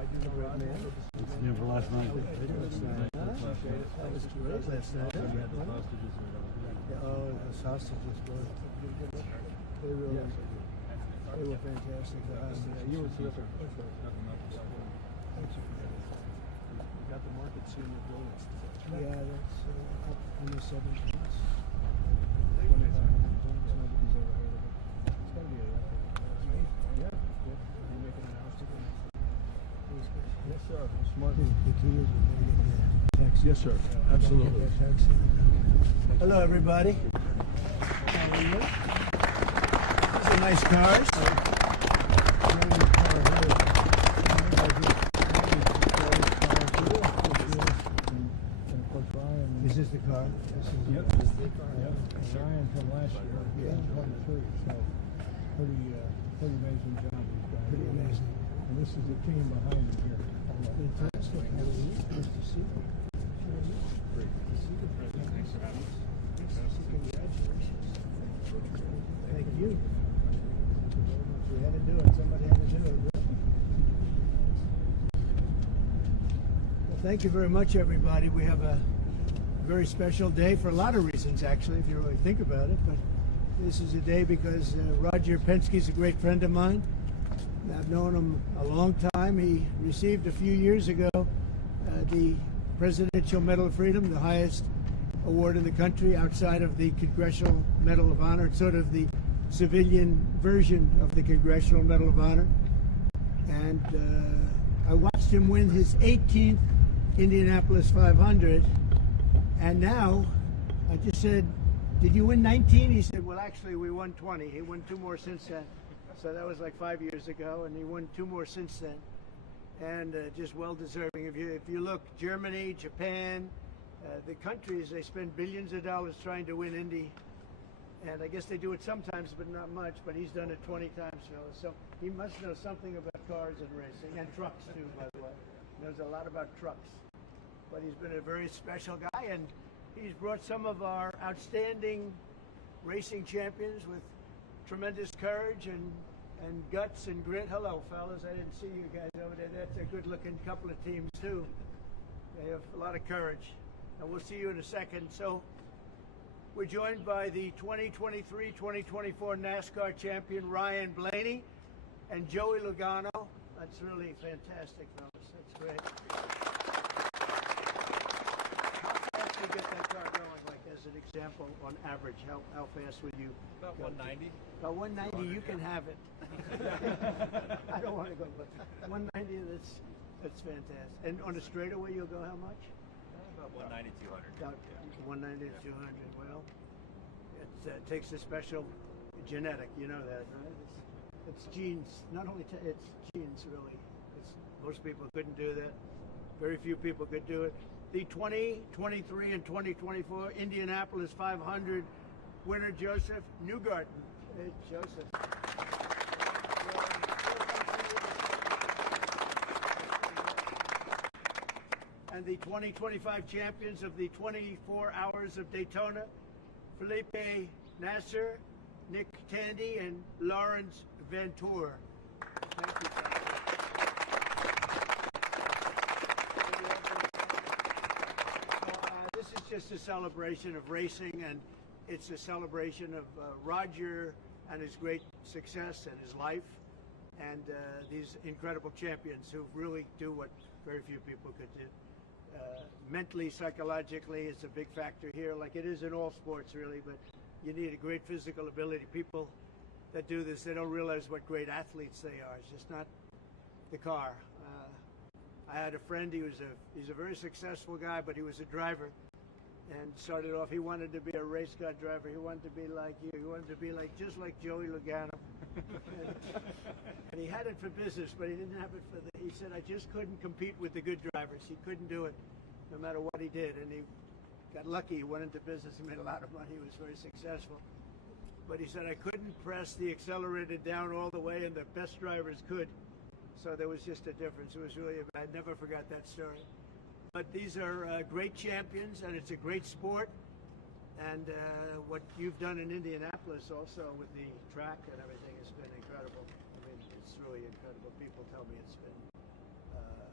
Yeah, for last night. That was great last night. Oh, the sausages were. They were fantastic. The hostages. You were terrific. Thanks. We got the market soon with donuts. Yeah, that's up in the 70s. Nobody's ever heard of it. It's got to be a record. Yeah. Are you making an house again? Yes, sir. Smart. The key is we're going to get the taxi. Yes, sir. Absolutely. Hello, everybody. How are you? These are nice cars. Is this the car? Yep. Ryan from last year. Yeah. 23. So pretty amazing job these guys. Pretty amazing. And this is the team behind him here. Fantastic. How are you? Nice to see you. Great. Thanks for having us. Congratulations. Thank you. We had to do it. Somebody had to do it. Well, thank you very much, everybody. We have a very special day for a lot of reasons, actually, if you really think about it. But this is a day because Roger Penske is a great friend of mine. I've known him a long time. He received a few years ago the Presidential Medal of Freedom, the highest award in the country outside of the Congressional Medal of Honor. It's sort of the civilian version of the Congressional Medal of Honor. And I watched him win his 18th Indianapolis 500. And now, I just said, did you win 19? He said, well, actually, we won 20. He won 2 more since then. So that was like 5 years ago, and he won 2 more since then. And just well-deserving. If you look, Germany, Japan, the countries, they spend billions of dollars trying to win Indy. And I guess they do it sometimes, but not much. But he's done it 20 times, fellas. So he must know something about cars and racing, and trucks, too, by the way. He knows a lot about trucks. But he's been a very special guy, and he's brought some of our outstanding racing champions with tremendous courage and guts and grit. Hello, fellas. I didn't see you guys over there. That's a good-looking couple of teams, too. They have a lot of courage. And we'll see you in a second. So we're joined by the 2023-2024 NASCAR champion, Ryan Blaney, and Joey Logano. That's really fantastic, fellas. That's great. You get that car going, like as an example, on average, how fast would you? About go? 190. About 190, you can have it. I don't want to go, but 190, that's fantastic. And on a straightaway, you'll go how much? About 190, 200. About 190 to 200. Well, it takes a special genetic, you know that, right? It's genes. Not only it's genes, really. Most people couldn't do that. Very few people could do it. The 2023 and 2024 Indianapolis 500 winner, Josef Newgarden. Hey, Joseph. And the 2025 champions of the 24 Hours of Daytona, Felipe Nasser, Nick Tandy, and Lawrence Ventura. Thank you, guys. This is just a celebration of racing, and it's a celebration of Roger and his great success and his life, and these incredible champions who really do what very few people could do. Mentally, psychologically, it's a big factor here, like it is in all sports, really, but you need a great physical ability. People that do this, they don't realize what great athletes they are. It's just not the car. I had a friend, he's a very successful guy, but he was a driver. And started off, he wanted to be a race car driver. He wanted to be like you. He wanted to be just like Joey Logano. And he had it for business, but he didn't have it for he said, I just couldn't compete with the good drivers. He couldn't do it no matter what he did. And he got lucky. He went into business. He made a lot of money. He was very successful. But he said, I couldn't press the accelerator down all the way, and the best drivers could. So there was just a difference. It was really, I never forgot that story. But these are great champions, and it's a great sport. And what you've done in Indianapolis also with the track and everything has been incredible. I mean, it's really incredible. People tell me it's been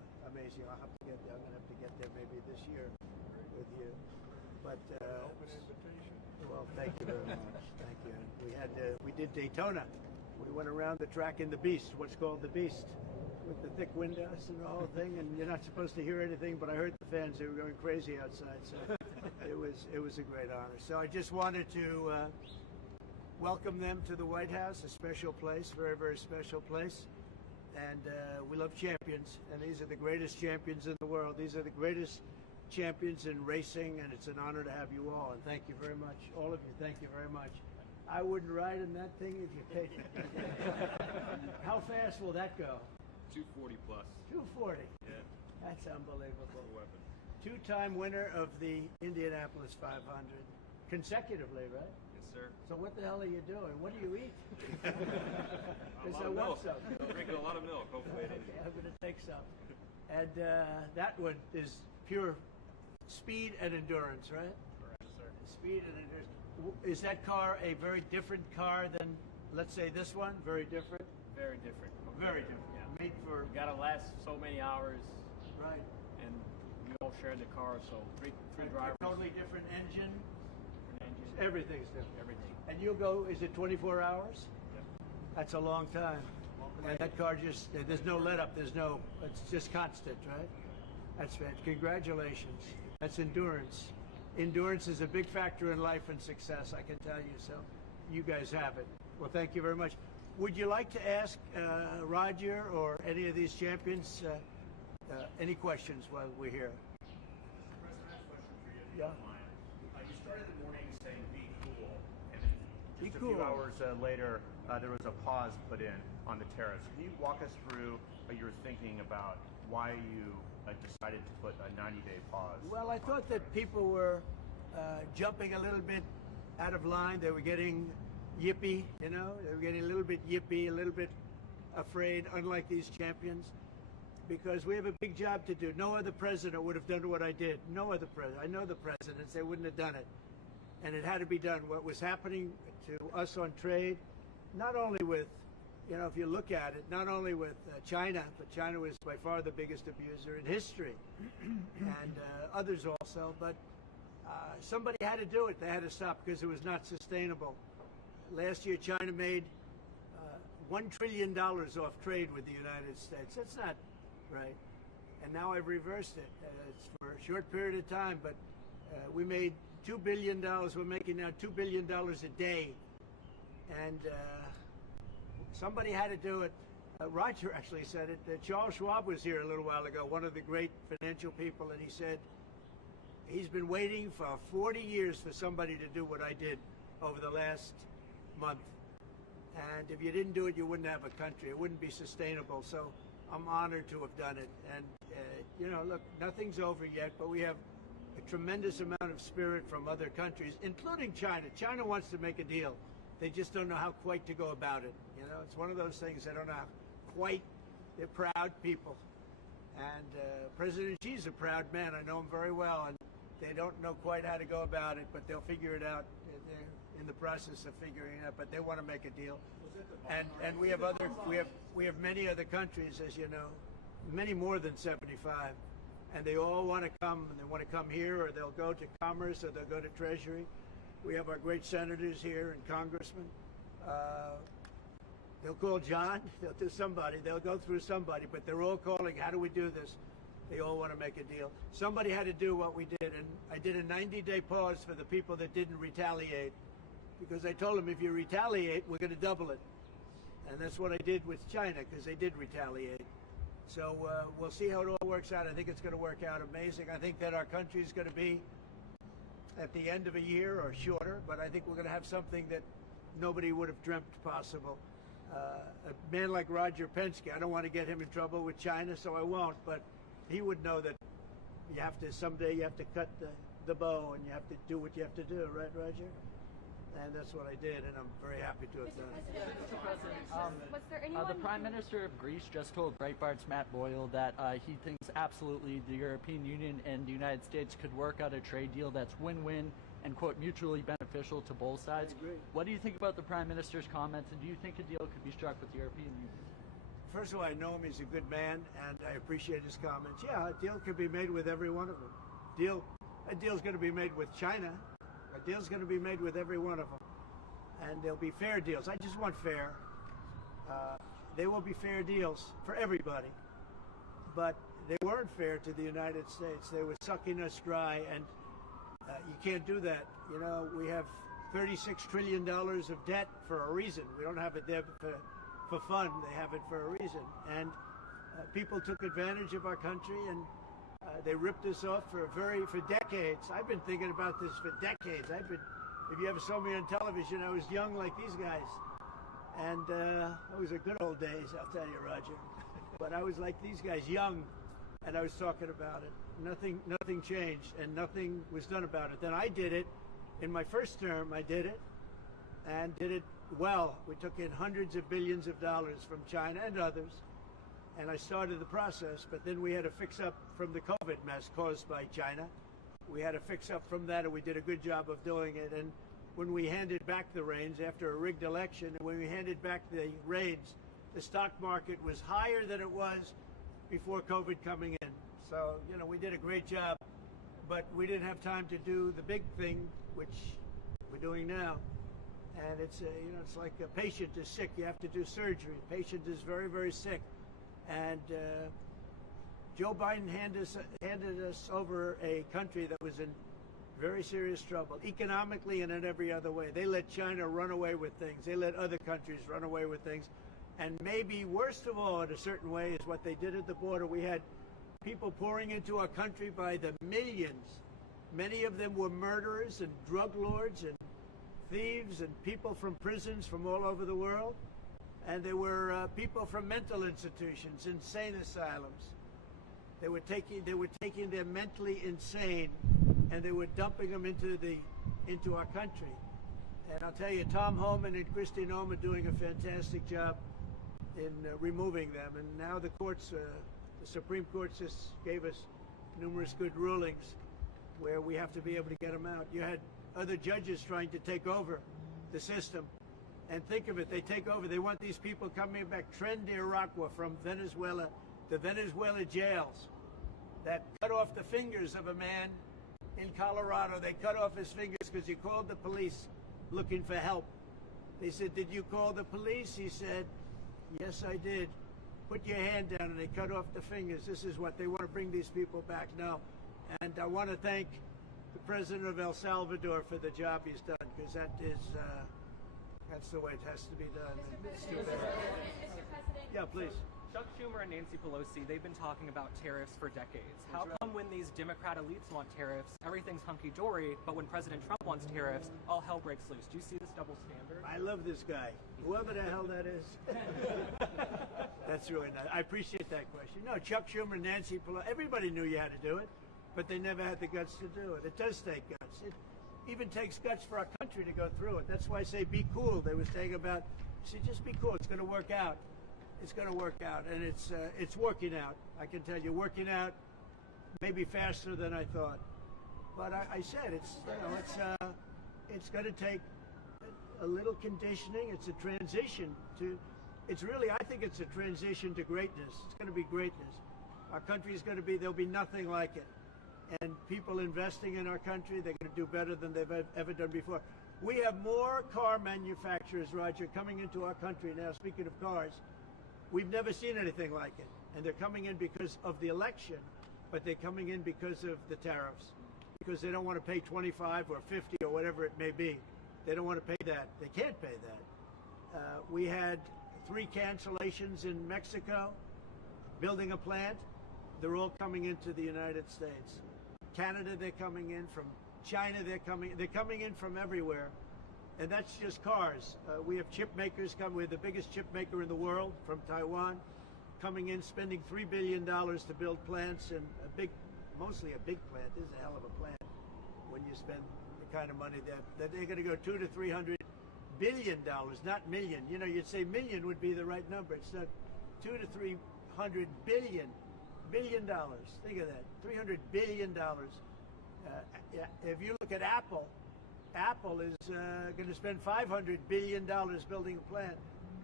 amazing. I'll have to get there. I'm going to have to get there maybe this year with you. But Open invitation. well, thank you very much. Thank you. We did Daytona. We went around the track in the Beast, what's called the Beast, with the thick windows and the whole thing. And you're not supposed to hear anything, but I heard the fans. They were going crazy outside. So it was a great honor. So I just wanted to welcome them to the White House, a special place, very, very special place. And we love champions, and these are the greatest champions in the world. These are the greatest champions in racing, and it's an honor to have you all. And thank you very much, all of you. Thank you very much. I wouldn't ride in that thing if you paid me. How fast will that go? 240 plus. 240. Yeah. That's unbelievable. Weapon. Two-time winner of the Indianapolis 500, consecutively, right? Yes, sir. So what the hell are you doing? What do you eat? Because I milk. want some. Drinking a lot of milk. Hopefully it Okay, I'm going to take some. And that one is pure speed and endurance, right? Correct, sir. Speed and endurance. Is that car a very different car than, let's say, this one? Very different? Very different. Very different. Yeah. Made for... You gotta last so many hours, Right. and we all share the car, so three drivers. Totally different engine. Different engine. Everything's different. Everything. And you'll go, is it 24 hours? Yep. That's a long time. And that car just, there's no let up, it's just constant, right? That's fantastic. Congratulations. That's endurance. Endurance is a big factor in life and success, I can tell you. So you guys have it. Well, thank you very much. Would you like to ask Roger or any of these champions any questions while we're here? President, I have a question for you. Yeah. You started the morning saying be cool, and then Be just a cool. few hours later, there was a pause put in on the tariffs. Can you walk us through your thinking about why you decided to put a 90-day pause? Well, I thought that people were jumping a little bit out of line. They were getting yippy, you know. They were getting a little bit yippy, a little bit afraid, unlike these champions, because we have a big job to do. No other president would have done what I did. No other president. I know the presidents. They wouldn't have done it. And it had to be done. What was happening to us on trade, not only with, you know, if you look at it, not only with China, but China was by far the biggest abuser in history, and others also, but somebody had to do it. They had to stop because it was not sustainable. Last year, China made $1 trillion off trade with the United States. That's not right. And now I've reversed it. It's for a short period of time, but we made $2 billion. We're making now $2 billion a day. And somebody had to do it. Roger actually said it. Charles Schwab was here a little while ago, one of the great financial people, and he said he's been waiting for 40 years for somebody to do what I did over the last month. And if you didn't do it, you wouldn't have a country. It wouldn't be sustainable. So I'm honored to have done it. And, you know, look, nothing's over yet, but we have a tremendous amount of spirit from other countries, including China. China wants to make a deal. They just don't know how quite to go about it. You know, it's one of those things they don't know how quite. They're proud people. And President Xi's a proud man. I know him very well. And they don't know quite how to go about it, but they'll figure it out. They're in the process of figuring it out, but they want to make a deal. And we have many other countries, as you know, many more than 75, and they all want to come, and they want to come here, or they'll go to Commerce, or they'll go to Treasury. We have our great senators here and congressmen. They'll call John, they'll do somebody, they'll go through somebody, but they're all calling, how do we do this? They all want to make a deal. Somebody had to do what we did, and I did a 90-day pause for the people that didn't retaliate, because I told them if you retaliate, we're going to double it. And that's what I did with China, because they did retaliate. So we'll see how it all works out. I think it's going to work out amazing. I think that our country is going to be at the end of a year or shorter, but I think we're going to have something that nobody would have dreamt possible. A man like Roger Penske, I don't want to get him in trouble with China, so I won't, but he would know that you have to, someday you have to cut the bow and you have to do what you have to do, right, Roger? And that's what I did, and I'm very happy to have done it. Mr. President, Was there anyone the Prime Minister of Greece just told Breitbart's Matt Boyle that he thinks absolutely the European Union and the United States could work out a trade deal that's win-win and, quote, mutually beneficial to both sides. I agree. What do you think about the Prime Minister's comments, and do you think a deal could be struck with the European Union? first of all, I know him. He's a good man, and I appreciate his comments. Yeah, a deal can be made with every one of them. A deal's going to be made with China. A deal's going to be made with every one of them. And there'll be fair deals. I just want fair. There will be fair deals for everybody. But they weren't fair to the United States. They were sucking us dry, and you can't do that. You know, we have $36 trillion of debt for a reason. We don't have it there for fun. They have it for a reason. And people took advantage of our country, and they ripped us off for decades. I've been thinking about this for decades. If you ever saw me on television, I was young like these guys. And those were good old days, I'll tell you, Roger. But I was like these guys, young, and I was talking about it. Nothing changed, and nothing was done about it. Then I did it. In my first term, I did it, and did it well. We took in hundreds of billions of dollars from China and others, and I started the process, but then we had to fix up from the COVID mess caused by China. We had to fix up from that, and we did a good job of doing it. And when we handed back the reins after a rigged election, and when we handed back the reins, the stock market was higher than it was before COVID coming in. So, you know, we did a great job, but we didn't have time to do the big thing, which we're doing now. And it's, it's like a patient is sick. You have to do surgery. A patient is very, very sick. And Joe Biden handed us over a country that was in very serious trouble, economically and in every other way. They let China run away with things. They let other countries run away with things. And maybe worst of all, in a certain way, is what they did at the border. We had people pouring into our country by the millions. Many of them were murderers and drug lords and thieves and people from prisons from all over the world. And there were people from mental institutions, insane asylums. They were taking their mentally insane, and they were dumping them into our country. And I'll tell you, Tom Homan and Kristi Noem are doing a fantastic job in removing them. And now the courts, the Supreme Court just gave us numerous good rulings where we have to be able to get them out. You had other judges trying to take over the system. And think of it, they take over. They want these people coming back. Tren de Aragua from Venezuela, the Venezuela jails that cut off the fingers of a man in Colorado. They cut off his fingers because he called the police looking for help. They said, "Did you call the police?" He said, "Yes, I did." "Put your hand down," and they cut off the fingers. This is what they want to bring these people back now. And I want to thank the president of El Salvador for the job he's done, because that's the way it has to be done. It's too bad. Mr. President, yeah, please. Chuck Schumer and Nancy Pelosi, they've been talking about tariffs for decades. How come when these Democrat elites want tariffs, everything's hunky-dory, but when President Trump wants tariffs, all hell breaks loose? Do you see this double standard? I love this guy, whoever the hell that is. That's really nice. I appreciate that question. No, Chuck Schumer, Nancy Pelosi, everybody knew you had to do it, but they never had the guts to do it. It does take guts. It even takes guts for our country to go through it. That's why I say be cool. They were saying about, see, just be cool. It's going to work out. It's going to work out, and it's working out. I can tell you, working out maybe faster than I thought. But I said it's going to take a little conditioning. It's a transition to. It's really, I think it's a transition to greatness. It's going to be greatness. Our country is going to be. There'll be nothing like it. And people investing in our country, they're going to do better than they've ever done before. We have more car manufacturers, Roger, coming into our country now. Speaking of cars. We've never seen anything like it. And they're coming in because of the election, but they're coming in because of the tariffs. Because they don't want to pay 25 or 50 or whatever it may be. They don't want to pay that. They can't pay that. We had 3 cancellations in Mexico, building a plant. They're all coming into the United States. Canada, they're coming in. From China, they're coming in from everywhere. And that's just cars. We have chip makers coming. We're the biggest chip maker in the world from Taiwan, coming in, spending $3 billion to build plants, and mostly a big plant. This is a hell of a plant when you spend the kind of money that they're going to go $200 to $300 billion, not million. You know, you'd say million would be the right number. It's not. $200 to $300 billion. Think of that. $300 billion. If you look at Apple is going to spend $500 billion building a plant.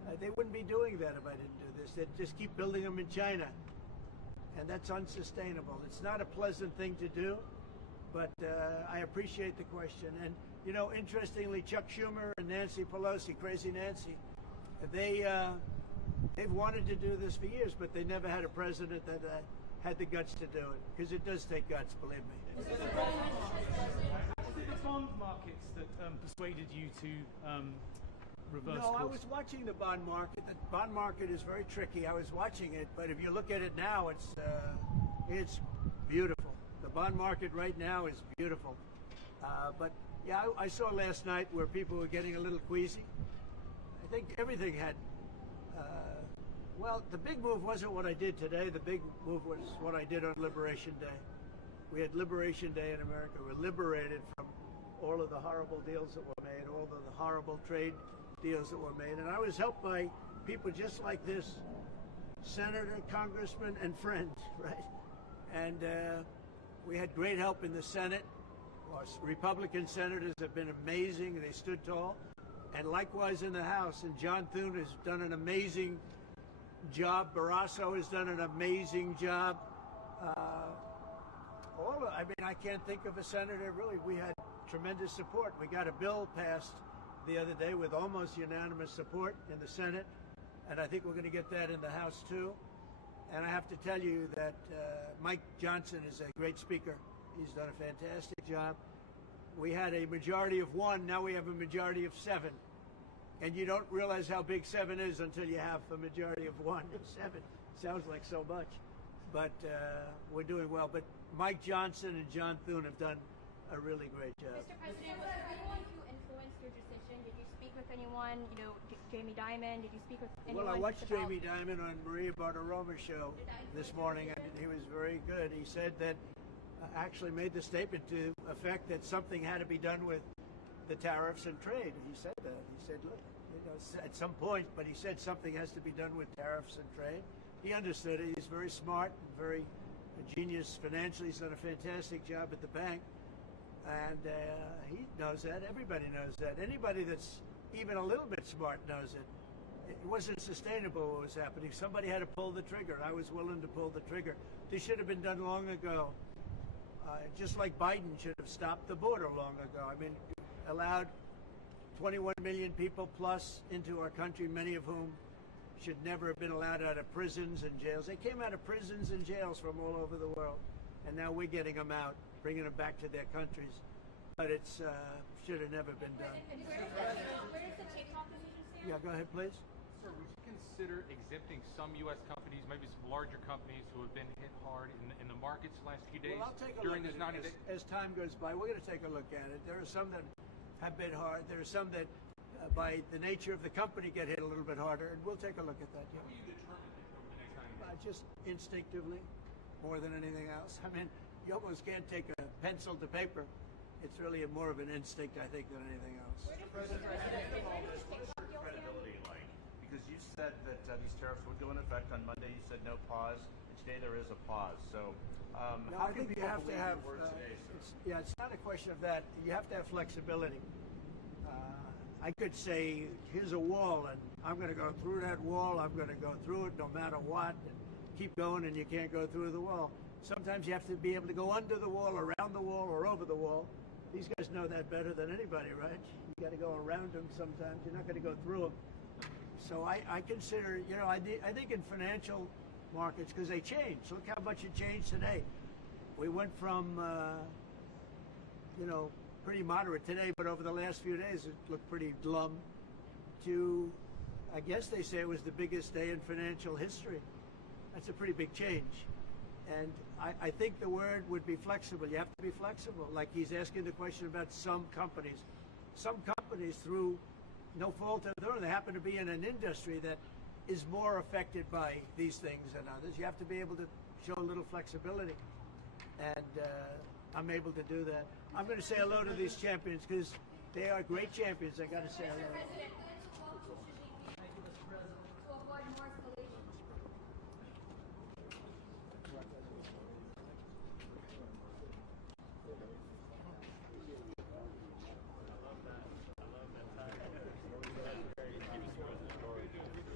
They wouldn't be doing that if I didn't do this. They'd just keep building them in China. And that's unsustainable. It's not a pleasant thing to do, but I appreciate the question. And, you know, interestingly, Chuck Schumer and Nancy Pelosi, Crazy Nancy, they've wanted to do this for years, but they never had a president that had the guts to do it, because it does take guts, believe me. Was it the bond markets that persuaded you to reverse No, course? I was watching the bond market. The bond market is very tricky. I was watching it, but if you look at it now, it's beautiful. The bond market right now is beautiful. But yeah, I saw last night where people were getting a little queasy. I think everything had. Well, the big move wasn't what I did today. The big move was what I did on Liberation Day. We had Liberation Day in America. We're liberated from all of the horrible deals that were made, all of the horrible trade deals that were made. And I was helped by people just like this, senator, congressman, and friends, right? And we had great help in the Senate. Our Republican senators have been amazing. They stood tall. And likewise in the House. And John Thune has done an amazing job. Barrasso has done an amazing job. I can't think of a senator, really. We had tremendous support. We got a bill passed the other day with almost unanimous support in the Senate, and I think we're going to get that in the House too. And I have to tell you that Mike Johnson is a great speaker. He's done a fantastic job. We had a majority of 1, now we have a majority of 7. And you don't realize how big 7 is until you have a majority of 1. 7 sounds like so much, but we're doing well. But Mike Johnson and John Thune have done a really great job. Mr. President, was there anyone who influenced your decision? Did you speak with anyone? You know, Jamie Dimon? Did you speak with anyone? Well, I watched Jamie Dimon on Maria Bartiromo's show this morning, and he was very good. He said that actually made the statement to effect that something had to be done with the tariffs and trade. He said that. He said, look, you know, at some point, but he said something has to be done with tariffs and trade. He understood it. He's very smart and very a genius financially. He's done a fantastic job at the bank. And he knows that. Everybody knows that. Anybody that's even a little bit smart knows it. It wasn't sustainable what was happening. Somebody had to pull the trigger. I was willing to pull the trigger. This should have been done long ago. Just like Biden should have stopped the border long ago. I mean, allowed 21 million people plus into our country, many of whom should never have been allowed out of prisons and jails. They came out of prisons and jails from all over the world. And now we're getting them out, bringing them back to their countries. But it should have never been done. Where does the TikTok decision stand? Yeah, go ahead, please. Sir, would you consider exempting some U.S. companies, maybe some larger companies who have been hit hard in the markets last few days Well, I'll take a during look this at 90 it. days? As time goes by, we're going to take a look at it. There are some that have been hard. There are some that, by the nature of the company, get hit a little bit harder, and we'll take a look at that. Yeah. How will you determine it over the next 90 days? Just instinctively, more than anything else. I mean, you almost can't take a pencil to paper. It's really more of an instinct, I think, than anything else. Mr. President, at the end of all this, what is your credibility like? Because you said that these tariffs would go in effect on Monday. You said no pause. And today there is a pause. So No, how I can think you people have to believe have. your word today, sir? It's not a question of that. You have to have flexibility. I could say, here's a wall, and I'm going to go through that wall. I'm going to go through it no matter what. And keep going, and you can't go through the wall. Sometimes you have to be able to go under the wall, around the wall, or over the wall. These guys know that better than anybody, right? You got to go around them sometimes. You're not going to go through them. So I consider, you know, I think in financial markets, because they change. Look how much it changed today. We went from, you know, pretty moderate today, but over the last few days it looked pretty glum, to, I guess they say it was the biggest day in financial history. That's a pretty big change. And I think the word would be flexible. You have to be flexible. Like he's asking the question about some companies. Some companies, through no fault of their own, they happen to be in an industry that is more affected by these things than others. You have to be able to show a little flexibility. And I'm able to do that. I'm going to say hello to these champions because they are great champions. I got to say hello. I love that.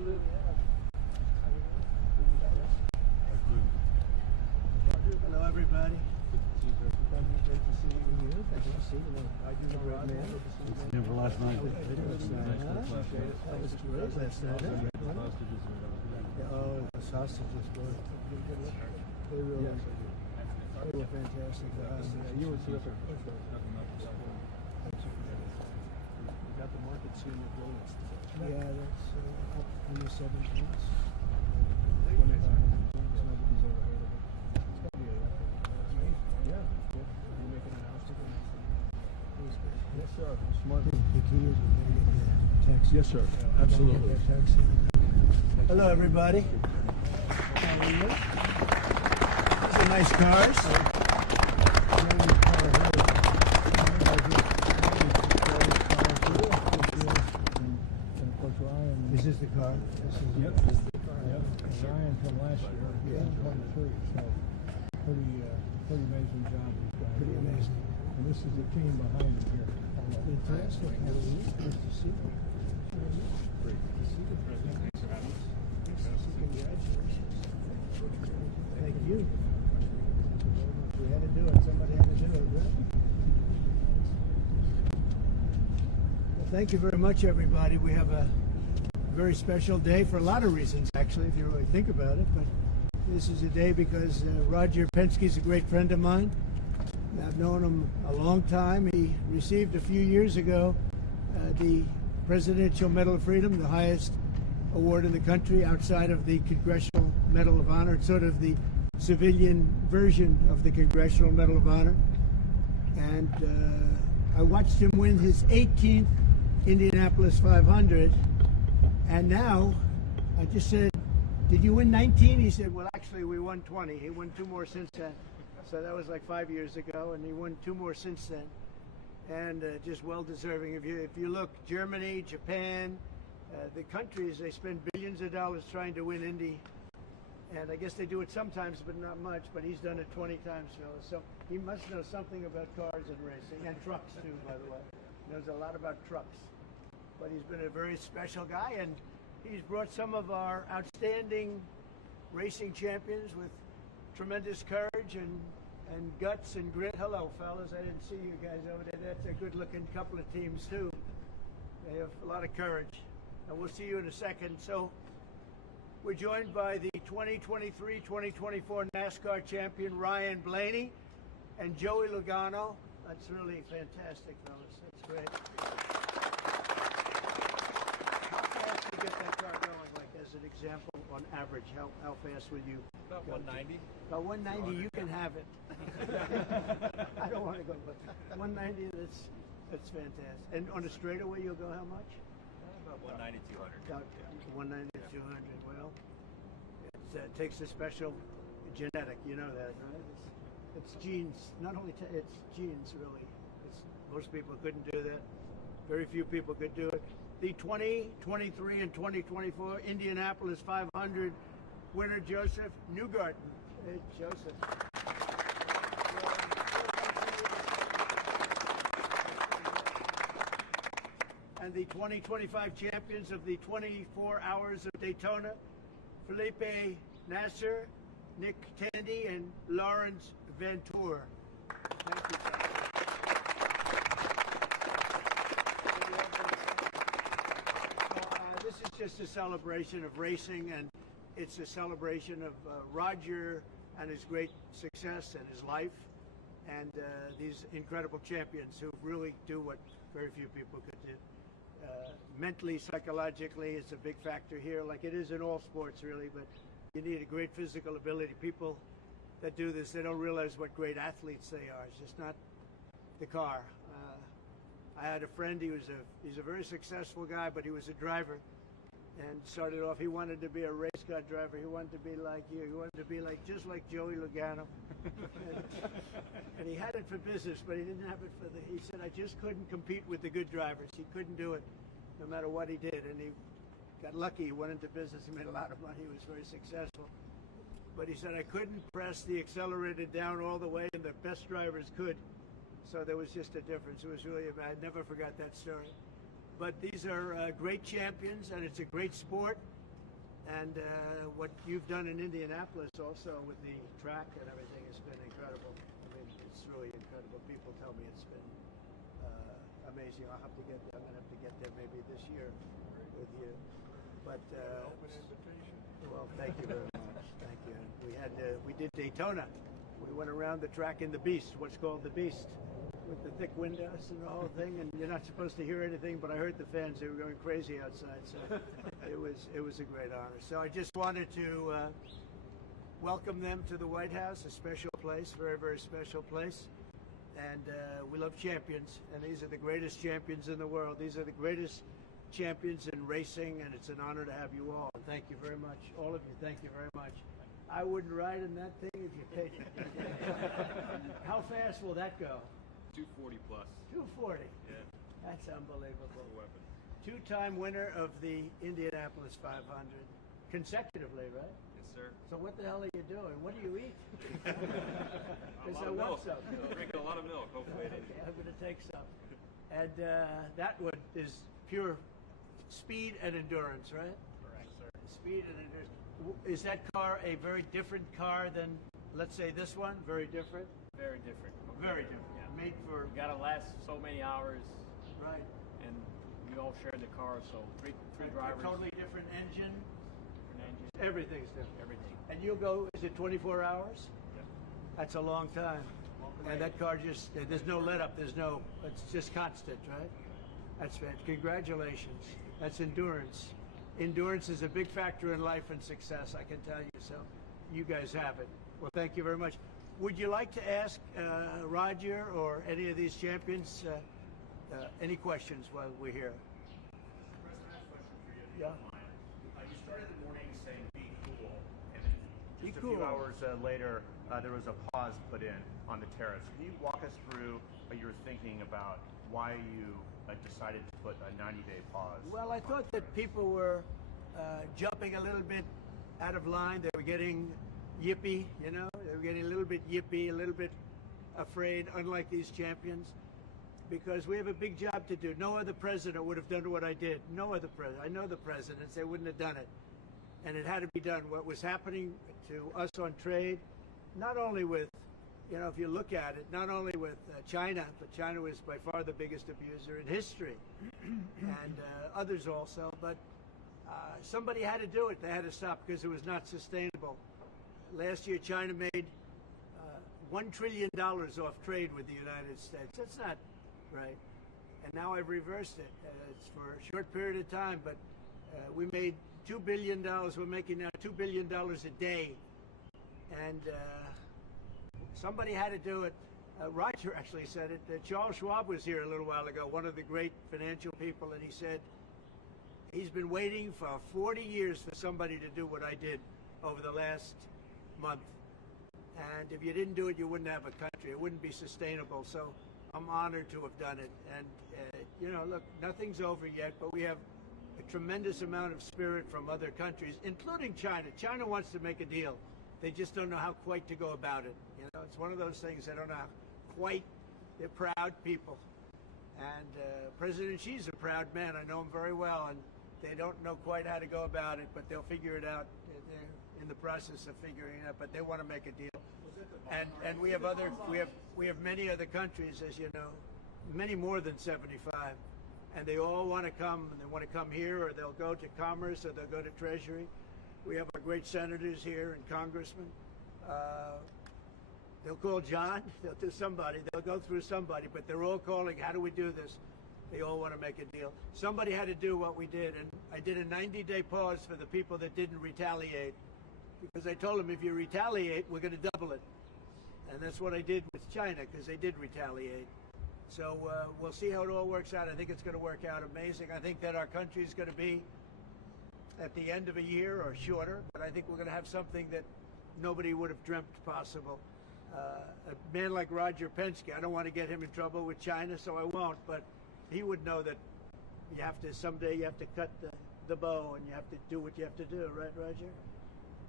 Hello, everybody. Great to see you. Thanks for seeing you. I do the great man. Never last night. That was great last night. Oh, the sausages were. They really. They were fantastic. You were terrific. We got the market senior brilliance. Yeah, that's up in the 7 points. Nobody's ever heard of it. It's got to be a record. Yeah. You make an announcement. Yes, sir. Smart. The key is we're going to get the taxi. Yes, sir. Absolutely. Hello, everybody. How are you? These are nice cars. Is this the car? Yep. Ryan from last year. Yeah. 23. So pretty amazing job. Pretty amazing. And this is the team behind him here. Fantastic. Nice to see you. Great. To see you. Thanks for having us. Congratulations. Thank you. We had to do it. Somebody had to do it, right? Well, thank you very much, everybody. We have a very special day for a lot of reasons, actually, if you really think about it. But this is a day because Roger Penske is a great friend of mine. I've known him a long time. He received a few years ago the Presidential Medal of Freedom, the highest award in the country outside of the Congressional Medal of Honor. It's sort of the civilian version of the Congressional Medal of Honor. And I watched him win his 18th Indianapolis 500. And now, I just said, did you win 19? He said, well, actually, we won 20. He won 2 more since then. So that was like 5 years ago, and he won 2 more since then. And just well-deserving. If you look, Germany, Japan, the countries, they spend billions of dollars trying to win Indy. And I guess they do it sometimes, but not much. But he's done it 20 times, fellas. So he must know something about cars and racing, and trucks, too, by the way. He knows a lot about trucks. But he's been a very special guy, and he's brought some of our outstanding racing champions with tremendous courage and guts and grit. Hello, fellas. I didn't see you guys over there. That's a good-looking couple of teams, too. They have a lot of courage. And we'll see you in a second. So we're joined by the 2023-2024 NASCAR champion, Ryan Blaney, and Joey Logano. That's really fantastic, fellas. That's great. Get that car going, like as an example, on average, how fast would you? About 190. About 190, you can have it. I don't want to go, but 190, that's fantastic. And on a straightaway, you'll go how much? About 190, 200. About 190 to 200. Well, it takes a special genetic, you know that, right? It's genes. Not only it's genes, really. Most people couldn't do that. Very few people could do it. The 2023 and 2024 Indianapolis 500 winner, Josef Newgarden. Hey, Joseph. And the 2025 champions of the 24 Hours of Daytona, Felipe Nasser, Nick Tandy, and Lawrence Ventura. Thank you, guys. This is just a celebration of racing, and it's a celebration of Roger and his great success and his life, and these incredible champions who really do what very few people could do. Mentally, psychologically, it's a big factor here, like it is in all sports, really, but you need a great physical ability. People that do this, they don't realize what great athletes they are. It's just not the car. I had a friend, he's a very successful guy, but he was a driver. And started off, he wanted to be a race car driver. He wanted to be like you. He wanted to be just like Joey Logano. And he had it for business, but he didn't have it for he said, I just couldn't compete with the good drivers. He couldn't do it no matter what he did. And he got lucky. He went into business. He made a lot of money. He was very successful. But he said, I couldn't press the accelerator down all the way, and the best drivers could. So there was just a difference. It was really, I never forgot that story. But these are great champions, and it's a great sport. And what you've done in Indianapolis also with the track and everything has been incredible. I mean, it's really incredible. People tell me it's been amazing. I'll have to get there. I'm going to have to get there maybe this year with you. But well, thank you very much. Thank you. And we did Daytona. We went around the track in the Beast, what's called the Beast, with the thick windows and the whole thing. And you're not supposed to hear anything, but I heard the fans. They were going crazy outside. So it was a great honor. So I just wanted to welcome them to the White House, a special place, very, very special place. And we love champions, and these are the greatest champions in the world. These are the greatest champions in racing, and it's an honor to have you all. Thank you very much. All of you, thank you very much. I wouldn't ride in that thing if you paid me. How fast will that go? 240 plus. 240? Yeah. That's unbelievable. Weapon. Two-time winner of the Indianapolis 500, consecutively, right? Yes, sir. So what the hell are you doing? What do you eat? Because I milk. want some. Drinking a lot of milk, hopefully. Okay, I'm going to take some. And that one is pure speed and endurance, right? Correct, sir. Speed and endurance. Is that car a very different car than, let's say, this one? Very different? Very different. Very different. Yeah. Made for... You gotta last so many hours, Right. and we all share the car, so three drivers. Totally different engine. Different engines. Everything's different. Everything. And you'll go, is it 24 hours? Yep. That's a long time. And that car just, there's no let up, it's just constant, right? That's fantastic. Congratulations. That's endurance. Endurance is a big factor in life and success, I can tell you. So you guys have it. Well, thank you very much. Would you like to ask Roger or any of these champions any questions while we're here? President, I have a question for you. Yeah. You started the morning saying be cool, and then Be just a cool. few hours later, there was a pause put in on the tariffs. Can you walk us through your thinking about why you decided to put a 90-day pause? Well, I thought that people were jumping a little bit out of line. They were getting yippy, you know? They were getting a little bit yippy, a little bit afraid, unlike these champions, because we have a big job to do. No other president would have done what I did. No other president. I know the presidents. They wouldn't have done it. And it had to be done. What was happening to us on trade, not only with, you know, if you look at it, not only with China, but China was by far the biggest abuser in history, and others also, but somebody had to do it. They had to stop because it was not sustainable. Last year, China made $1 trillion off trade with the United States. That's not right. And now I've reversed it. It's for a short period of time, but we made $2 billion. We're making now $2 billion a day. And somebody had to do it. Roger actually said it. Charles Schwab was here a little while ago, one of the great financial people, and he said he's been waiting for 40 years for somebody to do what I did over the last month. And if you didn't do it, you wouldn't have a country. It wouldn't be sustainable. So I'm honored to have done it. And, you know, look, nothing's over yet, but we have a tremendous amount of spirit from other countries, including China. China wants to make a deal. They just don't know how quite to go about it. You know, it's one of those things they don't know how quite. They're proud people. And President Xi's a proud man. I know him very well, and they don't know quite how to go about it, but they'll figure it out. They're in the process of figuring it out, but they want to make a deal. And we have many other countries, as you know, many more than 75, and they all want to come, and they want to come here, or they'll go to Commerce, or they'll go to Treasury. We have our great senators here and congressmen. They'll call John, they'll do somebody, they'll go through somebody, but they're all calling, how do we do this? They all want to make a deal. Somebody had to do what we did, and I did a 90-day pause for the people that didn't retaliate, because I told them if you retaliate, we're going to double it. And that's what I did with China, because they did retaliate. So we'll see how it all works out. I think it's going to work out amazing. I think that our country is going to be at the end of a year or shorter, but I think we're going to have something that nobody would have dreamt possible. A man like Roger Penske, I don't want to get him in trouble with China, so I won't, but he would know that someday you have to cut the bow and you have to do what you have to do, right, Roger?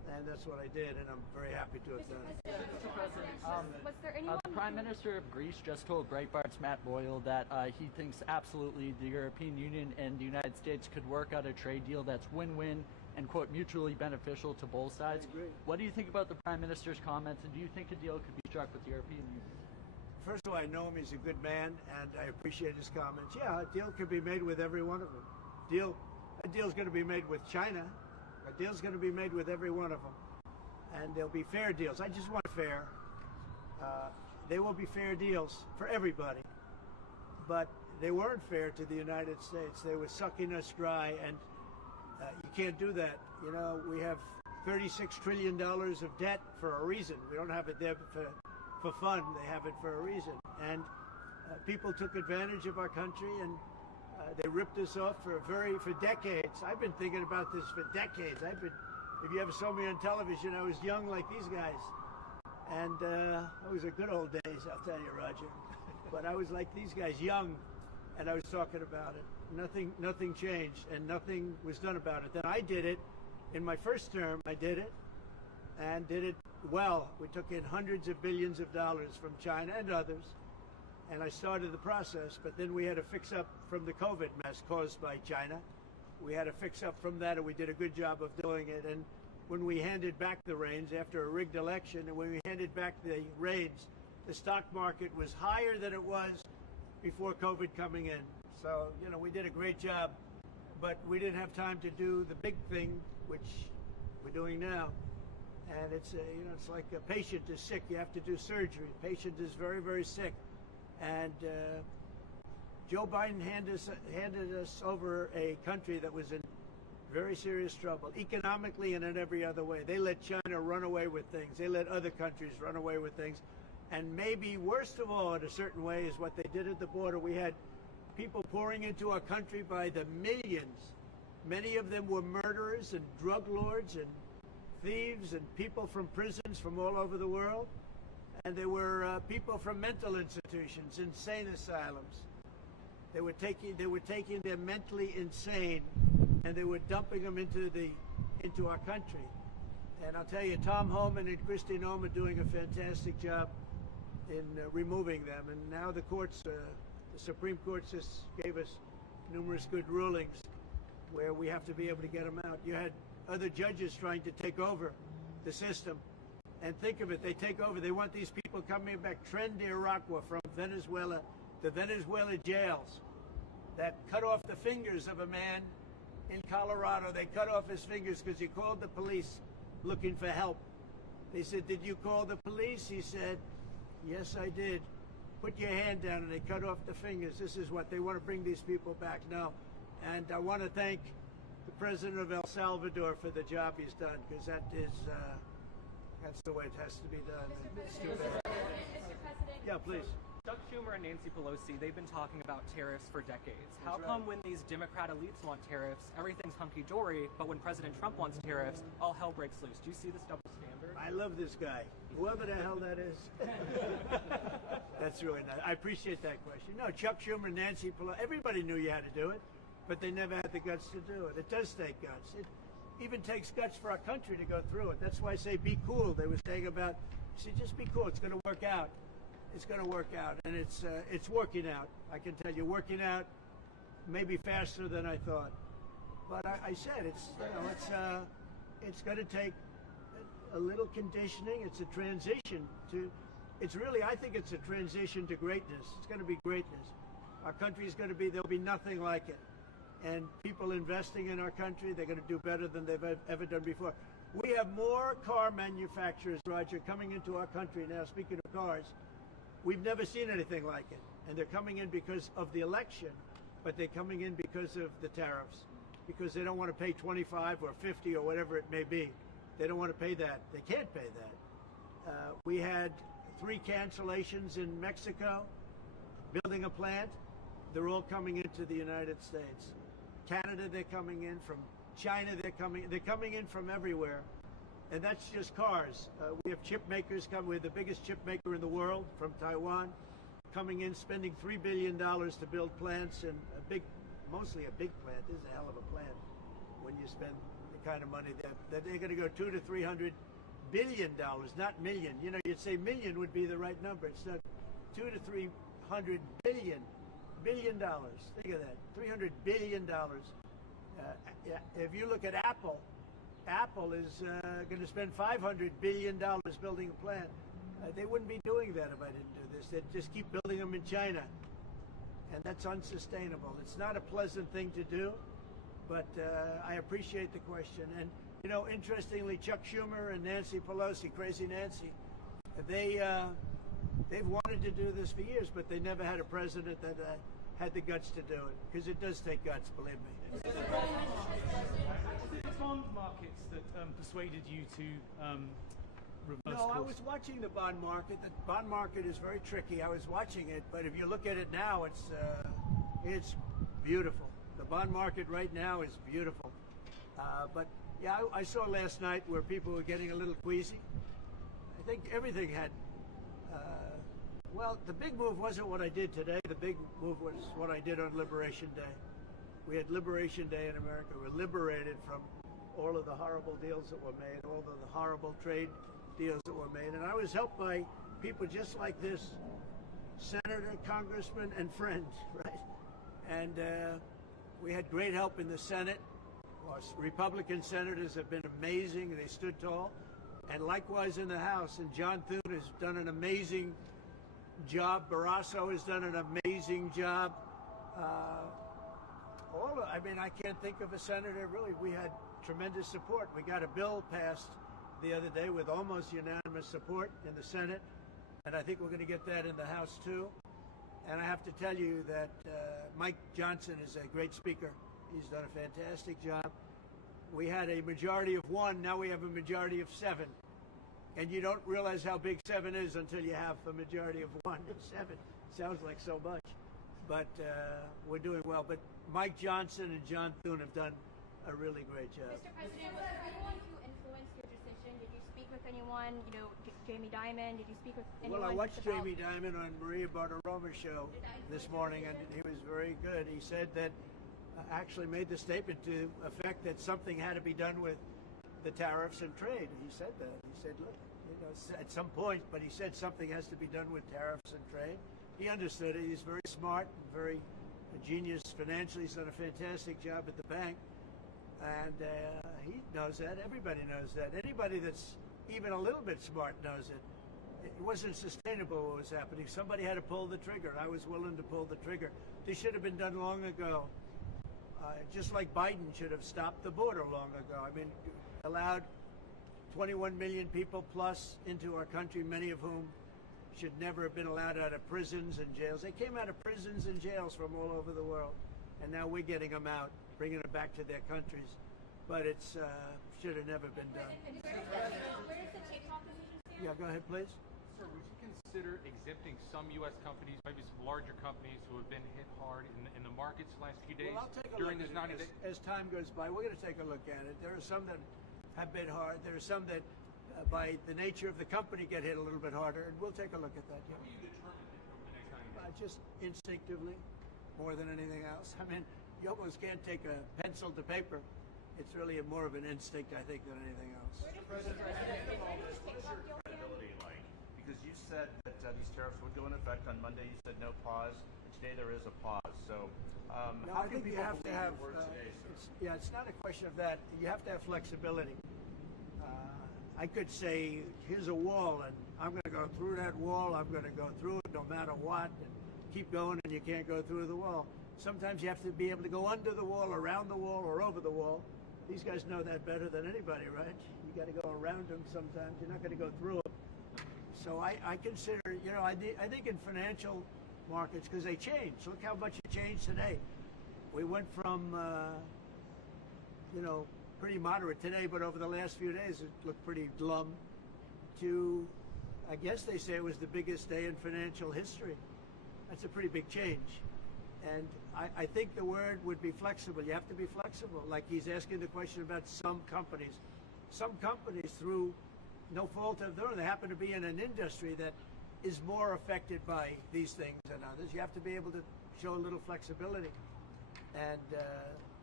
and that's what I did, and I'm very happy to have done it. Mr. President, Was there anyone? the Prime Minister of Greece just told Breitbart's Matt Boyle that he thinks absolutely the European Union and the United States could work out a trade deal that's win-win and, quote, mutually beneficial to both sides. I agree. What do you think about the Prime Minister's comments, and do you think a deal could be struck with the European Union? First of all, I know him. He's a good man, and I appreciate his comments. Yeah, a deal could be made with every one of them. A deal's going to be made with China. A deal's going to be made with every one of them. And there'll be fair deals. I just want fair. They will be fair deals for everybody. But they weren't fair to the United States. They were sucking us dry, and you can't do that. You know, we have $36 trillion of debt for a reason. We don't have it there for fun. They have it for a reason. And people took advantage of our country, and they ripped us off for decades. I've been thinking about this for decades. If you ever saw me on television, I was young like these guys. And those were good old days, I'll tell you, Roger. But I was like these guys, young, and I was talking about it. Nothing changed, and nothing was done about it. Then I did it. In my first term, I did it, and did it well. We took in hundreds of billions of dollars from China and others, and I started the process, but then we had to fix up from the COVID mess caused by China. We had to fix up from that, and we did a good job of doing it. And when we handed back the reins after a rigged election, and when we handed back the reins, the stock market was higher than it was before COVID coming in. So, you know, we did a great job, but we didn't have time to do the big thing, which we're doing now. And it's, it's like a patient is sick, you have to do surgery. A patient is very, very sick. And Joe Biden handed us over a country that was in very serious trouble, economically and in every other way. They let China run away with things. They let other countries run away with things. And maybe worst of all, in a certain way, is what they did at the border. We had people pouring into our country by the millions. Many of them were murderers and drug lords and thieves and people from prisons from all over the world. And they were people from mental institutions, insane asylums. They were taking their mentally insane, and they were dumping them into our country. And I'll tell you, Tom Homan and Kristi Noem are doing a fantastic job in removing them. And now the courts, the Supreme Court just gave us numerous good rulings where we have to be able to get them out. You had other judges trying to take over the system. And think of it, they take over. They want these people coming back. Tren de Aragua from Venezuela, the Venezuela jails that cut off the fingers of a man in Colorado. They cut off his fingers because he called the police looking for help. They said, "Did you call the police?" He said, "Yes, I did." "Put your hand down," and they cut off the fingers. This is what they want to bring these people back now. And I want to thank the president of El Salvador for the job he's done, because that's the way it has to be done. It's too bad. Mr. President. Yeah, please. Chuck Schumer and Nancy Pelosi, they've been talking about tariffs for decades. How come when these Democrat elites want tariffs, everything's hunky-dory, but when President Trump wants tariffs, all hell breaks loose? Do you see this double standard? I love this guy, whoever the hell that is. That's really nice. I appreciate that question. No, Chuck Schumer, Nancy Pelosi, everybody knew you had to do it, but they never had the guts to do it. It does take guts. It even takes guts for our country to go through it. That's why I say be cool. They were saying about, just be cool. It's going to work out. It's going to work out, and it's working out. I can tell you, working out maybe faster than I thought. But I said it's going to take a little conditioning. It's a transition to. I think it's a transition to greatness. It's going to be greatness. Our country is going to be. There'll be nothing like it. And people investing in our country, they're going to do better than they've ever done before. We have more car manufacturers, Roger, coming into our country now. Speaking of cars, we've never seen anything like it. And they're coming in because of the election, but they're coming in because of the tariffs, because they don't want to pay 25 or 50 or whatever it may be. They don't want to pay that. They can't pay that. We had 3 cancellations in Mexico, building a plant. They're all coming into the United States. Canada, they're coming in. From China, they're coming in from everywhere. And that's just cars. We have chip makers coming. We're the biggest chip maker in the world from Taiwan, coming in, spending $3 billion to build plants, and mostly a big plant. This is a hell of a plant when you spend kind of money. That they're going to go $200 to $300 billion, not million. You know, you'd say million would be the right number. It's not $200 to $300 billion. $billion. Think of that. $300 billion. If you look at Apple, Apple is going to spend $500 billion building a plant. They wouldn't be doing that if I didn't do this. They'd just keep building them in China. And that's unsustainable. It's not a pleasant thing to do, but I appreciate the question. And, you know, interestingly, Chuck Schumer and Nancy Pelosi, Crazy Nancy, they've wanted to do this for years, but they never had a president that had the guts to do it, because it does take guts, believe me. Was it the bond markets that persuaded you to reverse No, course? I was watching the bond market. The bond market is very tricky. I was watching it, but if you look at it now, it's beautiful. The bond market right now is beautiful. But yeah, I saw last night where people were getting a little queasy. I think everything had. Well, the big move wasn't what I did today. The big move was what I did on Liberation Day. We had Liberation Day in America. We were liberated from all of the horrible deals that were made, all of the horrible trade deals that were made. And I was helped by people just like this, senator, congressman, and friends, right? And we had great help in the Senate. Our Republican senators have been amazing. They stood tall. And likewise in the House. And John Thune has done an amazing job. Barrasso has done an amazing job. I mean, I can't think of a senator, really. We had tremendous support. We got a bill passed the other day with almost unanimous support in the Senate, and I think we're going to get that in the House too. And I have to tell you that Mike Johnson is a great speaker. He's done a fantastic job. We had a majority of 1, now we have a majority of 7. And you don't realize how big 7 is until you have a majority of 1. 7 sounds like so much. But we're doing well. But Mike Johnson and John Thune have done a really great job. Mr. President, was there anyone who influenced your decision? Did you speak with anyone? You know, Jamie Dimon? Did you speak with anyone? Well, I watched Jamie Dimon on Maria Bartiromo's show this morning, and he was very good. He said that, actually made the statement to effect that something had to be done with the tariffs and trade. He said that. He said, look, you know, at some point, but he said something has to be done with tariffs and trade. He understood it. He's very smart, very genius financially. He's done a fantastic job at the bank. And he knows that. Everybody knows that. Anybody that's even a little bit smart knows it. It wasn't sustainable what was happening. Somebody had to pull the trigger. I was willing to pull the trigger. This should have been done long ago. Just like Biden should have stopped the border long ago. I mean, allowed 21 million people plus into our country, many of whom should never have been allowed out of prisons and jails. They came out of prisons and jails from all over the world. And now we're getting them out, bringing them back to their countries. But it's should have never been done. Where does the TikTok decision stand? Yeah, go ahead, please. Sir, would you consider exempting some U.S. companies, maybe some larger companies who have been hit hard in the markets the last few days? Well, I'll take a during look this at 90 it. days? As time goes by, we're going to take a look at it. There are some that have been hard. There are some that, by the nature of the company, get hit a little bit harder, and we'll take a look at that. Yeah. How will you determine it over the next 90 days? Just instinctively, more than anything else. I mean, you almost can't take a pencil to paper. It's really more of an instinct, I think, than anything else. Mr. President, at the end of all this, what is your credibility like? Because you said that these tariffs would go in effect on Monday. You said no pause. And today there is a pause. So No, how I can think you people have to believe have. your word today, sir? It's not a question of that. You have to have flexibility. I could say, here's a wall, and I'm going to go through that wall. I'm going to go through it no matter what, and keep going, and you can't go through the wall. Sometimes you have to be able to go under the wall, around the wall, or over the wall. These guys know that better than anybody, right? You got to go around them sometimes. You're not going to go through them. So I consider, you know, I think in financial markets, because they change. Look how much it changed today. We went from, you know, pretty moderate today, but over the last few days it looked pretty glum, to, I guess they say it was the biggest day in financial history. That's a pretty big change. And I think the word would be flexible. You have to be flexible. Like he's asking the question about some companies. Some companies, through no fault of their own, they happen to be in an industry that is more affected by these things than others. You have to be able to show a little flexibility. And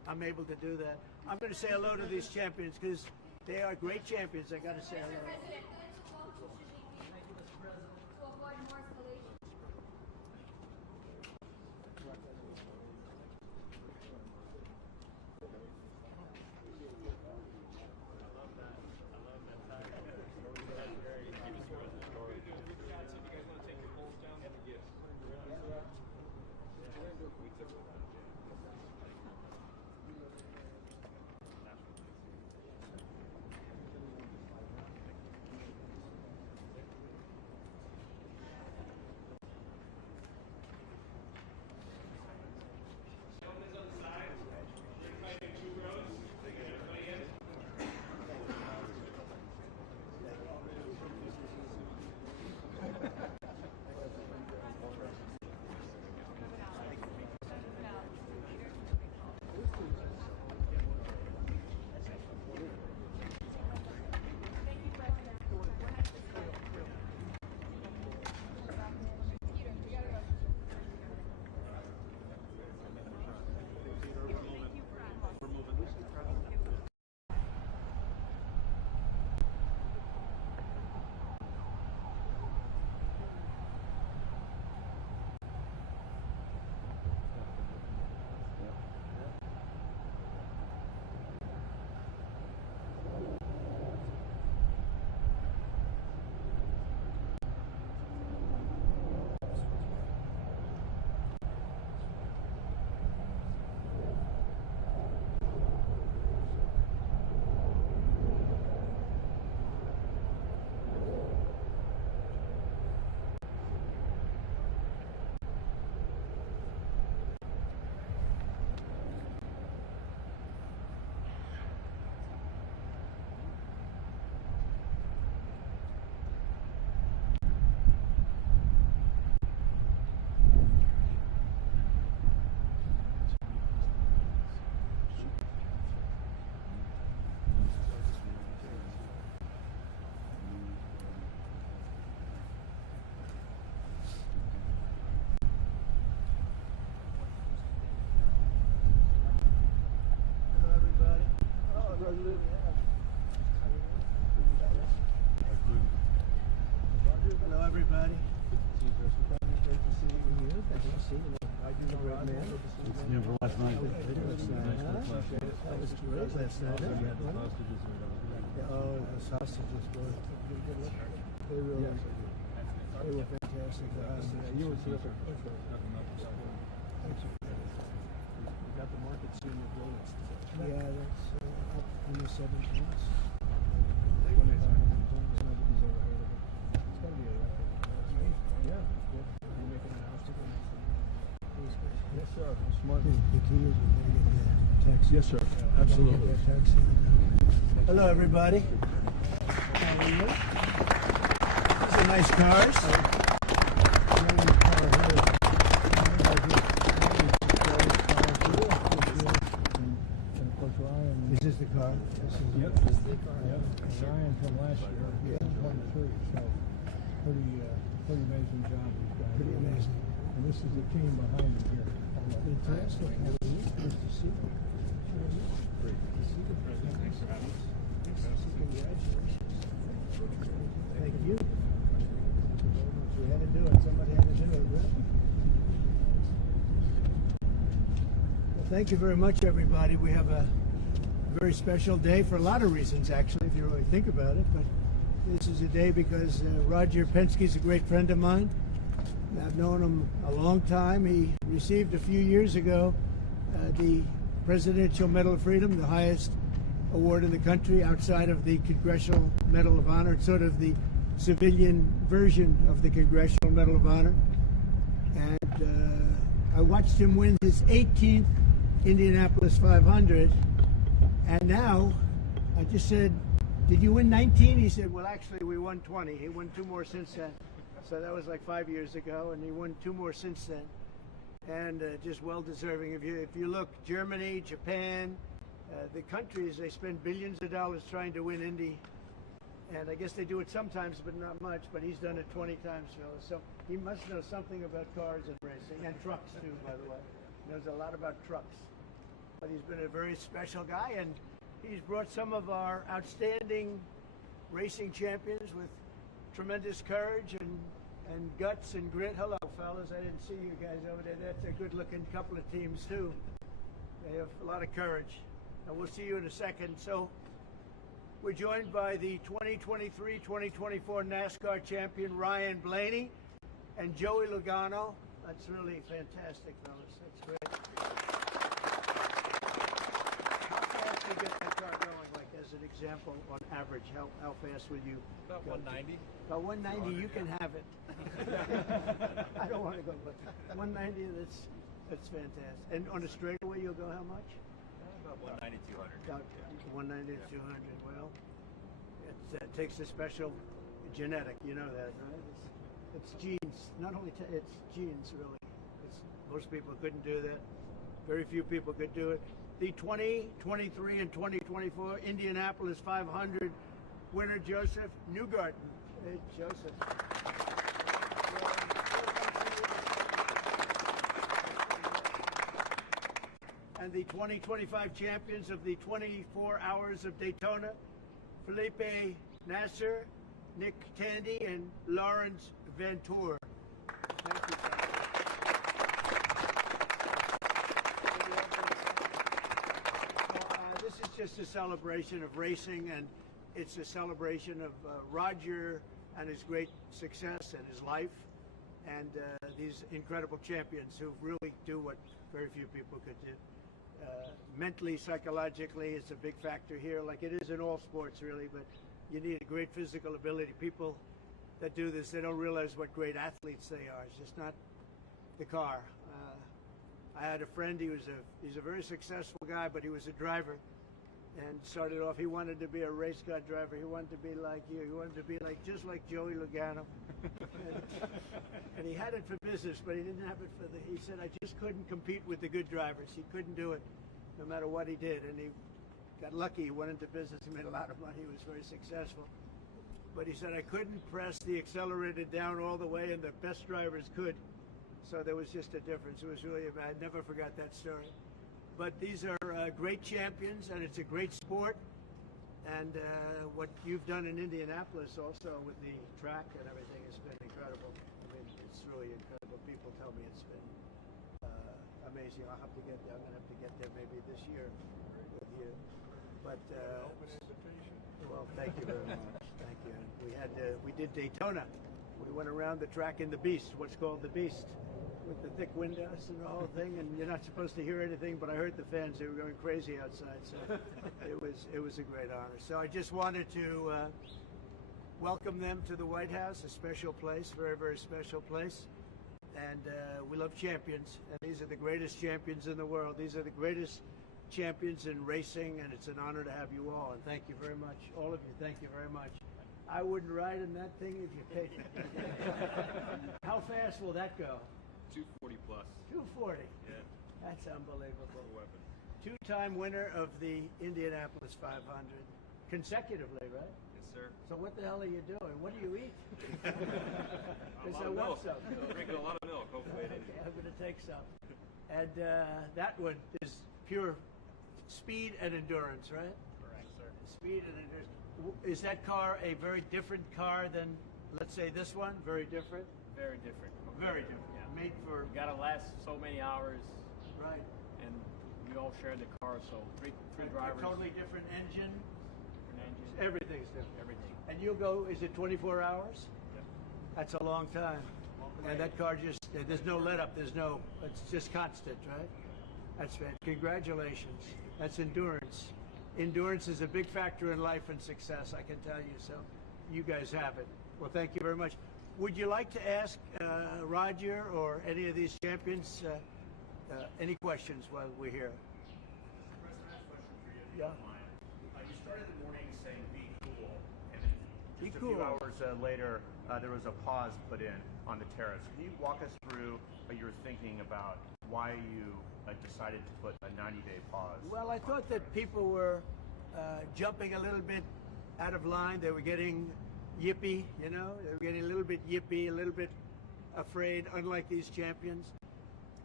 I'm able to do that. I'm going to say hello to these champions because they are great champions. I got to say hello. Hello, everybody. Great to see you. Thanks for seeing me. I do know Rod. Yeah, for last night. That was great last night. Oh, the sausages were. They really. They were fantastic. You were terrific. Thanks. We got the market soon with donuts. Yeah, that's up in the 17s. Nobody's ever heard of it. It's got to be a record. Yeah. You make an announcement. Yes, sir. Smart. The key is we're going to get the taxi. Yes, sir. Absolutely. Get that taxi. Hello, everybody. How are you? These are nice cars. Is this the car? Yep, this is the car. Yeah. Ryan from last year. Yeah. 23. So pretty amazing job he's done. Pretty amazing. And this is the team behind him here. Fantastic. How are you? Nice to see you. Great. Good to see you. Thanks for having us. Congratulations. Thank you. We had to do it. Somebody had to do it, right? Well, thank you very much, everybody. We have a very special day for a lot of reasons, actually, if you really think about it. But this is a day because Roger Penske is a great friend of mine. I've known him a long time. He received a few years ago the Presidential Medal of Freedom, the highest award in the country outside of the Congressional Medal of Honor. It's sort of the civilian version of the Congressional Medal of Honor. And I watched him win his 18th Indianapolis 500. And now I just said, did you win 19? He said, well, actually, we won 20. He won 2 more since then. So that was like 5 years ago, and he won 2 more since then. And just well-deserving. If you look, Germany, Japan, the countries, they spend billions of dollars trying to win Indy. And I guess they do it sometimes, but not much. But he's done it 20 times, Phil. So he must know something about cars and racing, and trucks, too, by the way. He knows a lot about trucks. but he's been a very special guy, and he's brought some of our outstanding racing champions with tremendous courage and guts and grit. Hello, fellas. I didn't see you guys over there. That's a good-looking couple of teams, too. They have a lot of courage. And we'll see you in a second. So we're joined by the 2023-2024 NASCAR champion, Ryan Blaney, and Joey Logano. That's really fantastic, fellas. That's great. How fast do you get that car going, like as an example, on average? How fast will you About go? 190. About 190, you can have it. I don't want to go, but 190, that's fantastic. And on a straightaway, you'll go how much? About 190, 200. About 190 to 200. Well, it takes a special genetic, you know that, right? It's genes. Not only it's genes, really. Most people couldn't do that. Very few people could do it. The 2023 and 2024 Indianapolis 500 winner, Josef Newgarden. Hey, Joseph. And the 2025 champions of the 24 Hours of Daytona, Felipe Nasser, Nick Tandy, and Lawrence Ventura. Thank you, sir. This is just a celebration of racing, and it's a celebration of Roger and his great success and his life, and these incredible champions who really do what very few people could do. Mentally, psychologically, it's a big factor here, like it is in all sports, really, but you need a great physical ability. People that do this, they don't realize what great athletes they are. It's just not the car. I had a friend, he's a very successful guy, but he was a driver, and started off, he wanted to be a race car driver. He wanted to be like you. He wanted to be just like Joey Logano. And he had it for business, but he didn't have it for he said, I just couldn't compete with the good drivers. He couldn't do it no matter what he did. And he got lucky. He went into business. He made a lot of money. He was very successful. But he said, I couldn't press the accelerator down all the way, and the best drivers could. So there was just a difference. It was really, I never forgot that story. But these are great champions, and it's a great sport. And what you've done in Indianapolis also with the track and everything has been incredible. I mean, it's really incredible. People tell me it's been amazing. I'll have to get there. I'm going to have to get there maybe this year with you. But well, thank you very much. Thank you. And we did Daytona. We went around the track in the Beast, what's called the Beast, with the thick windows and the whole thing, and you're not supposed to hear anything, but I heard the fans, they were going crazy outside, so it was a great honor. So I just wanted to welcome them to the White House, a special place, very, very special place, and we love champions, and these are the greatest champions in the world. These are the greatest champions in racing, and it's an honor to have you all, and thank you very much, all of you, thank you very much. I wouldn't ride in that thing if you paid me. How fast will that go? 240 plus. 240. Yeah. That's unbelievable. Weapon. Two-time winner of the Indianapolis 500, consecutively, right? Yes, sir. So what the hell are you doing? What do you eat? Because I want milk. some. Drinking a lot of milk. Hopefully it Okay, I'm going to take some. And that one is pure speed and endurance, right? Correct, sir. Speed and endurance. Is that car a very different car than, let's say, this one? Very different? Very different. Very different. Yeah. Made for... You gotta last so many hours, Right. and we all share the car, so three drivers. A totally different engine. Different engine. Everything's different. Everything. And you'll go, is it 24 hours? Yep. That's a long time. And that car just, there's no let up, it's just constant, right? That's fantastic. Congratulations. That's endurance. Endurance is a big factor in life and success, I can tell you, so you guys have it. Well, thank you very much. Would you like to ask Roger or any of these champions any questions while we're here? President, I have a question for you. Yeah. You started the morning saying be cool, and then Be just cool. a few hours later, there was a pause put in on the tariffs. Can you walk us through your thinking about why you decided to put a 90-day pause? Well, I thought that people were jumping a little bit out of line. They were getting yippy, They were getting a little bit yippy, a little bit afraid, unlike these champions.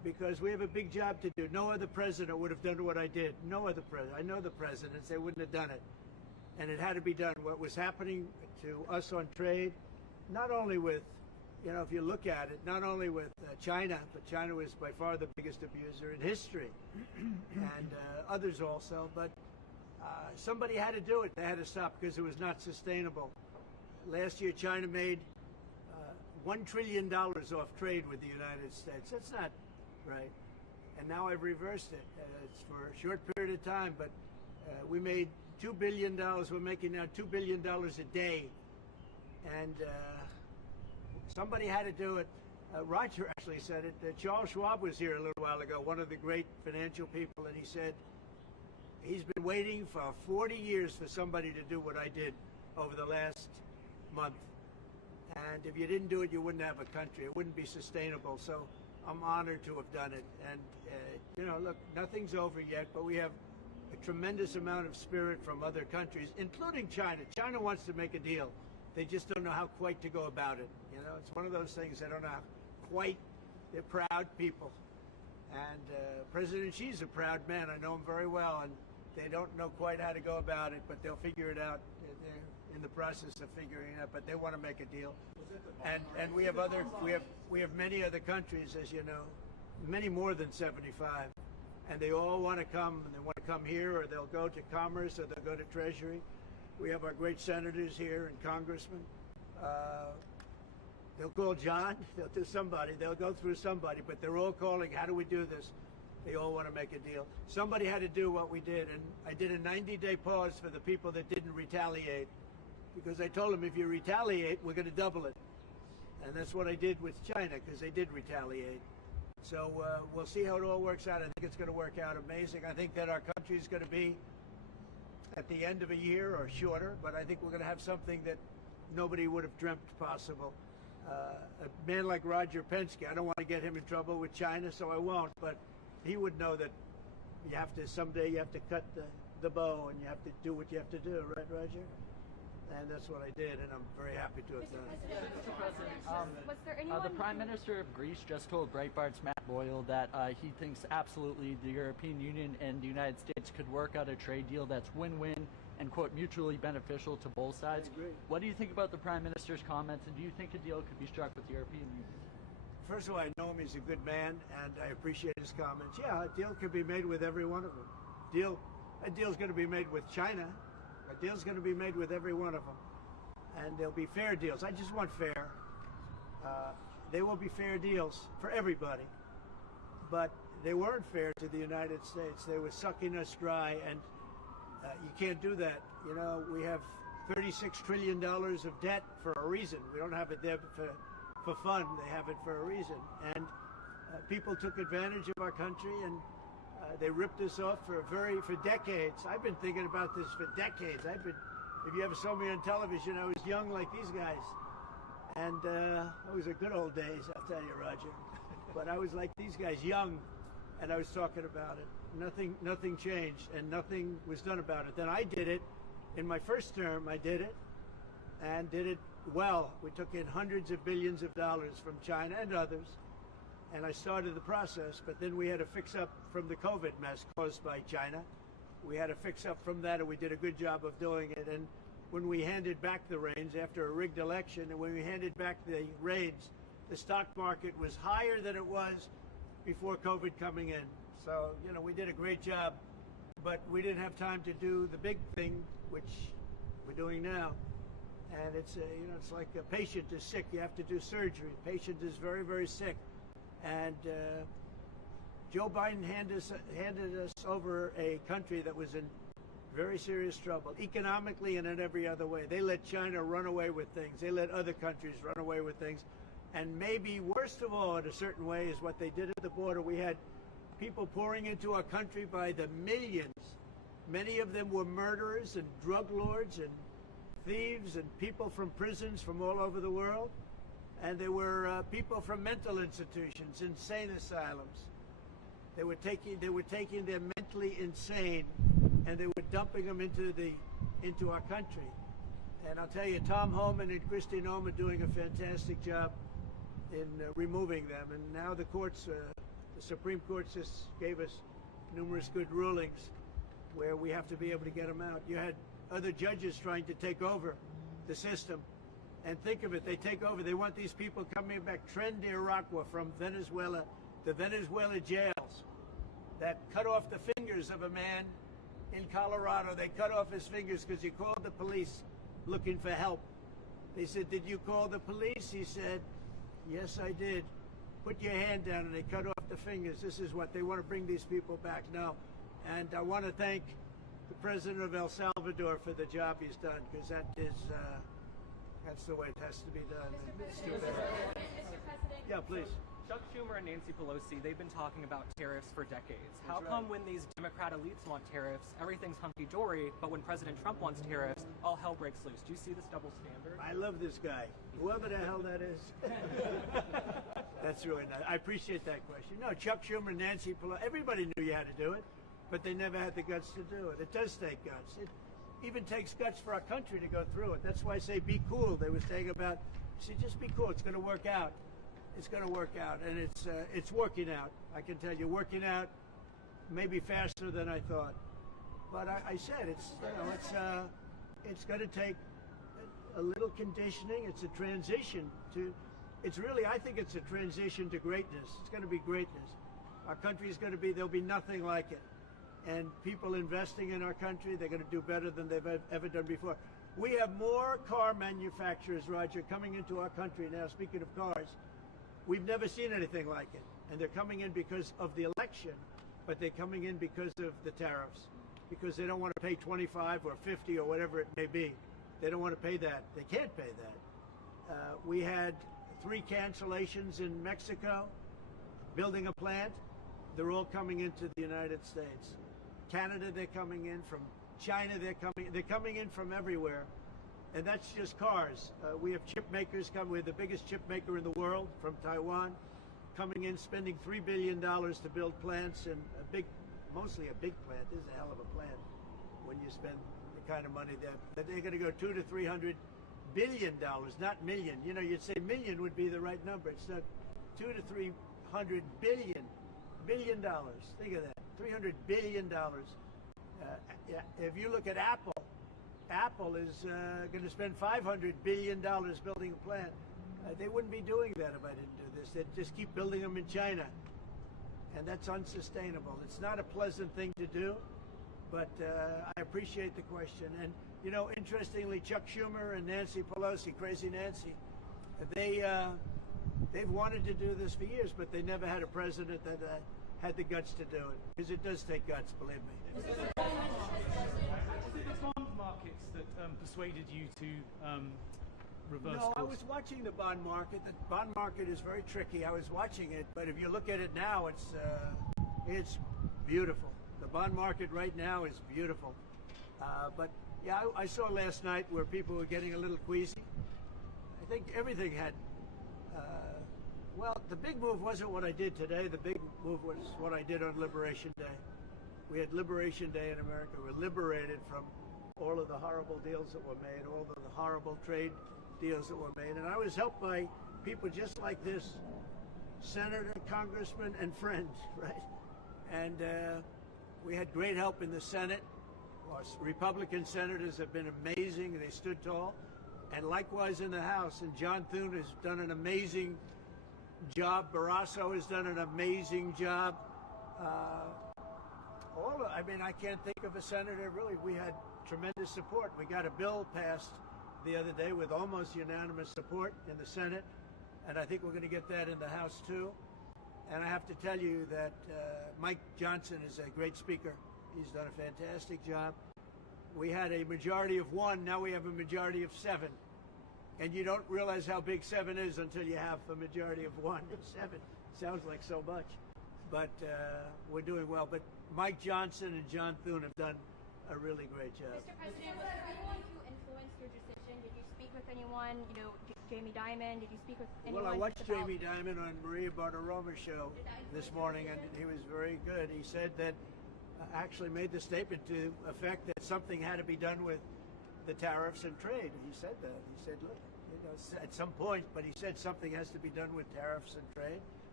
because we have a big job to do. No other president would have done what I did. No other president. I know the presidents, they wouldn't have done it. And it had to be done. What was happening to us on trade, not only with, if you look at it, not only with China, but China was by far the biggest abuser in history, and others also, but somebody had to do it. They had to stop because it was not sustainable. Last year, China made $1 trillion off trade with the United States. That's not right. And now I've reversed it. It's for a short period of time, but we made $2 billion. We're making now $2 billion a day. And somebody had to do it. Roger actually said it. Charles Schwab was here a little while ago, one of the great financial people, and he said he's been waiting for 40 years for somebody to do what I did over the last month. And if you didn't do it, you wouldn't have a country. It wouldn't be sustainable. So I'm honored to have done it. And, look, nothing's over yet, but we have a tremendous amount of spirit from other countries, including China. China wants to make a deal. They just don't know how quite to go about it. It's one of those things they don't know how quite. They're proud people. And President Xi's a proud man. I know him very well. And they don't know quite how to go about it, but they'll figure it out. They're in the process of figuring it out, but they want to make a deal. And we have many other countries, as you know, many more than 75. And they all want to come, and they want to come here, or they'll go to Commerce, or they'll go to Treasury. We have our great senators here and congressmen. They'll call John, they'll do somebody, they'll go through somebody, but they're all calling, how do we do this? They all want to make a deal. Somebody had to do what we did, and I did a 90-day pause for the people that didn't retaliate, because I told them if you retaliate, we're going to double it. And that's what I did with China, because they did retaliate. So we'll see how it all works out. I think it's going to work out amazing. I think that our country is going to be at the end of a year or shorter, but I think we're going to have something that nobody would have dreamt possible. A man like Roger Penske, I don't want to get him in trouble with China, so I won't, but he would know that someday you have to cut the bow and you have to do what you have to do, right, Roger? And that's what I did, and I'm very happy to have done it. Mr. President, was there anyone the Prime Minister of Greece just told Breitbart's Matt Boyle that he thinks absolutely the European Union and the United States could work out a trade deal that's win-win and, quote, mutually beneficial to both sides. I agree. What do you think about the Prime Minister's comments, and do you think a deal could be struck with the European Union? First of all, I know him. He's a good man, and I appreciate his comments. Yeah, a deal could be made with every one of them. A deal's going to be made with China. A deal's going to be made with every one of them. And there'll be fair deals. I just want fair. They will be fair deals for everybody. But they weren't fair to the United States. They were sucking us dry, and you can't do that. We have $36 trillion of debt for a reason. We don't have it there for fun. They have it for a reason. And people took advantage of our country, and they ripped us off for decades. I've been thinking about this for decades. If you ever saw me on television, I was young like these guys. And it was a good old days, I'll tell you, Roger. But I was like these guys, young, and I was talking about it. Nothing changed, and nothing was done about it. Then I did it. In my first term, I did it, and did it well. We took in hundreds of billions of dollars from China and others, and I started the process, but then we had to fix up from the COVID mess caused by China. We had to fix up from that, and we did a good job of doing it. And when we handed back the reins after a rigged election, and when we handed back the reins, the stock market was higher than it was before COVID coming in. So, we did a great job, but we didn't have time to do the big thing, which we're doing now. And it's like a patient is sick, you have to do surgery. Patient is very, very sick. And Joe Biden handed us over a country that was in very serious trouble, economically and in every other way. They let China run away with things. They let other countries run away with things. And maybe worst of all, in a certain way, is what they did at the border. We had people pouring into our country by the millions. Many of them were murderers and drug lords and thieves and people from prisons from all over the world. And they were people from mental institutions, insane asylums. They were taking their mentally insane, and they were dumping them into our country. And I'll tell you, Tom Homan and Kristi Noem are doing a fantastic job in removing them. And now the courts The Supreme Court just gave us numerous good rulings where we have to be able to get them out. You had other judges trying to take over the system. And think of it, they take over. They want these people coming back. Tren de Aragua from Venezuela, the Venezuela jails that cut off the fingers of a man in Colorado. They cut off his fingers because he called the police looking for help. They said, "Did you call the police?" He said, "Yes, I did." "Put your hand down," and they cut off the fingers. This is what they want to bring these people back now. And I want to thank the president of El Salvador for the job he's done, because that's the way it has to be done. It's too bad. Mr. President, Yeah, please. Chuck Schumer and Nancy Pelosi, they've been talking about tariffs for decades. How come when these Democrat elites want tariffs, everything's hunky-dory, but when President Trump wants tariffs, all hell breaks loose? Do you see this double standard? I love this guy, whoever the hell that is. That's really nice. I appreciate that question. No, Chuck Schumer and Nancy Pelosi, everybody knew you had to do it, but they never had the guts to do it. It does take guts. It even takes guts for our country to go through it. That's why I say be cool. They were saying about, see, just be cool. It's going to work out. It's going to work out, and it's working out. I can tell you, working out maybe faster than I thought. But I said it's going to take a little conditioning. It's a transition to. It's really, I think it's a transition to greatness. It's going to be greatness. Our country is going to be. There'll be nothing like it, and people investing in our country, they're going to do better than they've ever done before. We have more car manufacturers, Roger, coming into our country now. Speaking of cars. We've never seen anything like it. And they're coming in because of the election, but they're coming in because of the tariffs, because they don't want to pay 25 or 50 or whatever it may be. They don't want to pay that. They can't pay that. We had 3 cancellations in Mexico, building a plant. They're all coming into the United States. Canada, they're coming in. From China, they're coming in from everywhere. And that's just cars. We have chip makers coming. We're the biggest chip maker in the world from Taiwan, coming in, spending $3 billion to build plants, and mostly a big plant. This is a hell of a plant when you spend the kind of money there. But they're going to go $200 to $300 billion, not million. You know, you'd say million would be the right number. It's not. $200 to $300 billion. Think of that. $300 billion. If you look at Apple is going to spend $500 billion building a plant. They wouldn't be doing that if I didn't do this. They'd just keep building them in China. And that's unsustainable. It's not a pleasant thing to do, but I appreciate the question. And, you know, interestingly, Chuck Schumer and Nancy Pelosi, Crazy Nancy, they've wanted to do this for years, but they never had a president that had the guts to do it. Because it does take guts, believe me. Was it the bond markets that persuaded you to reverse course? No, I was watching the bond market. The bond market is very tricky. I was watching it, but if you look at it now, it's beautiful. The bond market right now is beautiful. But yeah, I saw last night where people were getting a little queasy. I think everything had. Well, the big move wasn't what I did today. The big move was what I did on Liberation Day. We had Liberation Day in America. We're liberated from all of the horrible deals that were made, all of the horrible trade deals that were made. And I was helped by people just like this, senator, congressman, and friends, right? And we had great help in the Senate. Our Republican senators have been amazing. They stood tall. And likewise in the House. And John Thune has done an amazing job. Barrasso has done an amazing job. I can't think of a senator, really. We had tremendous support. We got a bill passed the other day with almost unanimous support in the Senate, and I think we're going to get that in the House too. And I have to tell you that Mike Johnson is a great speaker. He's done a fantastic job. We had a majority of 1, now we have a majority of 7. And you don't realize how big 7 is until you have a majority of 1. 7 sounds like so much. But we're doing well. But Mike Johnson and John Thune have done a really great job. Mr. President, was there anyone who influenced your decision? Did you speak with anyone? You know, Jamie Dimon? Did you speak with anyone? Well, I watched Jamie Dimon on Maria Bartiromo's show this morning, and he was very good. He said that actually made the statement to effect that something had to be done with the tariffs and trade. He said that. He said, look, you know, at some point, but he said something has to be done with tariffs and trade.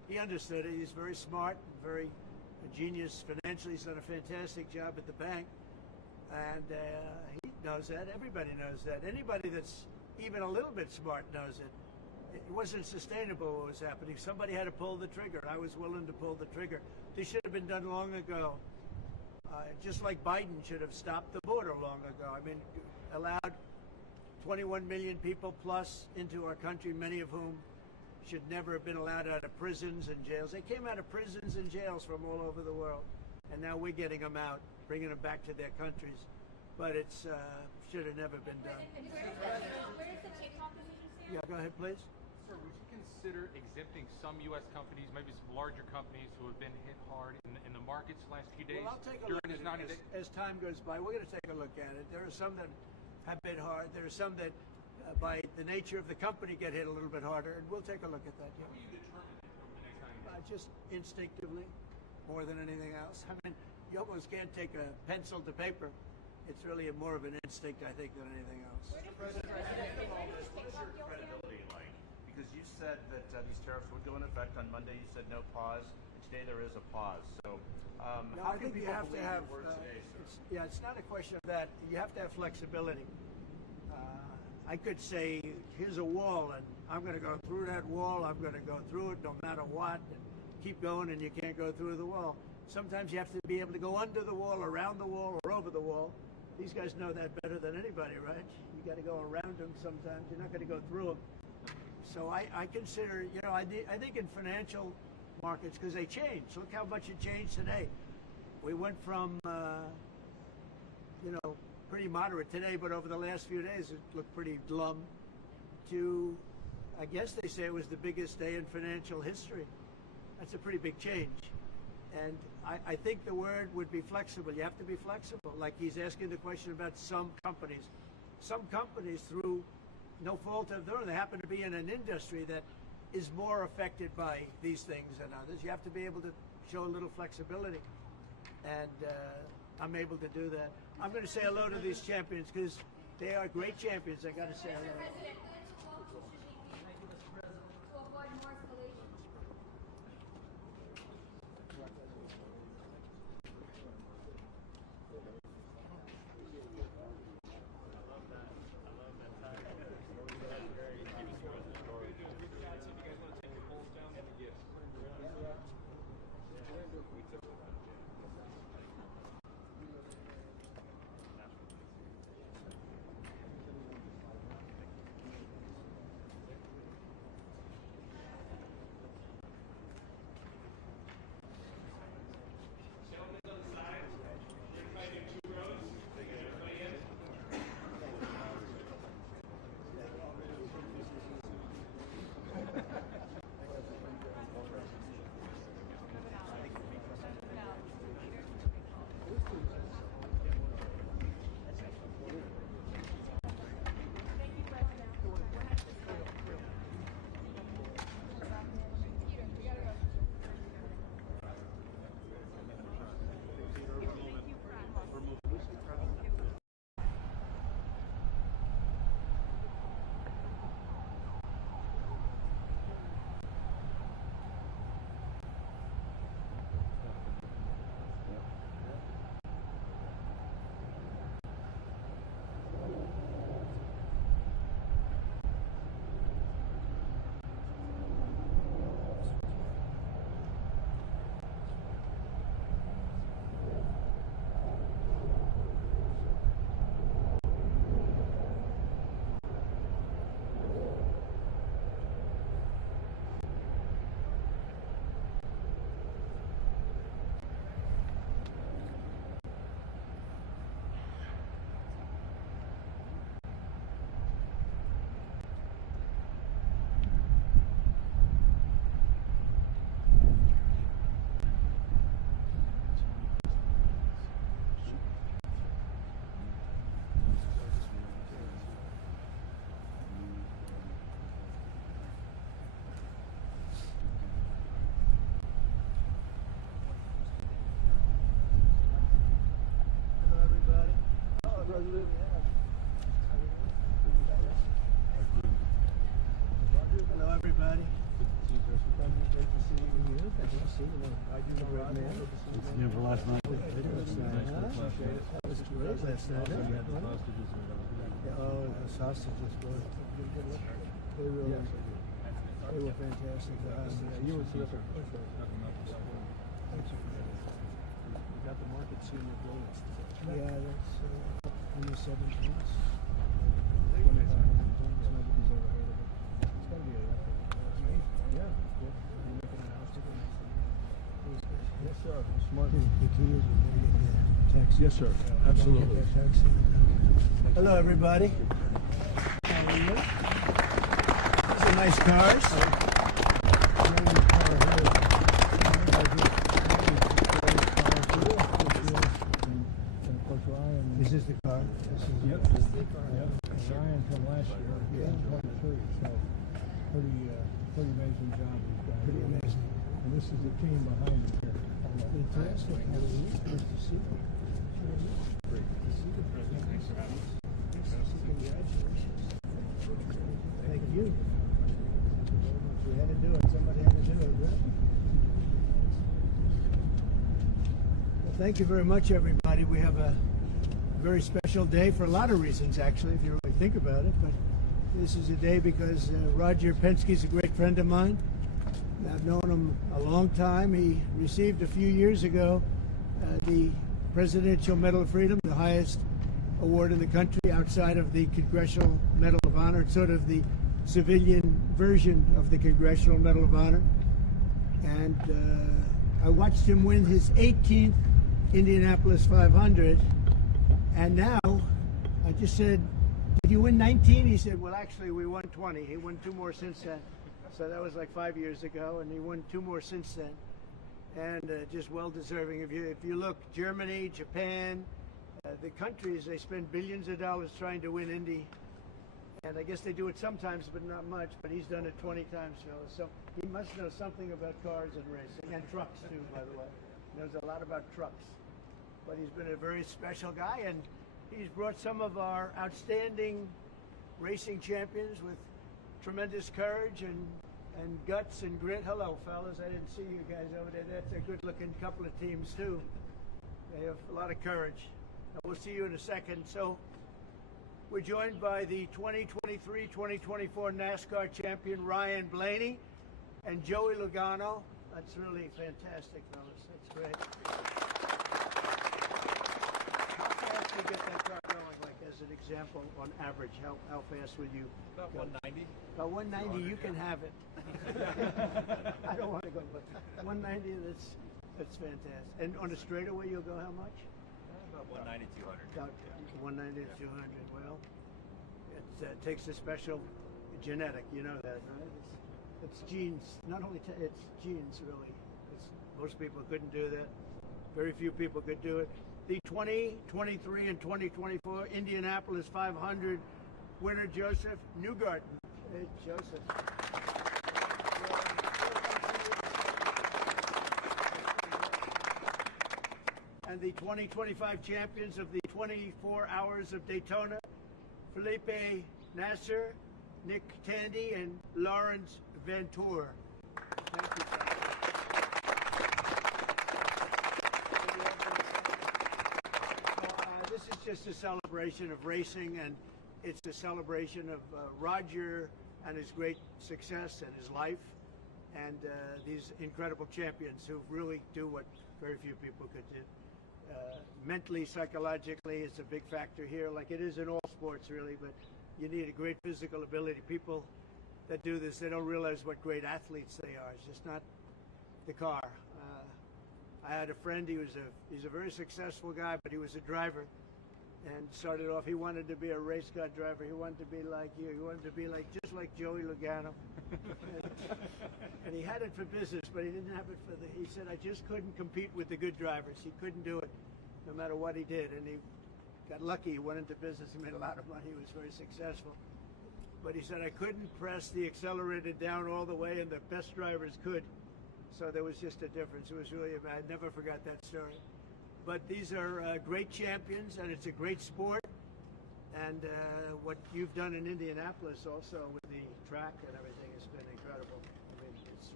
he understood it. He's very smart, very a genius financially. He's done a fantastic job at the bank, and he knows that. Everybody knows that. Anybody that's even a little bit smart knows it. It wasn't sustainable what was happening. Somebody had to pull the trigger. I was willing to pull the trigger. This should have been done long ago. Just like Biden should have stopped the border long ago. I mean, allowed 21 million people plus into our country, many of whom should never have been allowed out of prisons and jails. They came out of prisons and jails from all over the world, and now we're getting them out, bringing them back to their countries. But it's should have never been done. Where does the TikTok decision stand? Yeah, go ahead, please. Sir, would you consider exempting some U.S. companies, maybe some larger companies who have been hit hard in the markets last few days? Well, I'll take a look during at this 90 it. days? As time goes by, we're going to take a look at it. There are some that have been hard. There are some that, by the nature of the company, get hit a little bit harder, and we'll take a look at that. Yeah. How will you determine it over the next 90 days? Just instinctively, more than anything else. I mean, you almost can't take a pencil to paper. It's really more of an instinct, I think, than anything else. Mr. President, at the end of all this, what is your credibility like? Because you said that these tariffs would go in effect on Monday. You said no pause. And today there is a pause. So No, how I can think you people have to believe have. your word today, sir? It's not a question of that. You have to have flexibility. I could say, here's a wall, and I'm going to go through that wall. I'm going to go through it no matter what. And keep going, and you can't go through the wall. Sometimes you have to be able to go under the wall, around the wall, or over the wall. These guys know that better than anybody, right? You got to go around them sometimes. You're not going to go through them. So I consider, I think in financial markets, because they change. Look how much it changed today. We went from, pretty moderate today, but over the last few days it looked pretty glum, to, I guess they say it was the biggest day in financial history. That's a pretty big change. And I think the word would be flexible. You have to be flexible. Like he's asking the question about some companies. Some companies, through no fault of their own, they happen to be in an industry that is more affected by these things than others. You have to be able to show a little flexibility. And I'm able to do that. I'm going to say hello to these champions because they are great champions. I got to say hello. Mr. President, which quotes should we use to avoid more escalation? Hello, everybody. Great to see you. Thanks to see you. I do the great man. It's never last night. That was great last night. Oh, the sausages were. They were fantastic. You were terrific. You got the market seeing the brilliance. Yeah, that's only 7 points. 25 points. Nobody's ever heard of it. It's got to be a record. Yeah. You make an announcement. Yes, sir. Smart. The key is we're going to get the text. Yes, sir. Absolutely. Hello, everybody. How are you? These are nice cars. Is this the car? Yep. Ryan from last year. Yeah. 23. So pretty amazing job he's done. Pretty amazing. And this is the team behind him here. Fantastic. How are you? Nice to see you. Great to see you. Thanks for having us. Congratulations. Thank you. We had to do it. Somebody had to do it, right? Well, thank you very much, everybody. We have a very special day for a lot of reasons, actually, if you really think about it. But this is a day because Roger Penske is a great friend of mine. I've known him a long time. He received a few years ago the Presidential Medal of Freedom, the highest award in the country outside of the Congressional Medal of Honor. It's sort of the civilian version of the Congressional Medal of Honor. And I watched him win his 18th Indianapolis 500. And now, I just said, did you win 19? He said, well, actually, we won 20. He won 2 more since then. So that was like 5 years ago, and he won 2 more since then. And just well-deserving. If you look, Germany, Japan, the countries, they spend billions of dollars trying to win Indy. And I guess they do it sometimes, but not much. But he's done it 20 times, fellas. So he must know something about cars and racing, and trucks, too, by the way. He knows a lot about trucks. But he's been a very special guy, and he's brought some of our outstanding racing champions with tremendous courage and guts and grit. Hello, fellas. I didn't see you guys over there. That's a good-looking couple of teams, too. They have a lot of courage. And we'll see you in a second. So we're joined by the 2023-2024 NASCAR champion, Ryan Blaney, and Joey Logano. That's really fantastic, fellas. That's great. To get that car going, like as an example, on average, how fast would you About go? 190. About 190, you can have it. I don't want to go, but 190, that's fantastic. And on a straightaway, you'll go how much? About 190, 200. About 190 to 200. Well, it takes a special genetic, you know that, right? It's genes. Not only it's genes, really. Most people couldn't do that. Very few people could do it. The 2023 and 2024 Indianapolis 500 winner, Josef Newgarden. Hey, Joseph. And the 2025 champions of the 24 Hours of Daytona, Felipe Nasser, Nick Tandy, and Lawrence Ventura. Thank you, sir. This is just a celebration of racing, and it's a celebration of Roger and his great success and his life, and these incredible champions who really do what very few people could do. Mentally, psychologically, it's a big factor here, like it is in all sports, really, but you need a great physical ability. People that do this, they don't realize what great athletes they are. It's just not the car. I had a friend, he's a very successful guy, but he was a driver. And started off, he wanted to be a race car driver. He wanted to be like you. He wanted to be just like Joey Logano. And he had it for business, but he didn't have it for he said, I just couldn't compete with the good drivers. He couldn't do it, no matter what he did. And he got lucky. He went into business. He made a lot of money. He was very successful. But he said, I couldn't press the accelerator down all the way, and the best drivers could. So there was just a difference. It was really, I never forgot that story. But these are great champions, and it's a great sport. And what you've done in Indianapolis also with the track and everything has been incredible. I mean, it's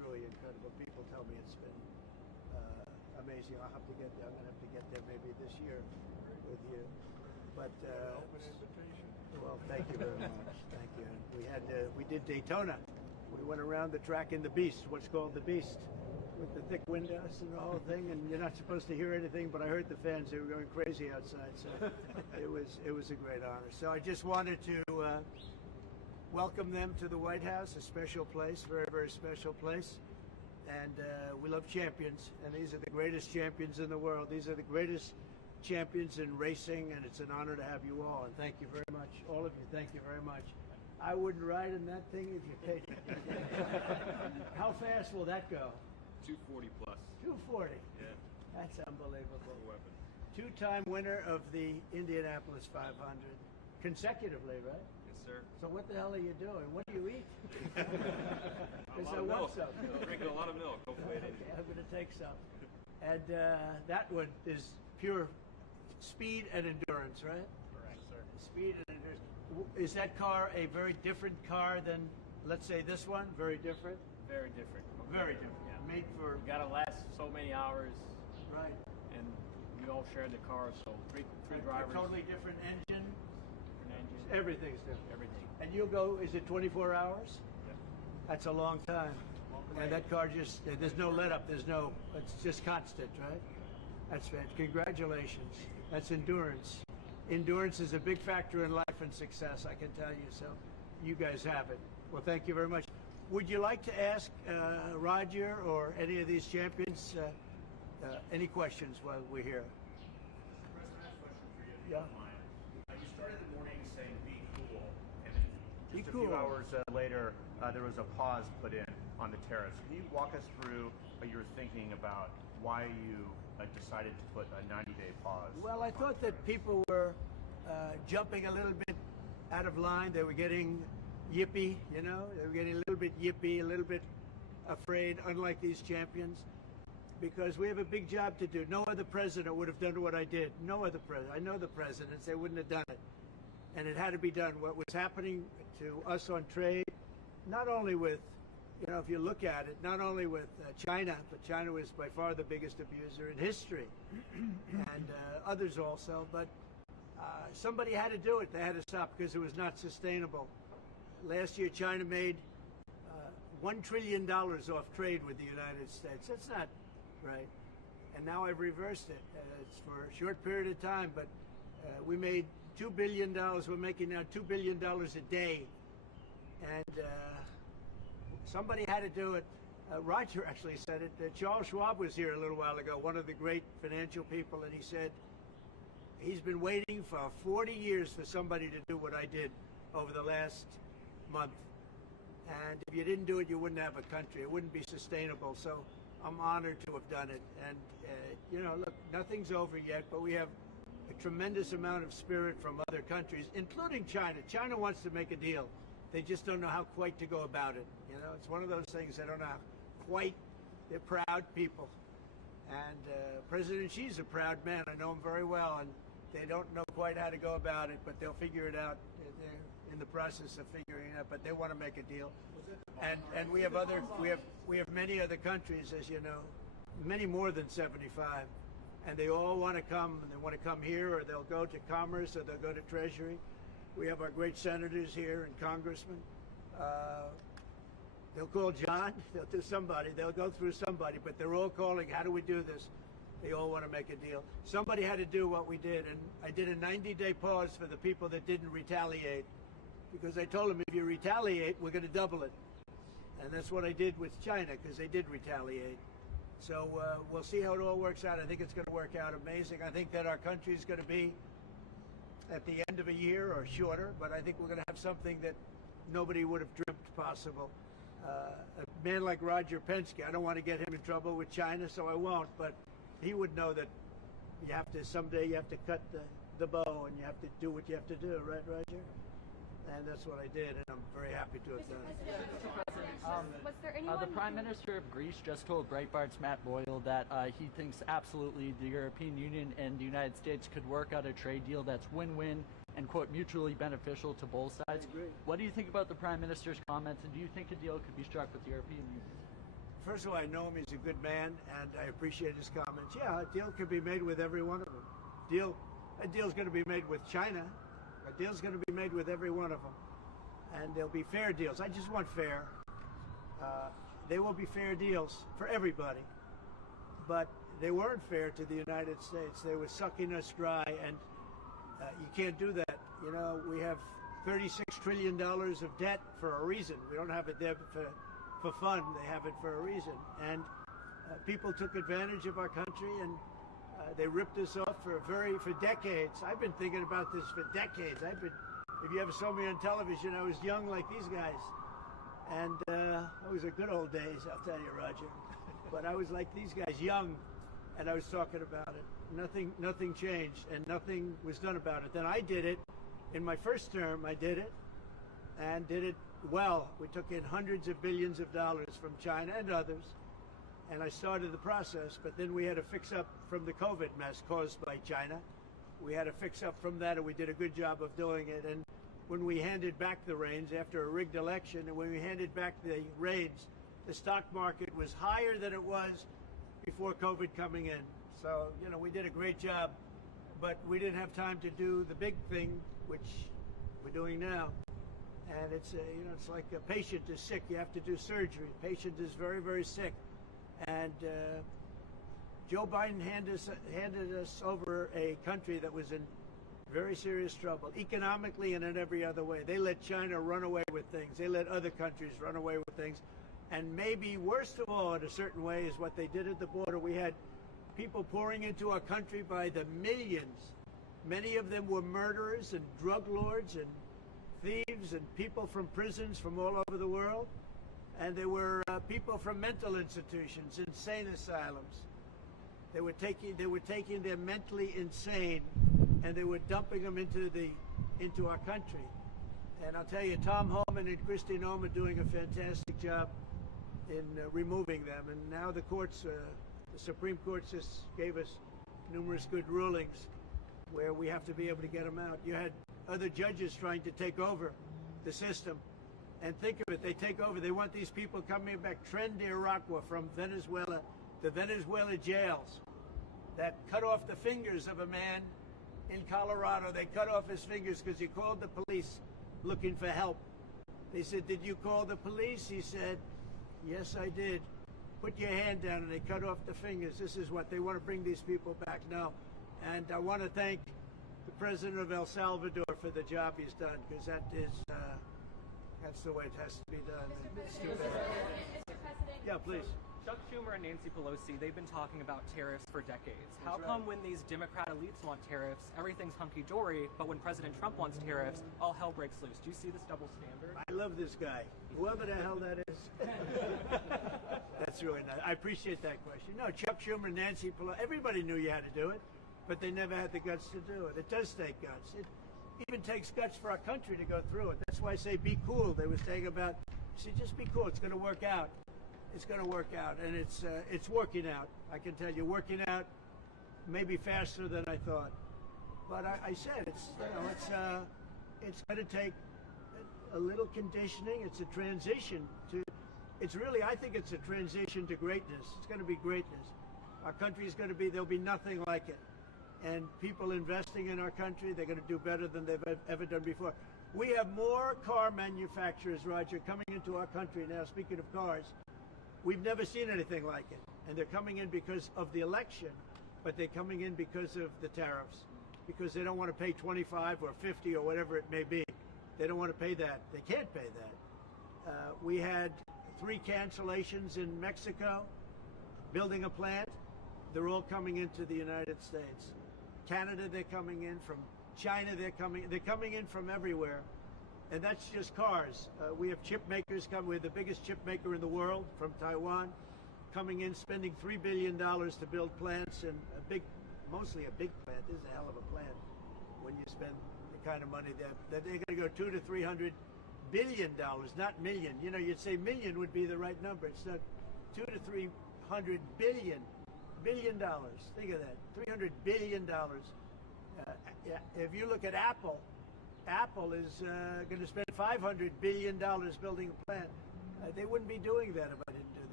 truly incredible. People tell me it's been amazing. I'll have to get there. I'm going to have to get there maybe this year with you. But Open invitation. well, thank you very much. Thank you. We did Daytona. We went around the track in the Beast, what's called the Beast, with the thick windows and the whole thing. And you're not supposed to hear anything, but I heard the fans. They were going crazy outside. So it was a great honor. So I just wanted to welcome them to the White House, a special place, very, very special place. And we love champions, and these are the greatest champions in the world. These are the greatest champions in racing, and it's an honor to have you all. And thank you very much, all of you. Thank you very much. I wouldn't ride in that thing if you paid me. How fast will that go? 240 plus. 240. Yeah. That's unbelievable. Weapon. Two-time winner of the Indianapolis 500, consecutively, right? Yes, sir. So what the hell are you doing? What do you eat? A Because lot I of want milk. some. Drinking a lot of milk. Hopefully it Okay, I'm going to take some. And that one is pure speed and endurance, right? Correct, sir. Speed and endurance. Is that car a very different car than, let's say, this one? Very different? Very different. Very different. Yeah. Made for... You gotta last so many hours, Right. and we all shared the car, so three drivers. Totally different engine. Different engine. Everything's different. Everything. And you'll go, is it 24 hours? Yep. That's a long time. And that car just, there's no let up, it's just constant, right? That's fantastic. Congratulations. That's endurance. Endurance is a big factor in life and success, I can tell you. So you guys have it. Well, thank you very much. Would you like to ask Roger or any of these champions any questions while we're here? President, I have a question for you. Yeah. You started the morning saying be cool, and Be just a cool. few hours later, there was a pause put in on the tariffs. Can you walk us through your thinking about why you decided to put a 90-day pause? Well, I thought that people were jumping a little bit out of line. They were getting yippy, you know. They were getting a little bit yippy, a little bit afraid, unlike these champions, because we have a big job to do. No other president would have done what I did. No other president. I know the presidents. They wouldn't have done it. And it had to be done. What was happening to us on trade, not only with, you know, if you look at it, not only with China, but China was by far the biggest abuser in history, and others also, but somebody had to do it. They had to stop because it was not sustainable. Last year, China made $1 trillion off trade with the United States. That's not right. And now I've reversed it. It's for a short period of time, but we made $2 billion. We're making now $2 billion a day. And somebody had to do it. Roger actually said it. Charles Schwab was here a little while ago, one of the great financial people, and he said he's been waiting for 40 years for somebody to do what I did over the last month. And if you didn't do it, you wouldn't have a country. It wouldn't be sustainable. So I'm honored to have done it. And, you know, look, nothing's over yet, but we have a tremendous amount of spirit from other countries, including China. China wants to make a deal. They just don't know how quite to go about it. You know, it's one of those things they don't know how quite. They're proud people. And President Xi's a proud man. I know him very well. And they don't know quite how to go about it, but they'll figure it out. They're in the process of figuring it out, but they want to make a deal. And we have other, we have many other countries, as you know, many more than 75. And they all want to come, and they want to come here, or they'll go to Commerce, or they'll go to Treasury. We have our great senators here and congressmen. They'll call John, they'll do somebody, they'll go through somebody, but they're all calling, how do we do this? They all want to make a deal. Somebody had to do what we did, and I did a 90-day pause for the people that didn't retaliate, because I told them, if you retaliate, we're going to double it. And that's what I did with China, because they did retaliate. So we'll see how it all works out. I think it's going to work out amazing. I think that our country is going to be at the end of a year or shorter, but I think we're going to have something that nobody would have dreamt possible. A man like Roger Penske, I don't want to get him in trouble with China, so I won't, but he would know that you have to, someday you have to cut the bow and you have to do what you have to do, right, Roger? And that's what I did, and I'm very happy to have done it. Was there anyone The Prime Minister of Greece just told Breitbart's Matt Boyle that he thinks absolutely the European Union and the United States could work out a trade deal that's win-win and, quote, mutually beneficial to both sides. I agree. What do you think about the Prime Minister's comments, and do you think a deal could be struck with the European Union? first of all, I know him. He's a good man, and I appreciate his comments. Yeah, a deal could be made with every one of them. A deal's going to be made with China. A deal's going to be made with every one of them. And there'll be fair deals. I just want fair. They will be fair deals for everybody. But they weren't fair to the United States. They were sucking us dry, and you can't do that. You know, we have $36 trillion of debt for a reason. We don't have it there for fun. They have it for a reason. And people took advantage of our country, and they ripped us off for decades. I've been thinking about this for decades. If you ever saw me on television, I was young like these guys. And those were good old days, I'll tell you, Roger. But I was like these guys, young, and I was talking about it. Nothing changed, and nothing was done about it. Then I did it. In my first term, I did it, and did it well. We took in hundreds of billions of dollars from China and others, and I started the process, but then we had to fix up from the COVID mess caused by China. We had to fix up from that, and we did a good job of doing it. And when we handed back the reins after a rigged election, and when we handed back the reins, the stock market was higher than it was before COVID coming in. So, you know, we did a great job, but we didn't have time to do the big thing, which we're doing now. And it's it's like a patient is sick, you have to do surgery. Patient is very, very sick. And Joe Biden handed us over a country that was in very serious trouble, economically and in every other way. They let China run away with things. They let other countries run away with things. And maybe worst of all, in a certain way, is what they did at the border. We had people pouring into our country by the millions. Many of them were murderers and drug lords and thieves and people from prisons from all over the world. And they were people from mental institutions, insane asylums. They were taking their mentally insane, and they were dumping them into our country. And I'll tell you, Tom Homan and Kristi Noem are doing a fantastic job in removing them. And now the courts, the Supreme Court just gave us numerous good rulings where we have to be able to get them out. You had other judges trying to take over the system. And think of it, they take over. They want these people coming back, Tren de Aragua from Venezuela, the Venezuela jails that cut off the fingers of a man in Colorado. They cut off his fingers because he called the police looking for help. They said, "Did you call the police?" He said, "Yes, I did." "Put your hand down," and they cut off the fingers. This is what they want to bring these people back now. And I want to thank the president of El Salvador for the job he's done, because that's the way it has to be done. Mr. President, yeah, please. Chuck Schumer and Nancy Pelosi, they've been talking about tariffs for decades. How come when these Democrat elites want tariffs, everything's hunky-dory, but when President Trump wants tariffs, all hell breaks loose? Do you see this double standard? I love this guy, whoever the hell that is. That's really nice. I appreciate that question. No, Chuck Schumer, Nancy Pelosi, everybody knew you had to do it, but they never had the guts to do it. It does take guts. It even takes guts for our country to go through it. That's why I say be cool. They were saying about, just be cool. It's going to work out. It's going to work out, and it's working out. I can tell you, working out maybe faster than I thought. But I said it's going to take a little conditioning. It's a transition to. I think it's a transition to greatness. It's going to be greatness. Our country is going to be. There'll be nothing like it, and people investing in our country, they're going to do better than they've ever done before. We have more car manufacturers, Roger, coming into our country now. Speaking of cars. We've never seen anything like it. And they're coming in because of the election, but they're coming in because of the tariffs, because they don't want to pay 25 or 50 or whatever it may be. They don't want to pay that. They can't pay that. We had 3 cancellations in Mexico, building a plant. They're all coming into the United States. Canada, they're coming in. From China, they're coming in from everywhere. And that's just cars. We have chip makers coming. We're the biggest chip maker in the world from Taiwan, coming in, spending $3 billion to build plants, and mostly a big plant. This is a hell of a plant when you spend the kind of money that they're going to go $200 to $300 billion, not million. You know, you'd say million would be the right number. It's not $200 to $300 billion. Think of that, $300 billion. If you look at Apple is going to spend $500 billion building a plant. They wouldn't be doing that if I didn't do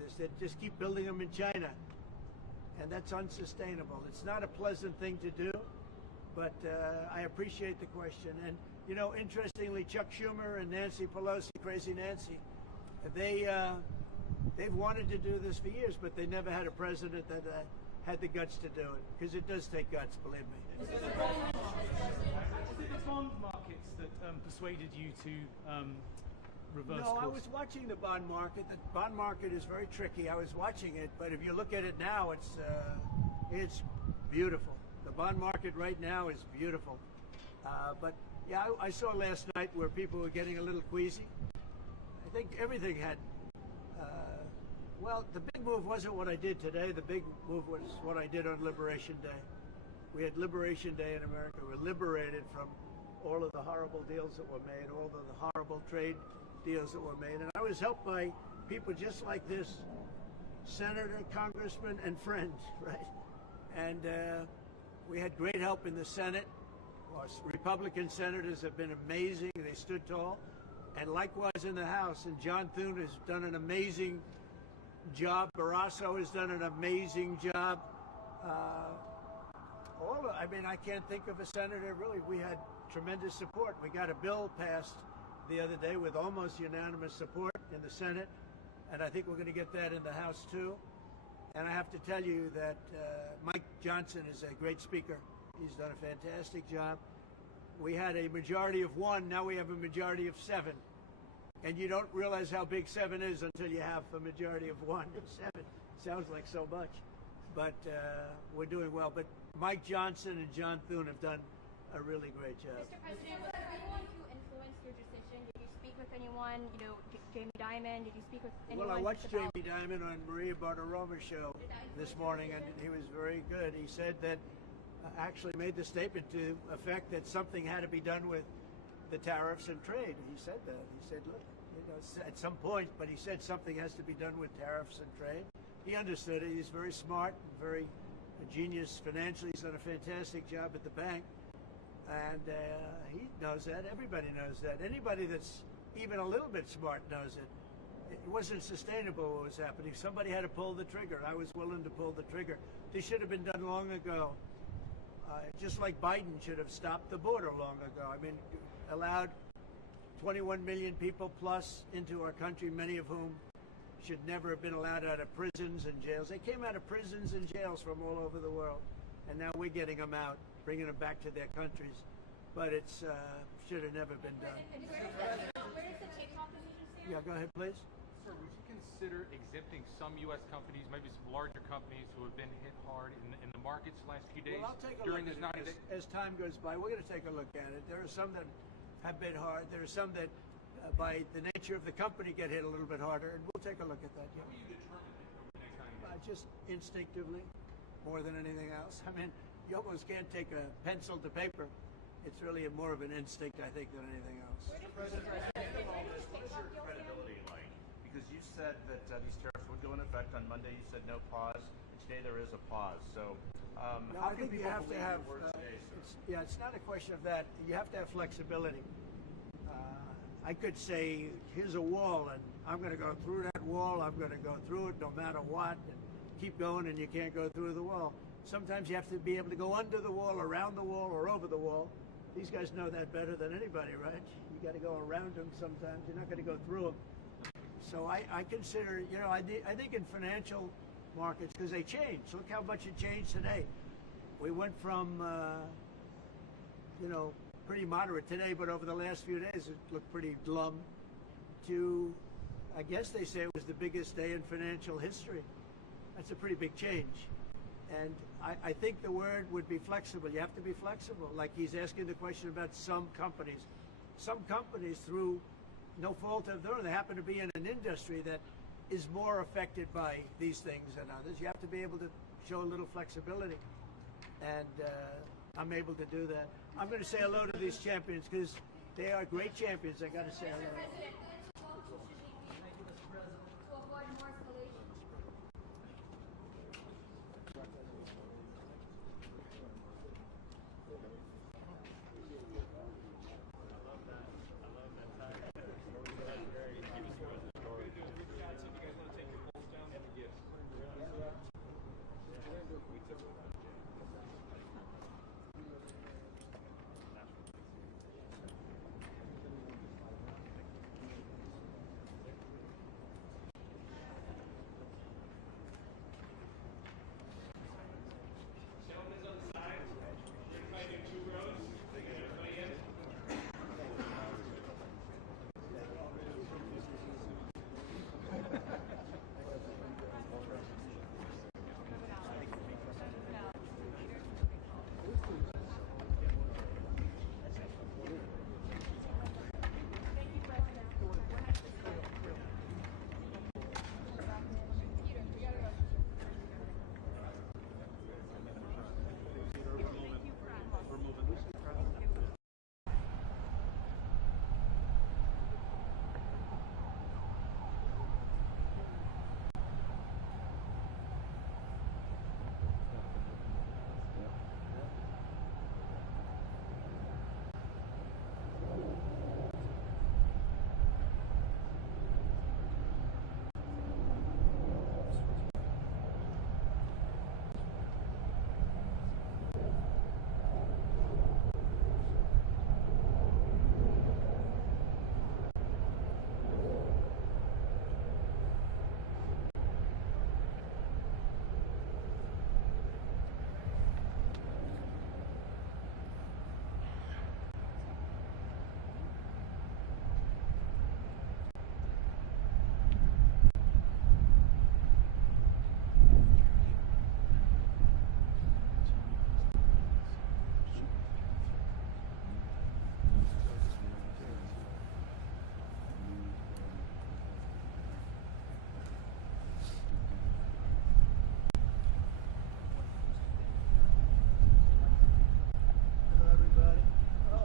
this. They just keep building them in China, and that's unsustainable. It's not a pleasant thing to do, but I appreciate the question. And you know, interestingly, Chuck Schumer and Nancy Pelosi, Crazy Nancy, they've wanted to do this for years, but they never had a president that had the guts to do it, because it does take guts, believe me. Was it the bond markets that persuaded you to reverse No, course? I was watching the bond market. The bond market is very tricky. I was watching it, but if you look at it now, it's beautiful. The bond market right now is beautiful. But yeah, I saw last night where people were getting a little queasy. I think everything had. Well, the big move wasn't what I did today. The big move was what I did on Liberation Day. We had Liberation Day in America. We were liberated from all of the horrible deals that were made, all of the horrible trade deals that were made. And I was helped by people just like this, senator, congressman, and friends, right? And we had great help in the Senate. Our Republican senators have been amazing. They stood tall. And likewise in the House. And John Thune has done an amazing job. Barrasso has done an amazing job. I mean, I can't think of a senator, really. We had tremendous support. We got a bill passed the other day with almost unanimous support in the Senate, and I think we're going to get that in the House too. And I have to tell you that Mike Johnson is a great speaker. He's done a fantastic job. We had a majority of 1, now we have a majority of 7. And you don't realize how big 7 is until you have a majority of 1. 7 sounds like so much, but we're doing well. But Mike Johnson and John Thune have done a really great job. Mr. President, was there anyone who influenced your decision? Did you speak with anyone? You know, Jamie Dimon? Did you speak with anyone? Well, I watched Jamie Dimon on Maria Bartiromo's show this morning, and he was very good. He said that actually made the statement to effect that something had to be done with the tariffs and trade. He said that. He said, look, you know, at some point, but he said something has to be done with tariffs and trade. He understood it. He's very smart, very genius financially. He's done a fantastic job at the bank. And he knows that. Everybody knows that. Anybody that's even a little bit smart knows it. It wasn't sustainable what was happening. Somebody had to pull the trigger. I was willing to pull the trigger. This should have been done long ago. Just like Biden should have stopped the border long ago. I mean, allowed 21 million people plus into our country, many of whom should never have been allowed out of prisons and jails. They came out of prisons and jails from all over the world, and now we're getting them out, bringing them back to their countries. But it's should have never been done. Where does the TikTok decision stand? Yeah, go ahead, please. Sir, would you consider exempting some U.S. companies, maybe some larger companies who have been hit hard in the markets the last few days Well, I'll take a during look this at 90 it days? as time goes by. We're going to take a look at it. There are some that have been hard. There are some that, by the nature of the company, get hit a little bit harder, and we'll take a look at that. Yeah. How will you determine it over the next 90 days? Just instinctively, more than anything else. I mean, you almost can't take a pencil to paper. It's really more of an instinct, I think, than anything else. President, at the end of all this, what is your credibility like? Because you said that these tariffs would go in effect on Monday. You said no pause. And today there is a pause. So No, how I can think you people have to believe have. your words today, sir? It's not a question of that. You have to have flexibility. I could say, here's a wall, and I'm going to go through that wall. I'm going to go through it no matter what, and keep going, and you can't go through the wall. Sometimes you have to be able to go under the wall, around the wall, or over the wall. These guys know that better than anybody, right? You got to go around them sometimes. You're not going to go through them. So I consider, you know, I think in financial markets, because they change. Look how much it changed today. We went from, you know, pretty moderate today, but over the last few days it looked pretty glum, to, I guess they say it was the biggest day in financial history. That's a pretty big change. And I think the word would be flexible. You have to be flexible. Like he's asking the question about some companies. Some companies, through no fault of their own, they happen to be in an industry that is more affected by these things than others. You have to be able to show a little flexibility. And I'm able to do that. I'm going to say hello to these champions because they are great champions. I got to say hello.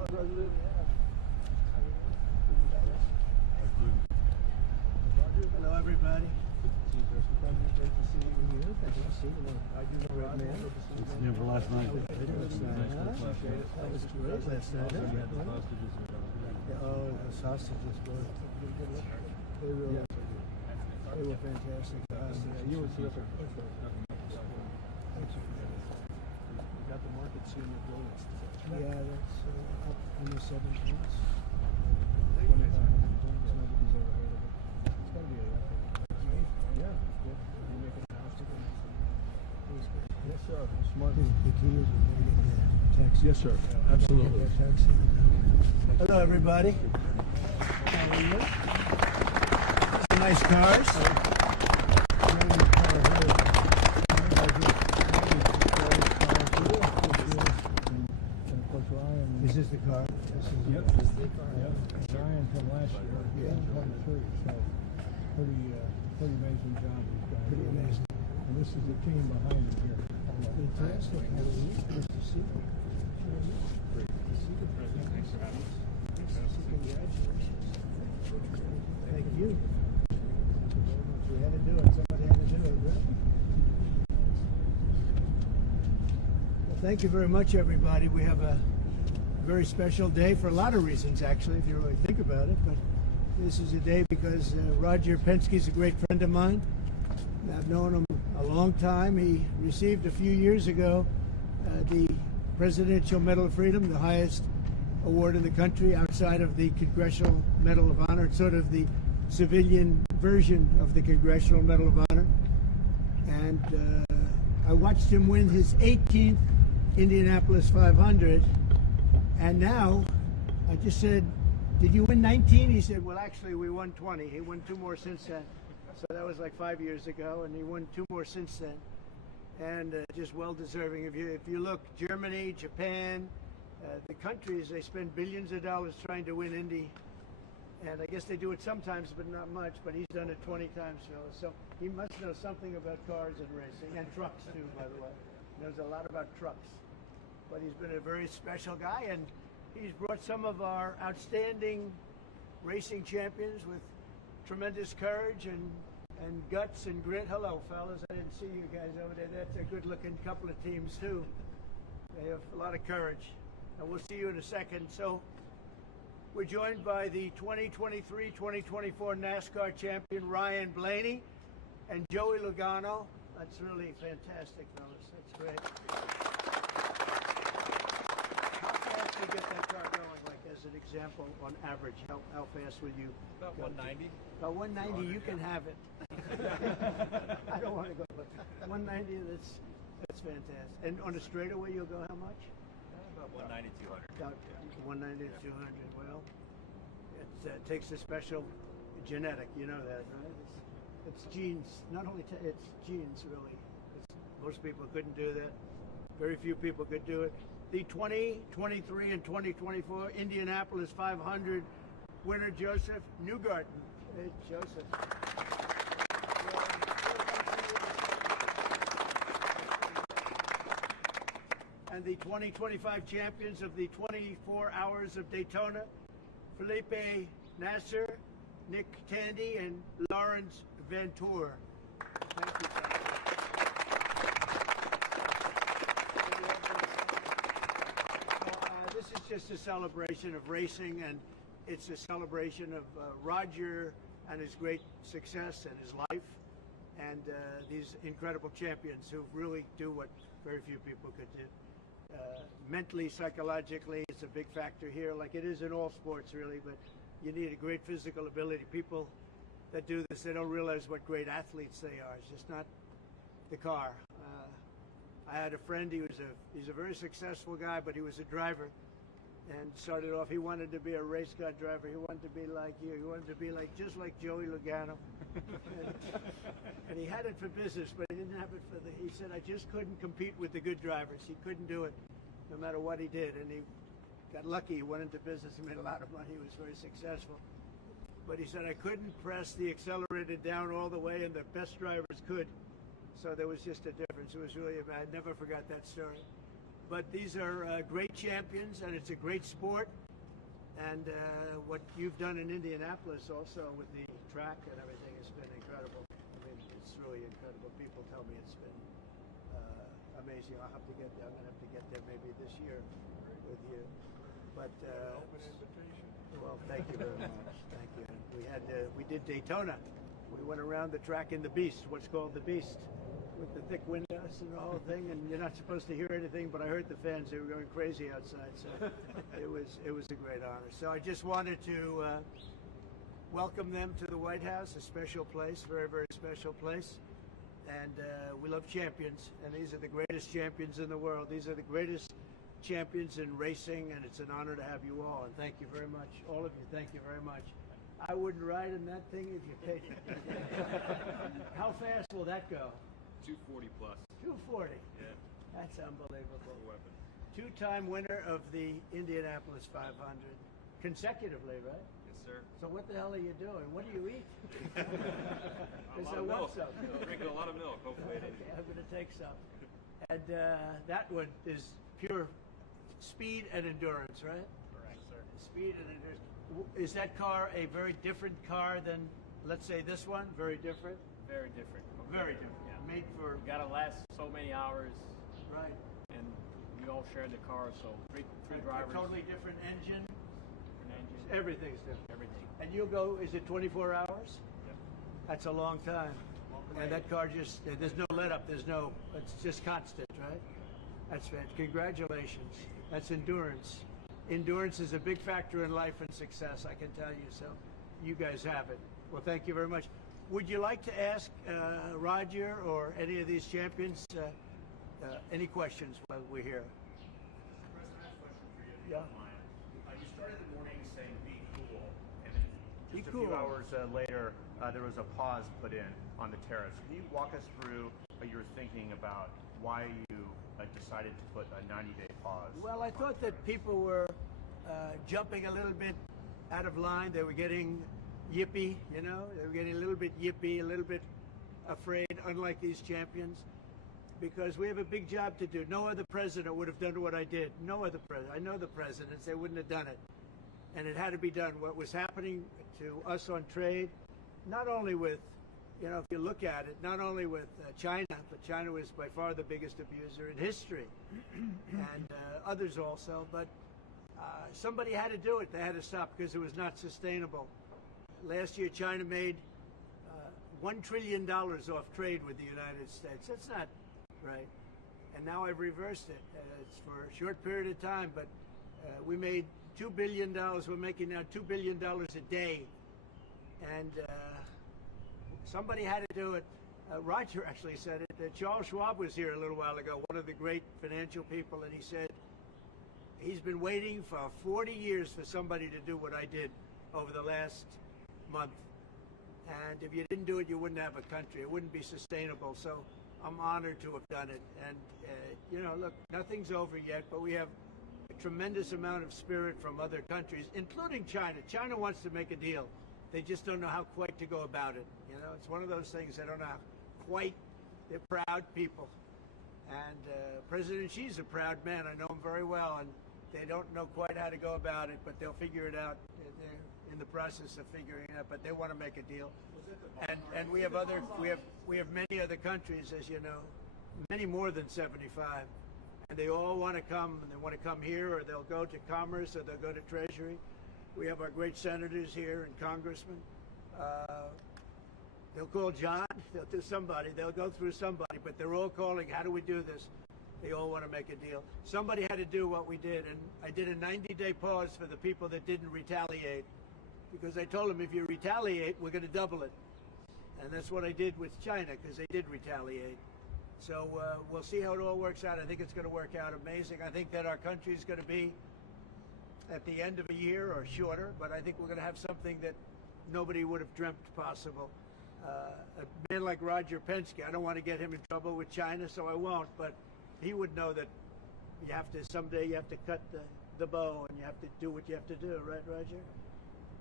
President. Hello, everybody. Great to see you. Thank you. I do know Red Man. It's never last night. That was great last night. Oh, the sausages were. They were fantastic. You were terrific. Thanks. You got the market seeing the brilliance. Yeah, that's up almost 7 points. 25 points. Nobody's ever heard of it. It's got to be a record. Yeah. Good. You make it a house again. Yes, sir. Smart. The key is we're going to get the taxi. Yes, sir. Absolutely. Taxi. Hello, everybody. How are you? Some nice cars. Is this the car? Yep. Yep. Ryan from last year. Yeah. 23. So pretty amazing job these guys. Pretty amazing. And this is the team behind him here. Fantastic. How are you? Nice to see you. Great. Thanks for having us. Congratulations. Thank you. We had to do it. Somebody had to do it, right? Well, thank you very much, everybody. We have a very special day for a lot of reasons, actually, if you really think about it. But this is a day because Roger Penske is a great friend of mine. I've known him a long time. He received a few years ago the Presidential Medal of Freedom, the highest award in the country outside of the Congressional Medal of Honor. It's sort of the civilian version of the Congressional Medal of Honor. And I watched him win his 18th Indianapolis 500. And now, I just said, did you win 19? He said, well, actually, we won 20. He won 2 more since then. So that was like 5 years ago, and he won 2 more since then. And just well-deserving. If you look, Germany, Japan, the countries, they spend billions of dollars trying to win Indy. And I guess they do it sometimes, but not much. But he's done it 20 times, fellas. So he must know something about cars and racing, and trucks, too, by the way. He knows a lot about trucks. But he's been a very special guy, and he's brought some of our outstanding racing champions with tremendous courage and guts and grit. Hello, fellas. I didn't see you guys over there. That's a good-looking couple of teams, too. They have a lot of courage. And we'll see you in a second. So we're joined by the 2023-2024 NASCAR champion, Ryan Blaney, and Joey Logano. That's really fantastic, fellas. That's great. How fast do you get that car going, like as an example, on average? How fast would you About go? 190. About 190, you can have it. I don't want to go, but 190, that's fantastic. And on a straightaway, you'll go how much? About 190, 200. About 190 to 200. Well, it takes a special genetic, you know that, right? It's genes. Not only it's genes, really. Most people couldn't do that. Very few people could do it. The 2023 and 2024 Indianapolis 500 winner, Josef Newgarden. Hey, Joseph. And the 2025 champions of the 24 Hours of Daytona, Felipe Nasser, Nick Tandy, and Lawrence Ventura. Thank you. This is just a celebration of racing, and it's a celebration of Roger and his great success and his life, and these incredible champions who really do what very few people could do. Mentally, psychologically, it's a big factor here, like it is in all sports, really, but you need a great physical ability. People that do this, they don't realize what great athletes they are. It's just not the car. I had a friend, he's a very successful guy, but he was a driver, and started off, he wanted to be a race car driver. He wanted to be like you. He wanted to be just like Joey Logano. And he had it for business, but he didn't have it for he said, I just couldn't compete with the good drivers. He couldn't do it no matter what he did. And he got lucky. He went into business. He made a lot of money. He was very successful. But he said, I couldn't press the accelerator down all the way, and the best drivers could. So there was just a difference. It was really, I never forgot that story. but these are great champions, and it's a great sport. And what you've done in Indianapolis also with the track and everything has been incredible. I mean, it's really incredible. People tell me it's been amazing. I'll have to get there. I'm going to have to get there maybe this year with you. But Open invitation. well, thank you very much. Thank you. And we did Daytona. We went around the track in the Beast, what's called the Beast, with the thick windows and the whole thing. And you're not supposed to hear anything, but I heard the fans. They were going crazy outside. So it was a great honor. So I just wanted to welcome them to the White House, a special place, very, very special place. And we love champions, and these are the greatest champions in the world. These are the greatest champions in racing, and it's an honor to have you all. And thank you very much, all of you. Thank you very much. I wouldn't ride in that thing if you paid it. How fast will that go? 240 plus. 240. Yeah. That's unbelievable. Weapon. Two-time winner of the Indianapolis 500, consecutively, right? Yes, sir. So what the hell are you doing? What do you eat? A lot of milk. Drinking a lot of milk. Hopefully, Okay, I'm going to take some. And that one is pure speed and endurance, right? Correct, sir. Speed and endurance. Is that car a very different car than, let's say, this one? Very different? Very different. Very different. Yeah. Made for... You gotta last so many hours, Right. and we all share the car, so three drivers. Totally different engine. Different engine. Everything's different. Everything. And you'll go, is it 24 hours? Yep. That's a long time. And that car just, there's no let up, it's just constant, right? That's right. Congratulations. That's endurance. Endurance is a big factor in life and success, I can tell you. So you guys have it. Well, thank you very much. Would you like to ask Roger or any of these champions any questions while we're here? President, I have a question for you. if you Yeah. don't mind. You started the morning saying be cool, and then Be just a cool. few hours later, there was a pause put in on the tariffs. Can you walk us through your thinking about why you decided to put a 90-day pause? Well, I thought that people were jumping a little bit out of line. They were getting yippy, you know? They were getting a little bit yippy, a little bit afraid, unlike these champions, because we have a big job to do. No other president would have done what I did. No other president. I know the presidents. They wouldn't have done it. And it had to be done. What was happening to us on trade, not only with, you know, if you look at it, not only with China, but China was by far the biggest abuser in history, and others also, but somebody had to do it. They had to stop because it was not sustainable. Last year, China made $1 trillion off trade with the United States. That's not right. And now I've reversed it. It's for a short period of time, but we made $2 billion. We're making now $2 billion a day. And somebody had to do it. Roger actually said it. Charles Schwab was here a little while ago, one of the great financial people, and he said he's been waiting for 40 years for somebody to do what I did over the last month. And if you didn't do it, you wouldn't have a country. It wouldn't be sustainable. So I'm honored to have done it. And, you know, look, nothing's over yet, but we have a tremendous amount of spirit from other countries, including China. China wants to make a deal. They just don't know how quite to go about it. You know, it's one of those things they don't know how quite. They're proud people. And President Xi's a proud man. I know him very well, and they don't know quite how to go about it, but they'll figure it out. They're in the process of figuring it out, but they want to make a deal. And we have many other countries, as you know, many more than 75, and they all want to come, and they want to come here, or they'll go to Commerce, or they'll go to Treasury. We have our great senators here and congressmen. They'll call John, they'll do somebody, they'll go through somebody, but they're all calling, how do we do this? They all want to make a deal. Somebody had to do what we did, and I did a 90-day pause for the people that didn't retaliate, because I told them if you retaliate, we're going to double it. And that's what I did with China, because they did retaliate. So we'll see how it all works out. I think it's going to work out amazing. I think that our country is going to be at the end of a year or shorter, but I think we're going to have something that nobody would have dreamt possible. A man like Roger Penske, I don't want to get him in trouble with China, so I won't, but he would know that someday you have to cut the bow and you have to do what you have to do, right, Roger?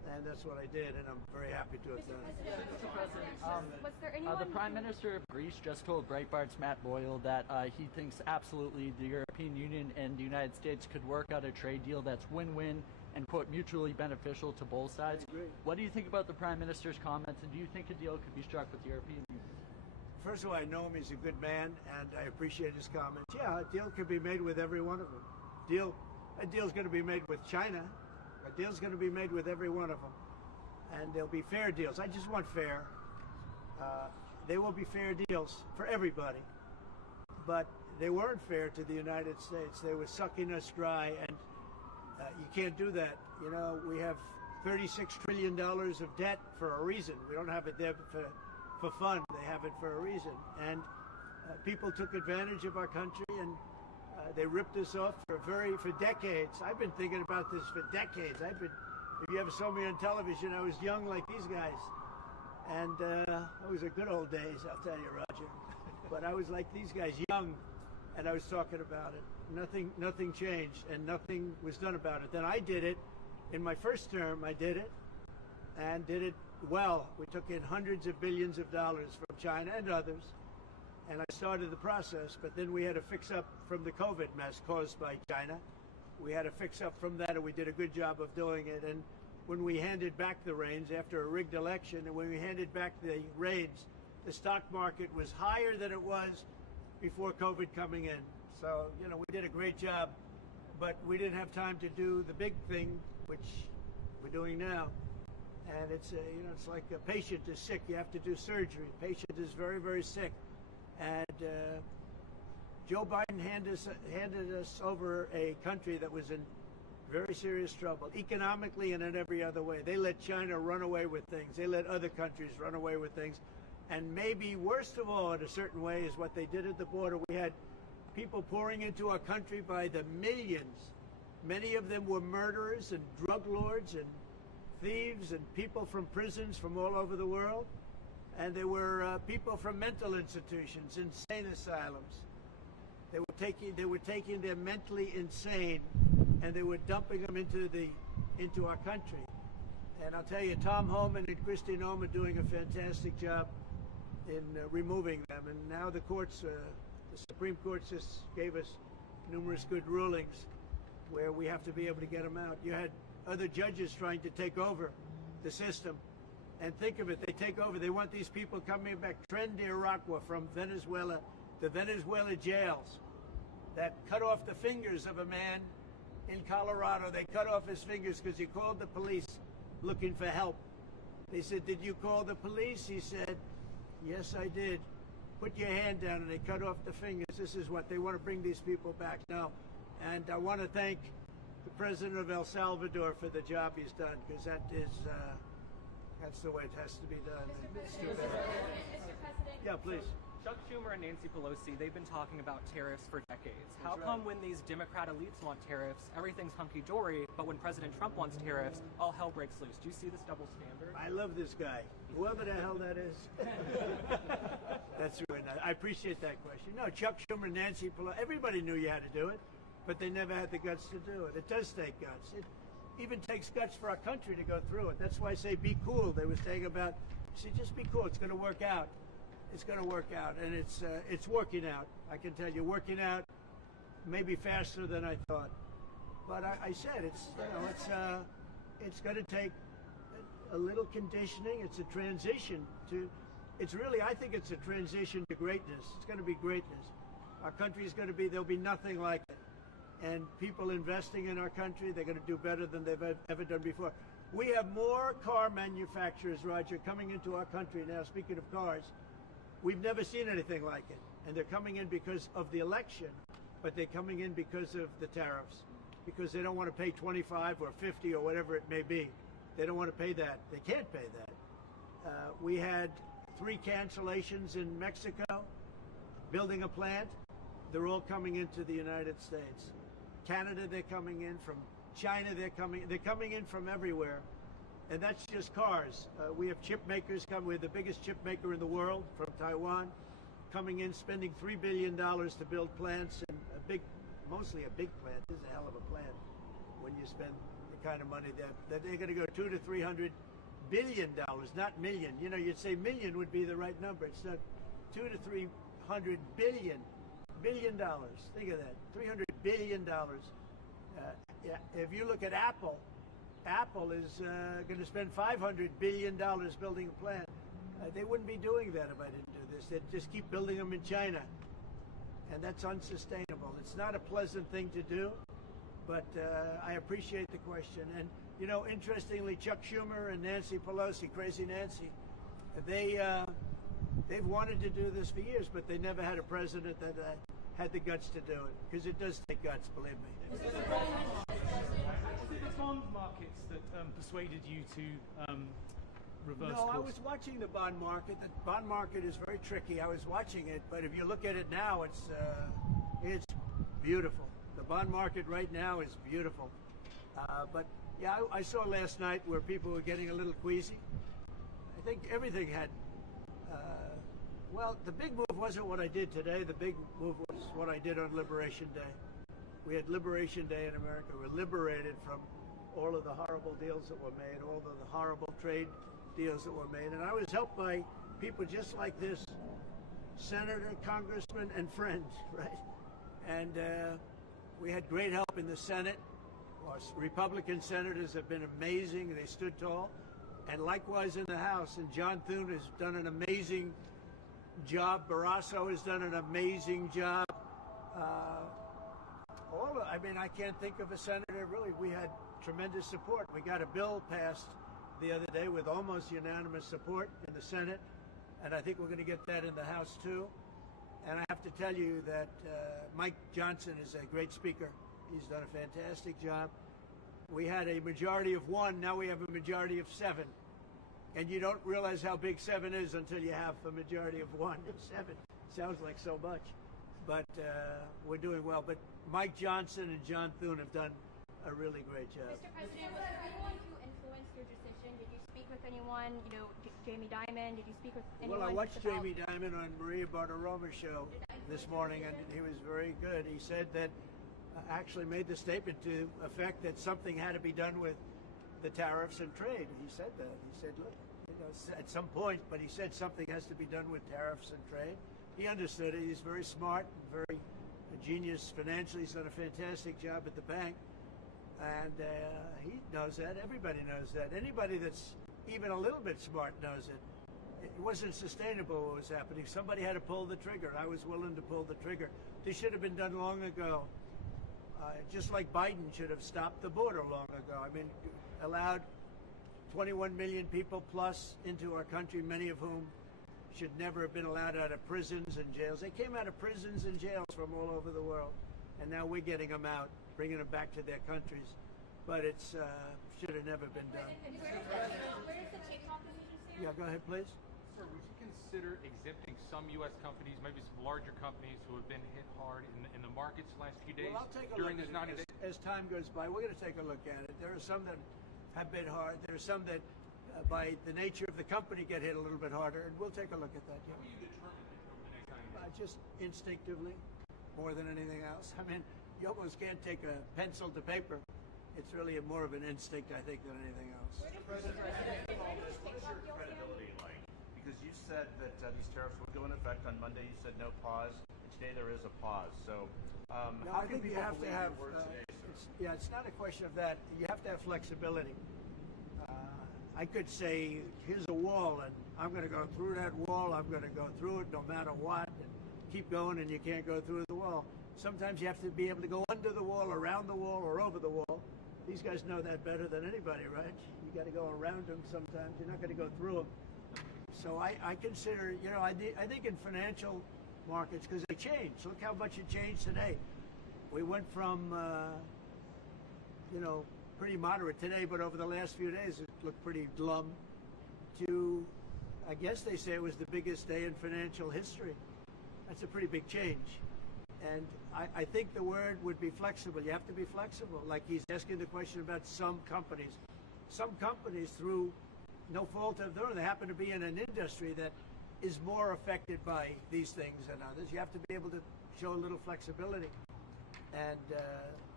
and that's what I did, and I'm very happy to have done it. Was there anyone? The Prime Minister of Greece just told Breitbart's Matt Boyle that he thinks absolutely the European Union and the United States could work out a trade deal that's win-win and, quote, mutually beneficial to both sides. I agree. What do you think about the Prime Minister's comments, and do you think a deal could be struck with the European Union? First of all, I know him. He's a good man, and I appreciate his comments. Yeah, a deal could be made with every one of them. A deal's going to be made with China. A deal's going to be made with every one of them. And there'll be fair deals. I just want fair. They will be fair deals for everybody. But they weren't fair to the United States. They were sucking us dry, and you can't do that. You know, we have $36 trillion of debt for a reason. We don't have it there for fun. They have it for a reason. And people took advantage of our country, and they ripped us off for decades. I've been thinking about this for decades. If you ever saw me on television, I was young like these guys. And those are good old days, I'll tell you, Roger. But I was like these guys, young, and I was talking about it. Nothing changed, and nothing was done about it. Then I did it. In my first term, I did it, and did it well. We took in hundreds of billions of dollars from China and others, and I started the process, but then we had to fix up from the COVID mess caused by China. We had to fix up from that, and we did a good job of doing it. And when we handed back the reins after a rigged election, and when we handed back the reins, the stock market was higher than it was before COVID coming in. So, you know, we did a great job, but we didn't have time to do the big thing, which we're doing now. And it's, you know, it's like a patient is sick, you have to do surgery. Patient is very, very sick. And Joe Biden handed us over a country that was in very serious trouble, economically and in every other way. They let China run away with things. They let other countries run away with things. And maybe worst of all, in a certain way, is what they did at the border. We had people pouring into our country by the millions. Many of them were murderers and drug lords and thieves and people from prisons from all over the world. And there were people from mental institutions, insane asylums. They were taking their mentally insane, and they were dumping them into our country. And I'll tell you, Tom Homan and Kristi Noem are doing a fantastic job in removing them. And now the courts, the Supreme Court just gave us numerous good rulings where we have to be able to get them out. You had other judges trying to take over the system. And think of it, they take over. They want these people coming back. Tren de Aragua from Venezuela, the Venezuela jails that cut off the fingers of a man in Colorado. They cut off his fingers because he called the police looking for help. They said, "Did you call the police?" He said, "Yes, I did." "Put your hand down," and they cut off the fingers. This is what they want to bring these people back now. And I want to thank the president of El Salvador for the job he's done, because that is that's the way it has to be done. It's too bad. Mr. President. Yeah, please. Chuck Schumer and Nancy Pelosi, they've been talking about tariffs for decades. How come when these Democrat elites want tariffs, everything's hunky-dory, but when President Trump wants tariffs, all hell breaks loose? Do you see this double standard? I love this guy, whoever the hell that is. That's really nice. I appreciate that question. No, Chuck Schumer, Nancy Pelosi, everybody knew you had to do it, but they never had the guts to do it. It does take guts. It even takes guts for our country to go through it. That's why I say be cool. They were saying about, see, just be cool. It's going to work out. It's going to work out, and it's working out. I can tell you, working out maybe faster than I thought. But I said it's going to take a little conditioning. It's a transition to. It's really, I think it's a transition to greatness. It's going to be greatness. Our country is going to be. There'll be nothing like it. And people investing in our country, they're going to do better than they've ever done before. We have more car manufacturers, Roger, coming into our country now. Speaking of cars. We've never seen anything like it. And they're coming in because of the election, but they're coming in because of the tariffs, because they don't want to pay 25 or 50 or whatever it may be. They don't want to pay that. They can't pay that. We had 3 cancellations in Mexico, building a plant. They're all coming into the United States. Canada, they're coming in. From China, they're coming in from everywhere. And that's just cars. We have chip makers coming. We're the biggest chip maker in the world from Taiwan, coming in, spending $3 billion to build plants, and mostly a big plant. This is a hell of a plant when you spend the kind of money that they're going to go $200 to $300 billion, not million. You know, you'd say million would be the right number. It's not. $200 to $300 billion. Think of that. $300 billion. Yeah, if you look at Apple, Apple is going to spend $500 billion building a plant. They wouldn't be doing that if I didn't do this. They'd just keep building them in China. And that's unsustainable. It's not a pleasant thing to do, but I appreciate the question. And, you know, interestingly, Chuck Schumer and Nancy Pelosi, Crazy Nancy, they've wanted to do this for years, but they never had a president that had the guts to do it, because it does take guts, believe me. Was it the bond markets that persuaded you to reverse course? No, I was watching the bond market. The bond market is very tricky. I was watching it, but if you look at it now, it's beautiful. The bond market right now is beautiful. But yeah, I saw last night where people were getting a little queasy. I think everything had. Well, the big move wasn't what I did today. The big move was what I did on Liberation Day. We had Liberation Day in America. We were liberated from all of the horrible deals that were made, all of the horrible trade deals that were made. And I was helped by people just like this, senator, congressman, and friends, right? And we had great help in the Senate. Our Republican senators have been amazing. They stood tall. And likewise in the House. And John Thune has done an amazing job. Barrasso has done an amazing job. I mean, I can't think of a senator, really. We had tremendous support. We got a bill passed the other day with almost unanimous support in the Senate, and I think we're going to get that in the House too. And I have to tell you that Mike Johnson is a great speaker. He's done a fantastic job. We had a majority of 1, now we have a majority of 7. And you don't realize how big 7 is until you have a majority of 1. 7 sounds like so much, but we're doing well. But Mike Johnson and John Thune have done a really great job. Mr. President, was there anyone who influenced your decision? Did you speak with anyone? You know, Jamie Dimon? Did you speak with anyone? Well, I watched Jamie Dimon on Maria Bartiromo's show this morning, and he was very good. He said that actually made the statement to effect that something had to be done with the tariffs and trade. He said that. He said, look, you know, at some point, but he said something has to be done with tariffs and trade. He understood it. He's very smart, very genius financially. He's done a fantastic job at the bank. And he knows that. Everybody knows that. Anybody that's even a little bit smart knows it. It wasn't sustainable what was happening. Somebody had to pull the trigger. I was willing to pull the trigger. This should have been done long ago. Just like Biden should have stopped the border long ago. I mean, allowed 21 million people plus into our country, many of whom should never have been allowed out of prisons and jails. They came out of prisons and jails from all over the world. And now we're getting them out, bringing them back to their countries. But it's should have never been done. Where does the TikTok decision stand? Yeah, go ahead, please. Sir, would you consider exempting some U.S. companies, maybe some larger companies who have been hit hard in the markets last few days Well, I'll take a during look this at 90 it. days? As time goes by, we're going to take a look at it. There are some that have been hard. There are some that, by the nature of the company, get hit a little bit harder, and we'll take a look at that. Yeah. How will you determine it over the next 90 days? Just instinctively, more than anything else. I mean, you almost can't take a pencil to paper. It's really more of an instinct, I think, than anything else. What is your credibility like? Because you said that these tariffs would go into effect on Monday. You said no pause. And today there is a pause. So No, how I can think you people have to believe have. your words today, sir? It's not a question of that. You have to have flexibility. I could say, here's a wall, and I'm going to go through that wall. I'm going to go through it no matter what, and keep going, and you can't go through the wall. Sometimes you have to be able to go under the wall, around the wall, or over the wall. These guys know that better than anybody, right? You got to go around them sometimes. You're not going to go through them. So I consider, you know, I think in financial markets, because they changed. Look how much it changed today. We went from, you know, pretty moderate today, but over the last few days it looked pretty glum, to, I guess they say it was the biggest day in financial history. That's a pretty big change. And I think the word would be flexible. You have to be flexible. Like he's asking the question about some companies. Some companies, through no fault of their own, they happen to be in an industry that is more affected by these things than others. You have to be able to show a little flexibility. And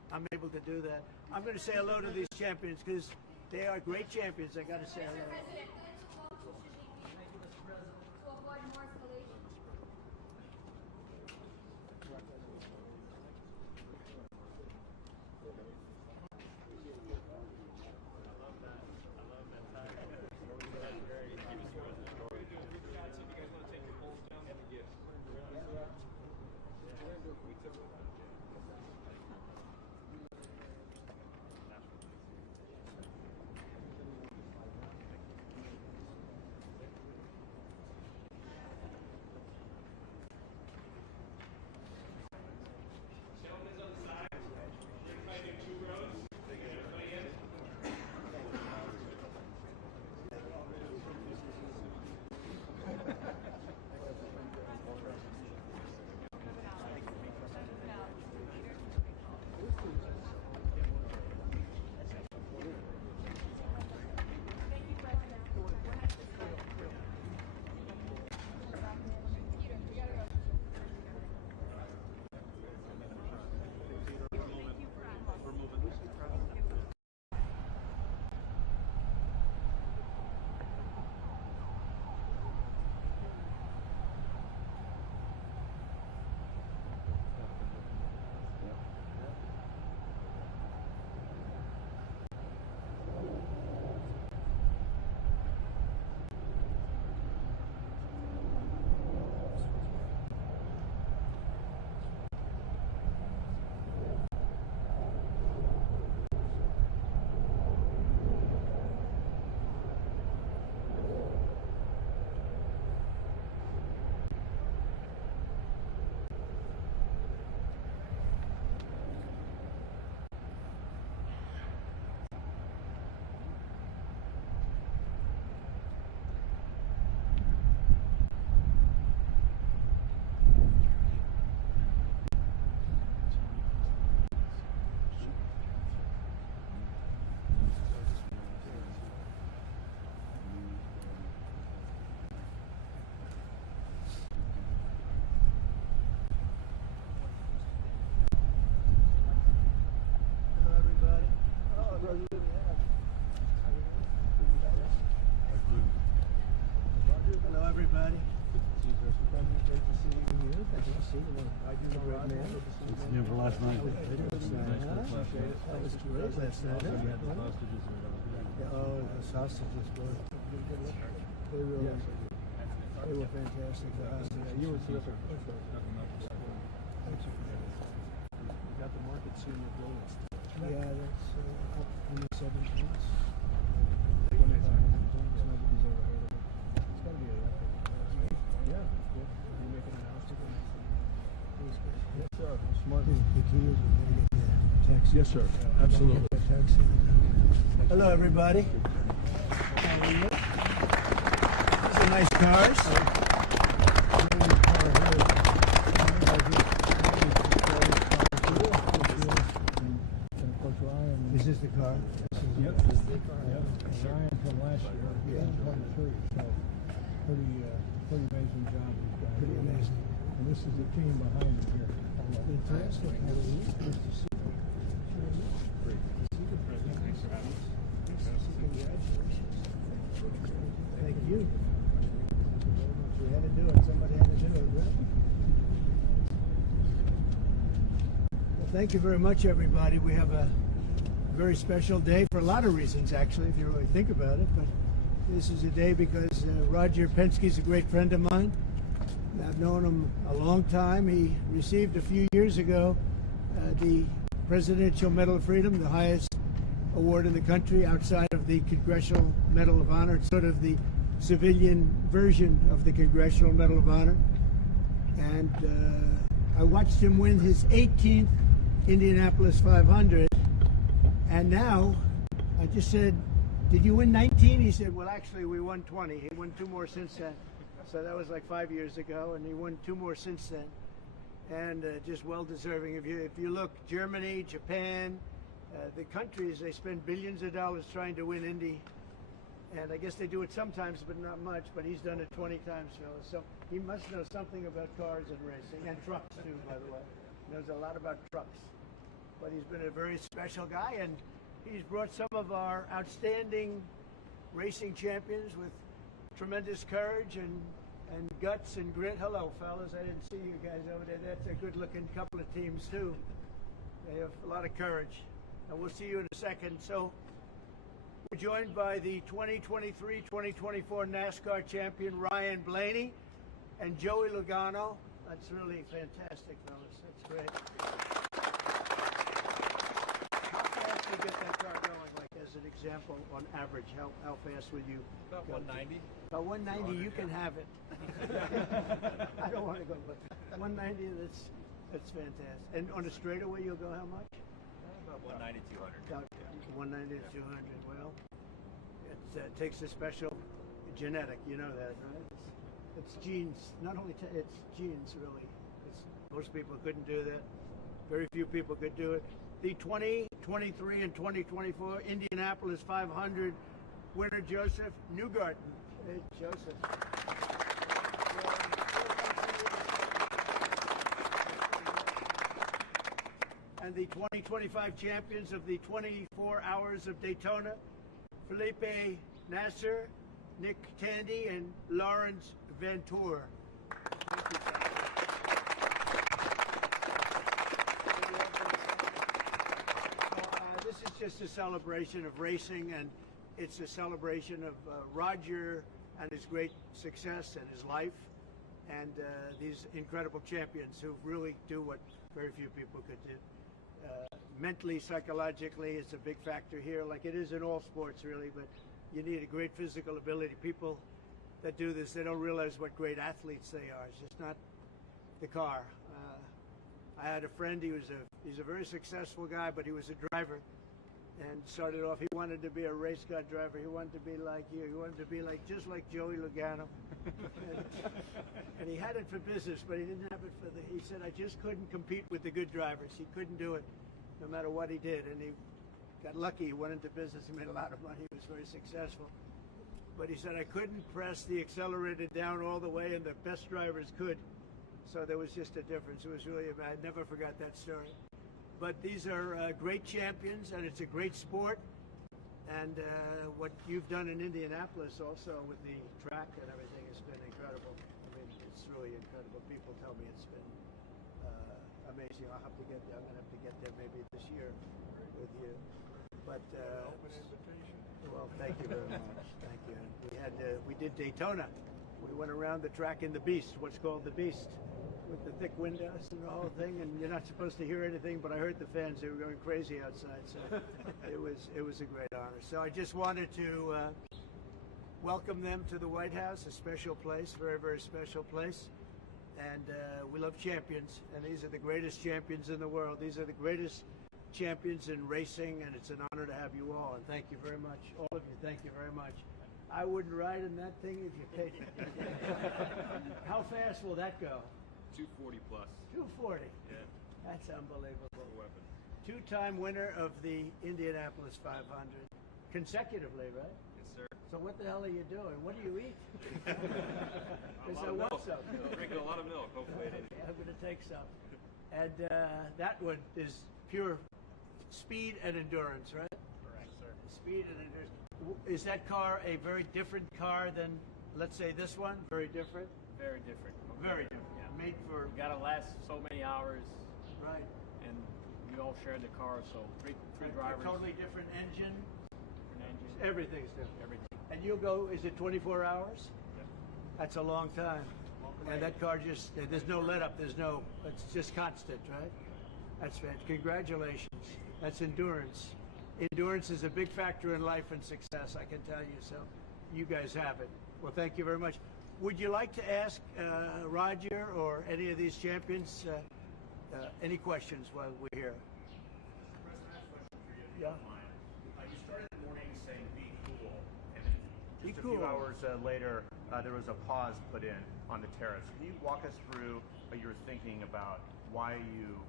I'm able to do that. I'm going to say hello to these champions because they are great champions. I got to say hello. Hello, everybody. Great to see you here. Thank you for seeing you. I do the great man. It's never last night. That was great last night. Oh, the sausages were. They were fantastic. You were terrific. Thanks. You got the market soon with Rolex. Yeah, that's up in the 17s. Nobody's ever heard of it. It's got to be a record. Yeah, good. Are you making an announcement? Yes, sir. Smart. The key is we're going to get the taxi. Yes, sir. Absolutely. Hello, everybody. How are you? These are nice cars. Is this the car? Yep, this is the car. Yeah. Ryan from last year. Yeah. So pretty amazing job these guys. Pretty amazing. And this is the team behind him here. Fantastic. How are you? Nice to see you. Great. Thanks for having us. Congratulations. Thank you. We had to do it. Somebody had to do it, right? Well, thank you very much, everybody. We have a very special day for a lot of reasons, actually, if you really think about it. But this is a day because Roger Penske is a great friend of mine. I've known him a long time. He received a few years ago the Presidential Medal of Freedom, the highest award in the country outside of the Congressional Medal of Honor. It's sort of the civilian version of the Congressional Medal of Honor. And I watched him win his 18th Indianapolis 500. And now, I just said, did you win 19? He said, well, actually, we won 20. He won 2 more since then. So that was like 5 years ago, and he won 2 more since then. And just well-deserving. If you look, Germany, Japan, the countries, they spend billions of dollars trying to win Indy. And I guess they do it sometimes, but not much. But he's done it 20 times, fellas. So he must know something about cars and racing, and trucks, too, by the way. He knows a lot about trucks. but he's been a very special guy, and he's brought some of our outstanding racing champions with tremendous courage and guts and grit. Hello, fellas. I didn't see you guys over there. That's a good-looking couple of teams, too. They have a lot of courage. And we'll see you in a second. So we're joined by the 2023-2024 NASCAR champion, Ryan Blaney, and Joey Logano. That's really fantastic, fellas. That's great. How fast do you get that car going, like as an example, on average? How fast would you About go? 190. About 190, you can have it. I don't want to go, but 190, that's fantastic. And on a straightaway, you'll go how much? About 190, 200. About 190 to 200. Well, it takes a special genetic, you know that, right? It's genes. Not only it's genes, really. Most people couldn't do that. Very few people could do it. The 2023 and 2024 Indianapolis 500 winner, Josef Newgarden. Hey, Joseph. And the 2025 champions of the 24 Hours of Daytona, Felipe Nasser, Nick Tandy, and Lawrence Ventura. This is just a celebration of racing, and it's a celebration of Roger and his great success and his life, and these incredible champions who really do what very few people could do. Mentally, psychologically, it's a big factor here, like it is in all sports, really, but you need a great physical ability. People that do this, they don't realize what great athletes they are. It's just not the car. I had a friend, he's a very successful guy, but he was a driver, and started off, he wanted to be a race car driver. He wanted to be like you. He wanted to be just like Joey Logano. and he had it for business, but he didn't have it for he said, I just couldn't compete with the good drivers. He couldn't do it, no matter what he did. And he got lucky. He went into business. He made a lot of money. He was very successful. But he said, I couldn't press the accelerator down all the way, and the best drivers could. So there was just a difference. It was really, I never forgot that story. But these are great champions, and it's a great sport. And what you've done in Indianapolis also with the track and everything has been incredible. I mean, it's really incredible. People tell me it's been amazing. I'll have to get there. I'm going to have to get there maybe this year with you. But Open invitation. well, thank you very much. Thank you. We did Daytona. We went around the track in the Beast, what's called the Beast, with the thick windows and the whole thing, and you're not supposed to hear anything, but I heard the fans, they were going crazy outside, so it was a great honor. So I just wanted to welcome them to the White House, a special place, very, very special place, and we love champions, and these are the greatest champions in the world. These are the greatest champions in racing, and it's an honor to have you all, and thank you very much. All of you, thank you very much. I wouldn't ride in that thing if you paid me. How fast will that go? 240 plus. 240. Yeah. That's unbelievable. Weapon. Two-time winner of the Indianapolis 500 consecutively, right? Yes, sir. So what the hell are you doing? What do you eat? A lot I of want milk. some. Drinking a lot of milk. Hopefully it is. I'm going to take some. And that one is pure speed and endurance, right? Correct, sir. Speed and endurance. Is that car a very different car than, let's say, this one? Very different? Very different. Very different. Yeah. Made for... You gotta last so many hours, Right. and we all shared the car, so three drivers. A totally different engine. Different engine. Everything's different. Everything. And you'll go, is it 24 hours? Yep. That's a long time. And that car just, there's no let up, it's just constant, right? That's fantastic. Congratulations. That's endurance. Endurance is a big factor in life and success, I can tell you, so you guys have it. Well, thank you very much. Would you like to ask Roger or any of these champions any questions while we're here? Yeah. You started the morning saying be cool, and Be just a cool. few hours later, there was a pause put in on the tariffs. Can you walk us through your thinking about why you